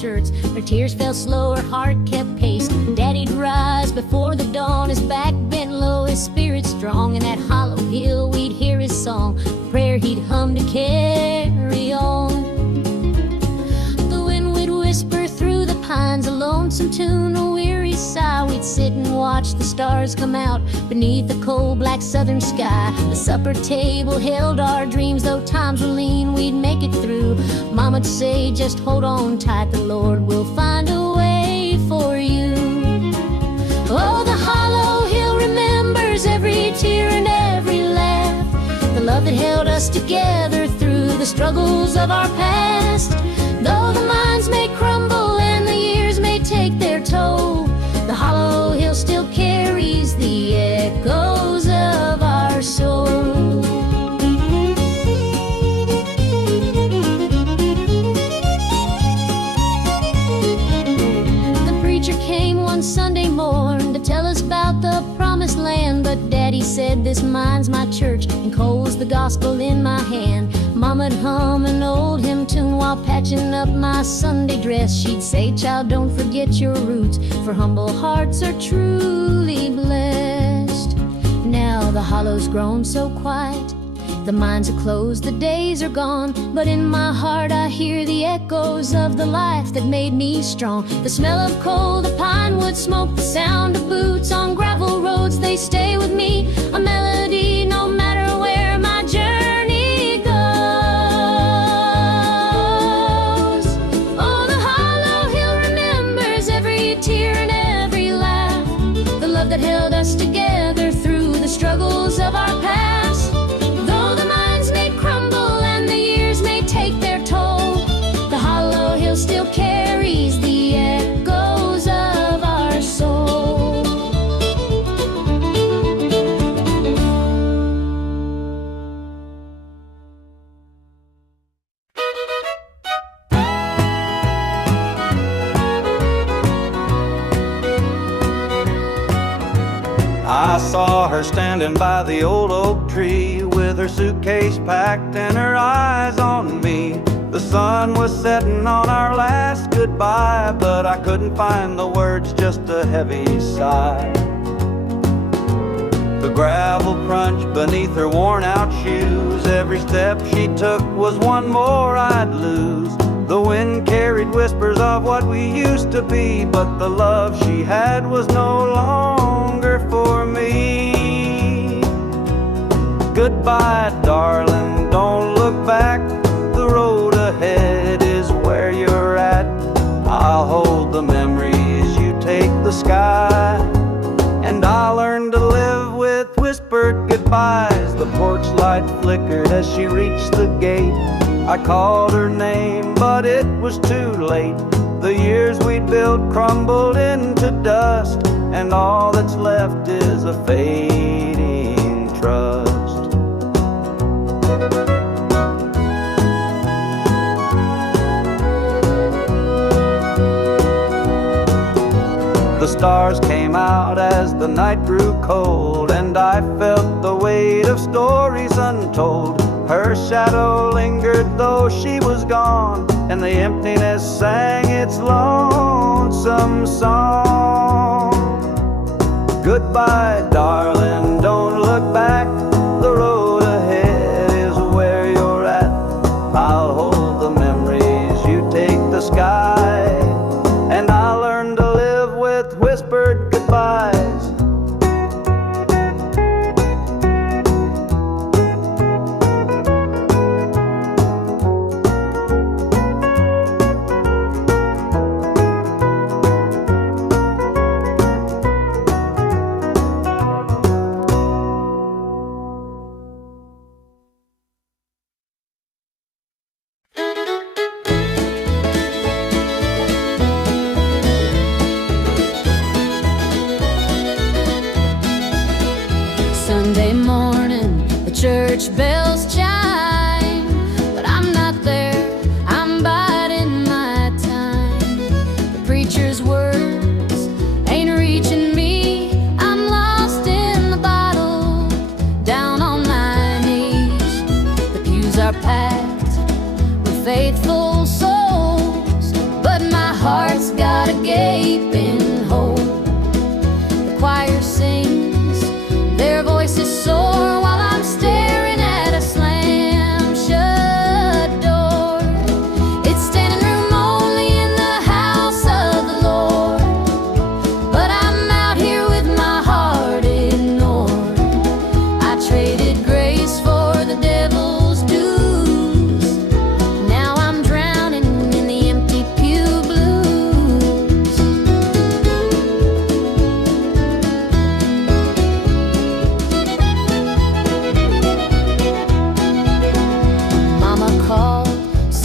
shirts. Her tears fell slow, her heart kept pace. Daddy'd rise before the dawn, his back bent low, his spirit strong. In that hollow hill we'd hear his song, prayer he'd hum to carry on. The wind would whisper through the pines, a lonesome tune, a weary sigh. We'd sit and watch the stars come out beneath the cold black southern sky. The supper table held our dreams, though times were lean, we'd make it through. Mama'd say, just hold on tight, the Lord will find a way for you. Oh, the hollow hill remembers every tear and every laugh, the love that held us together through the struggles of our past. Though the minds may crumble and the years may take their toll, the hollow hill still carries the echoes of our soul. The preacher came one Sunday morn to tell us about the promised land, but Daddy said, this mine's my church, and coal's the gospel in my hand. Mama'd hum an old hymn tune while patching up my Sunday dress. She'd say, child, don't forget your roots, for humble hearts are truly blessed. Now the hollow's grown so quiet, the mines are closed, the days are gone, but in my heart I hear the echoes of the life that made me strong. The smell of coal, the pine wood smoke, the sound of boots on gravel roads, they stay with me, a melody no matter where my journey goes. Oh, the hollow hill remembers every tear and every laugh, the love that held us together through the struggles of our past. Though the minds may crumble and the years may take their toll, the hollow hill still carries the echoes of our soul. I saw her standing by the old oak tree with her suitcase packed and her eyes on me. The sun was setting on our last goodbye, but I couldn't find the words, just a heavy sigh. The gravel crunched beneath her worn out shoes, every step she took was one more I'd lose. The wind carried whispers of what we used to be, but the love she had was no longer for me. Goodbye, darling, don't look back, the road ahead is where you're at. I'll hold the memories, you take the sky, and I'll learn to live with whispered goodbyes. The porch light flickered as she reached the gate. I called her name, but it was too late. The years we'd built crumbled into dust, and all that's left is a fading trust. The stars came out as the night grew cold, and I felt the weight of stories untold. Her shadow lingered though she was gone, and the emptiness sang its lonesome song. Goodbye, darling, don't look back, the road ahead is where you're at. I'll hold the memories, you take the sky, and I'll learn to live with whispered goodbyes. Sunday morning, the church bells chime, but I'm not there, I'm biding my time. The preacher's words ain't reaching me, I'm lost in the bottle, down on my knees. The pews are packed with faithful souls, but my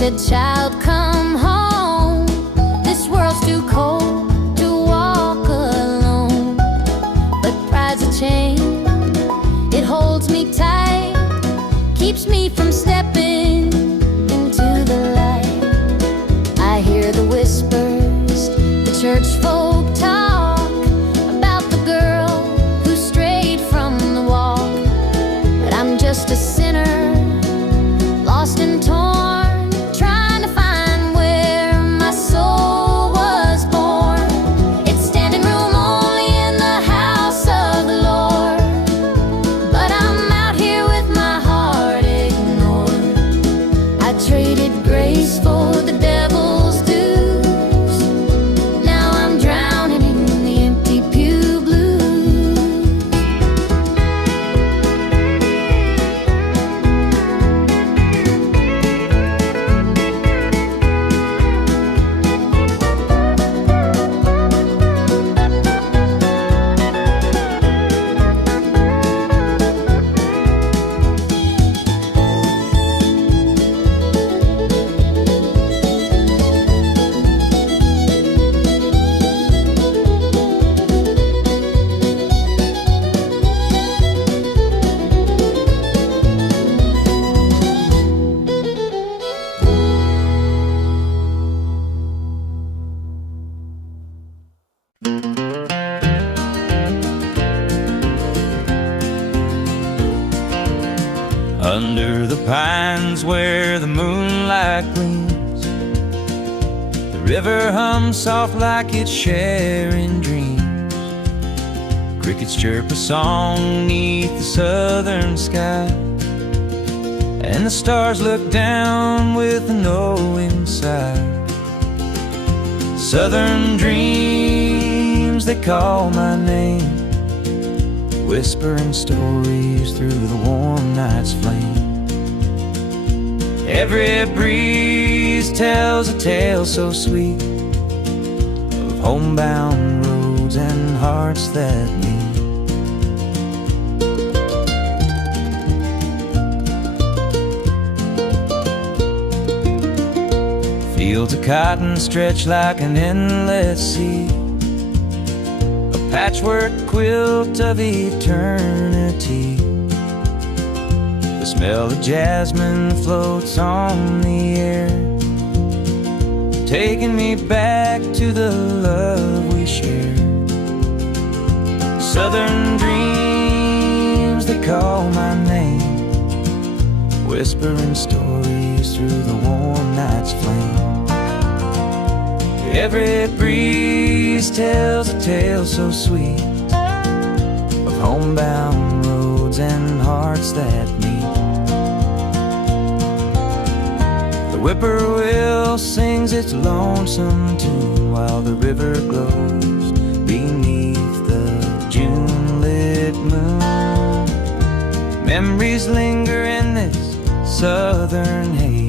said, child, come home. This world's too cold to walk alone. But pride's a chain, it holds me tight, keeps me from stepping into the light. I hear the whispers, the church folk talk about the girl who strayed from the walk. But I'm just a sinner, lost and torn, trying to find where my soul was born. It's standing room only in the house of the Lord, but I'm out here with my heart ignored. I traded grace for the devil's dues. Now I'm drowning in the empty pew blues. Under the pines where the moonlight gleams, the river hums soft like it's sharing dreams. Crickets chirp a song neath the southern sky, and the stars look down with a knowing sigh. Southern dreams, they call my name, whispering stories through the warm night's flame. Every breeze tells a tale so sweet of homebound roads and hearts that meet. Fields of cotton stretch like an endless sea, patchwork quilt of eternity. The smell of jasmine floats on the air, taking me back to the love we shared. Southern dreams, they call my name, whispering stories through the warm night's flame. Every breeze tells a tale so sweet of homebound roads and hearts that meet. The whippoorwill sings its lonesome tune while the river glows beneath the June-lit moon. Memories linger in this southern haze,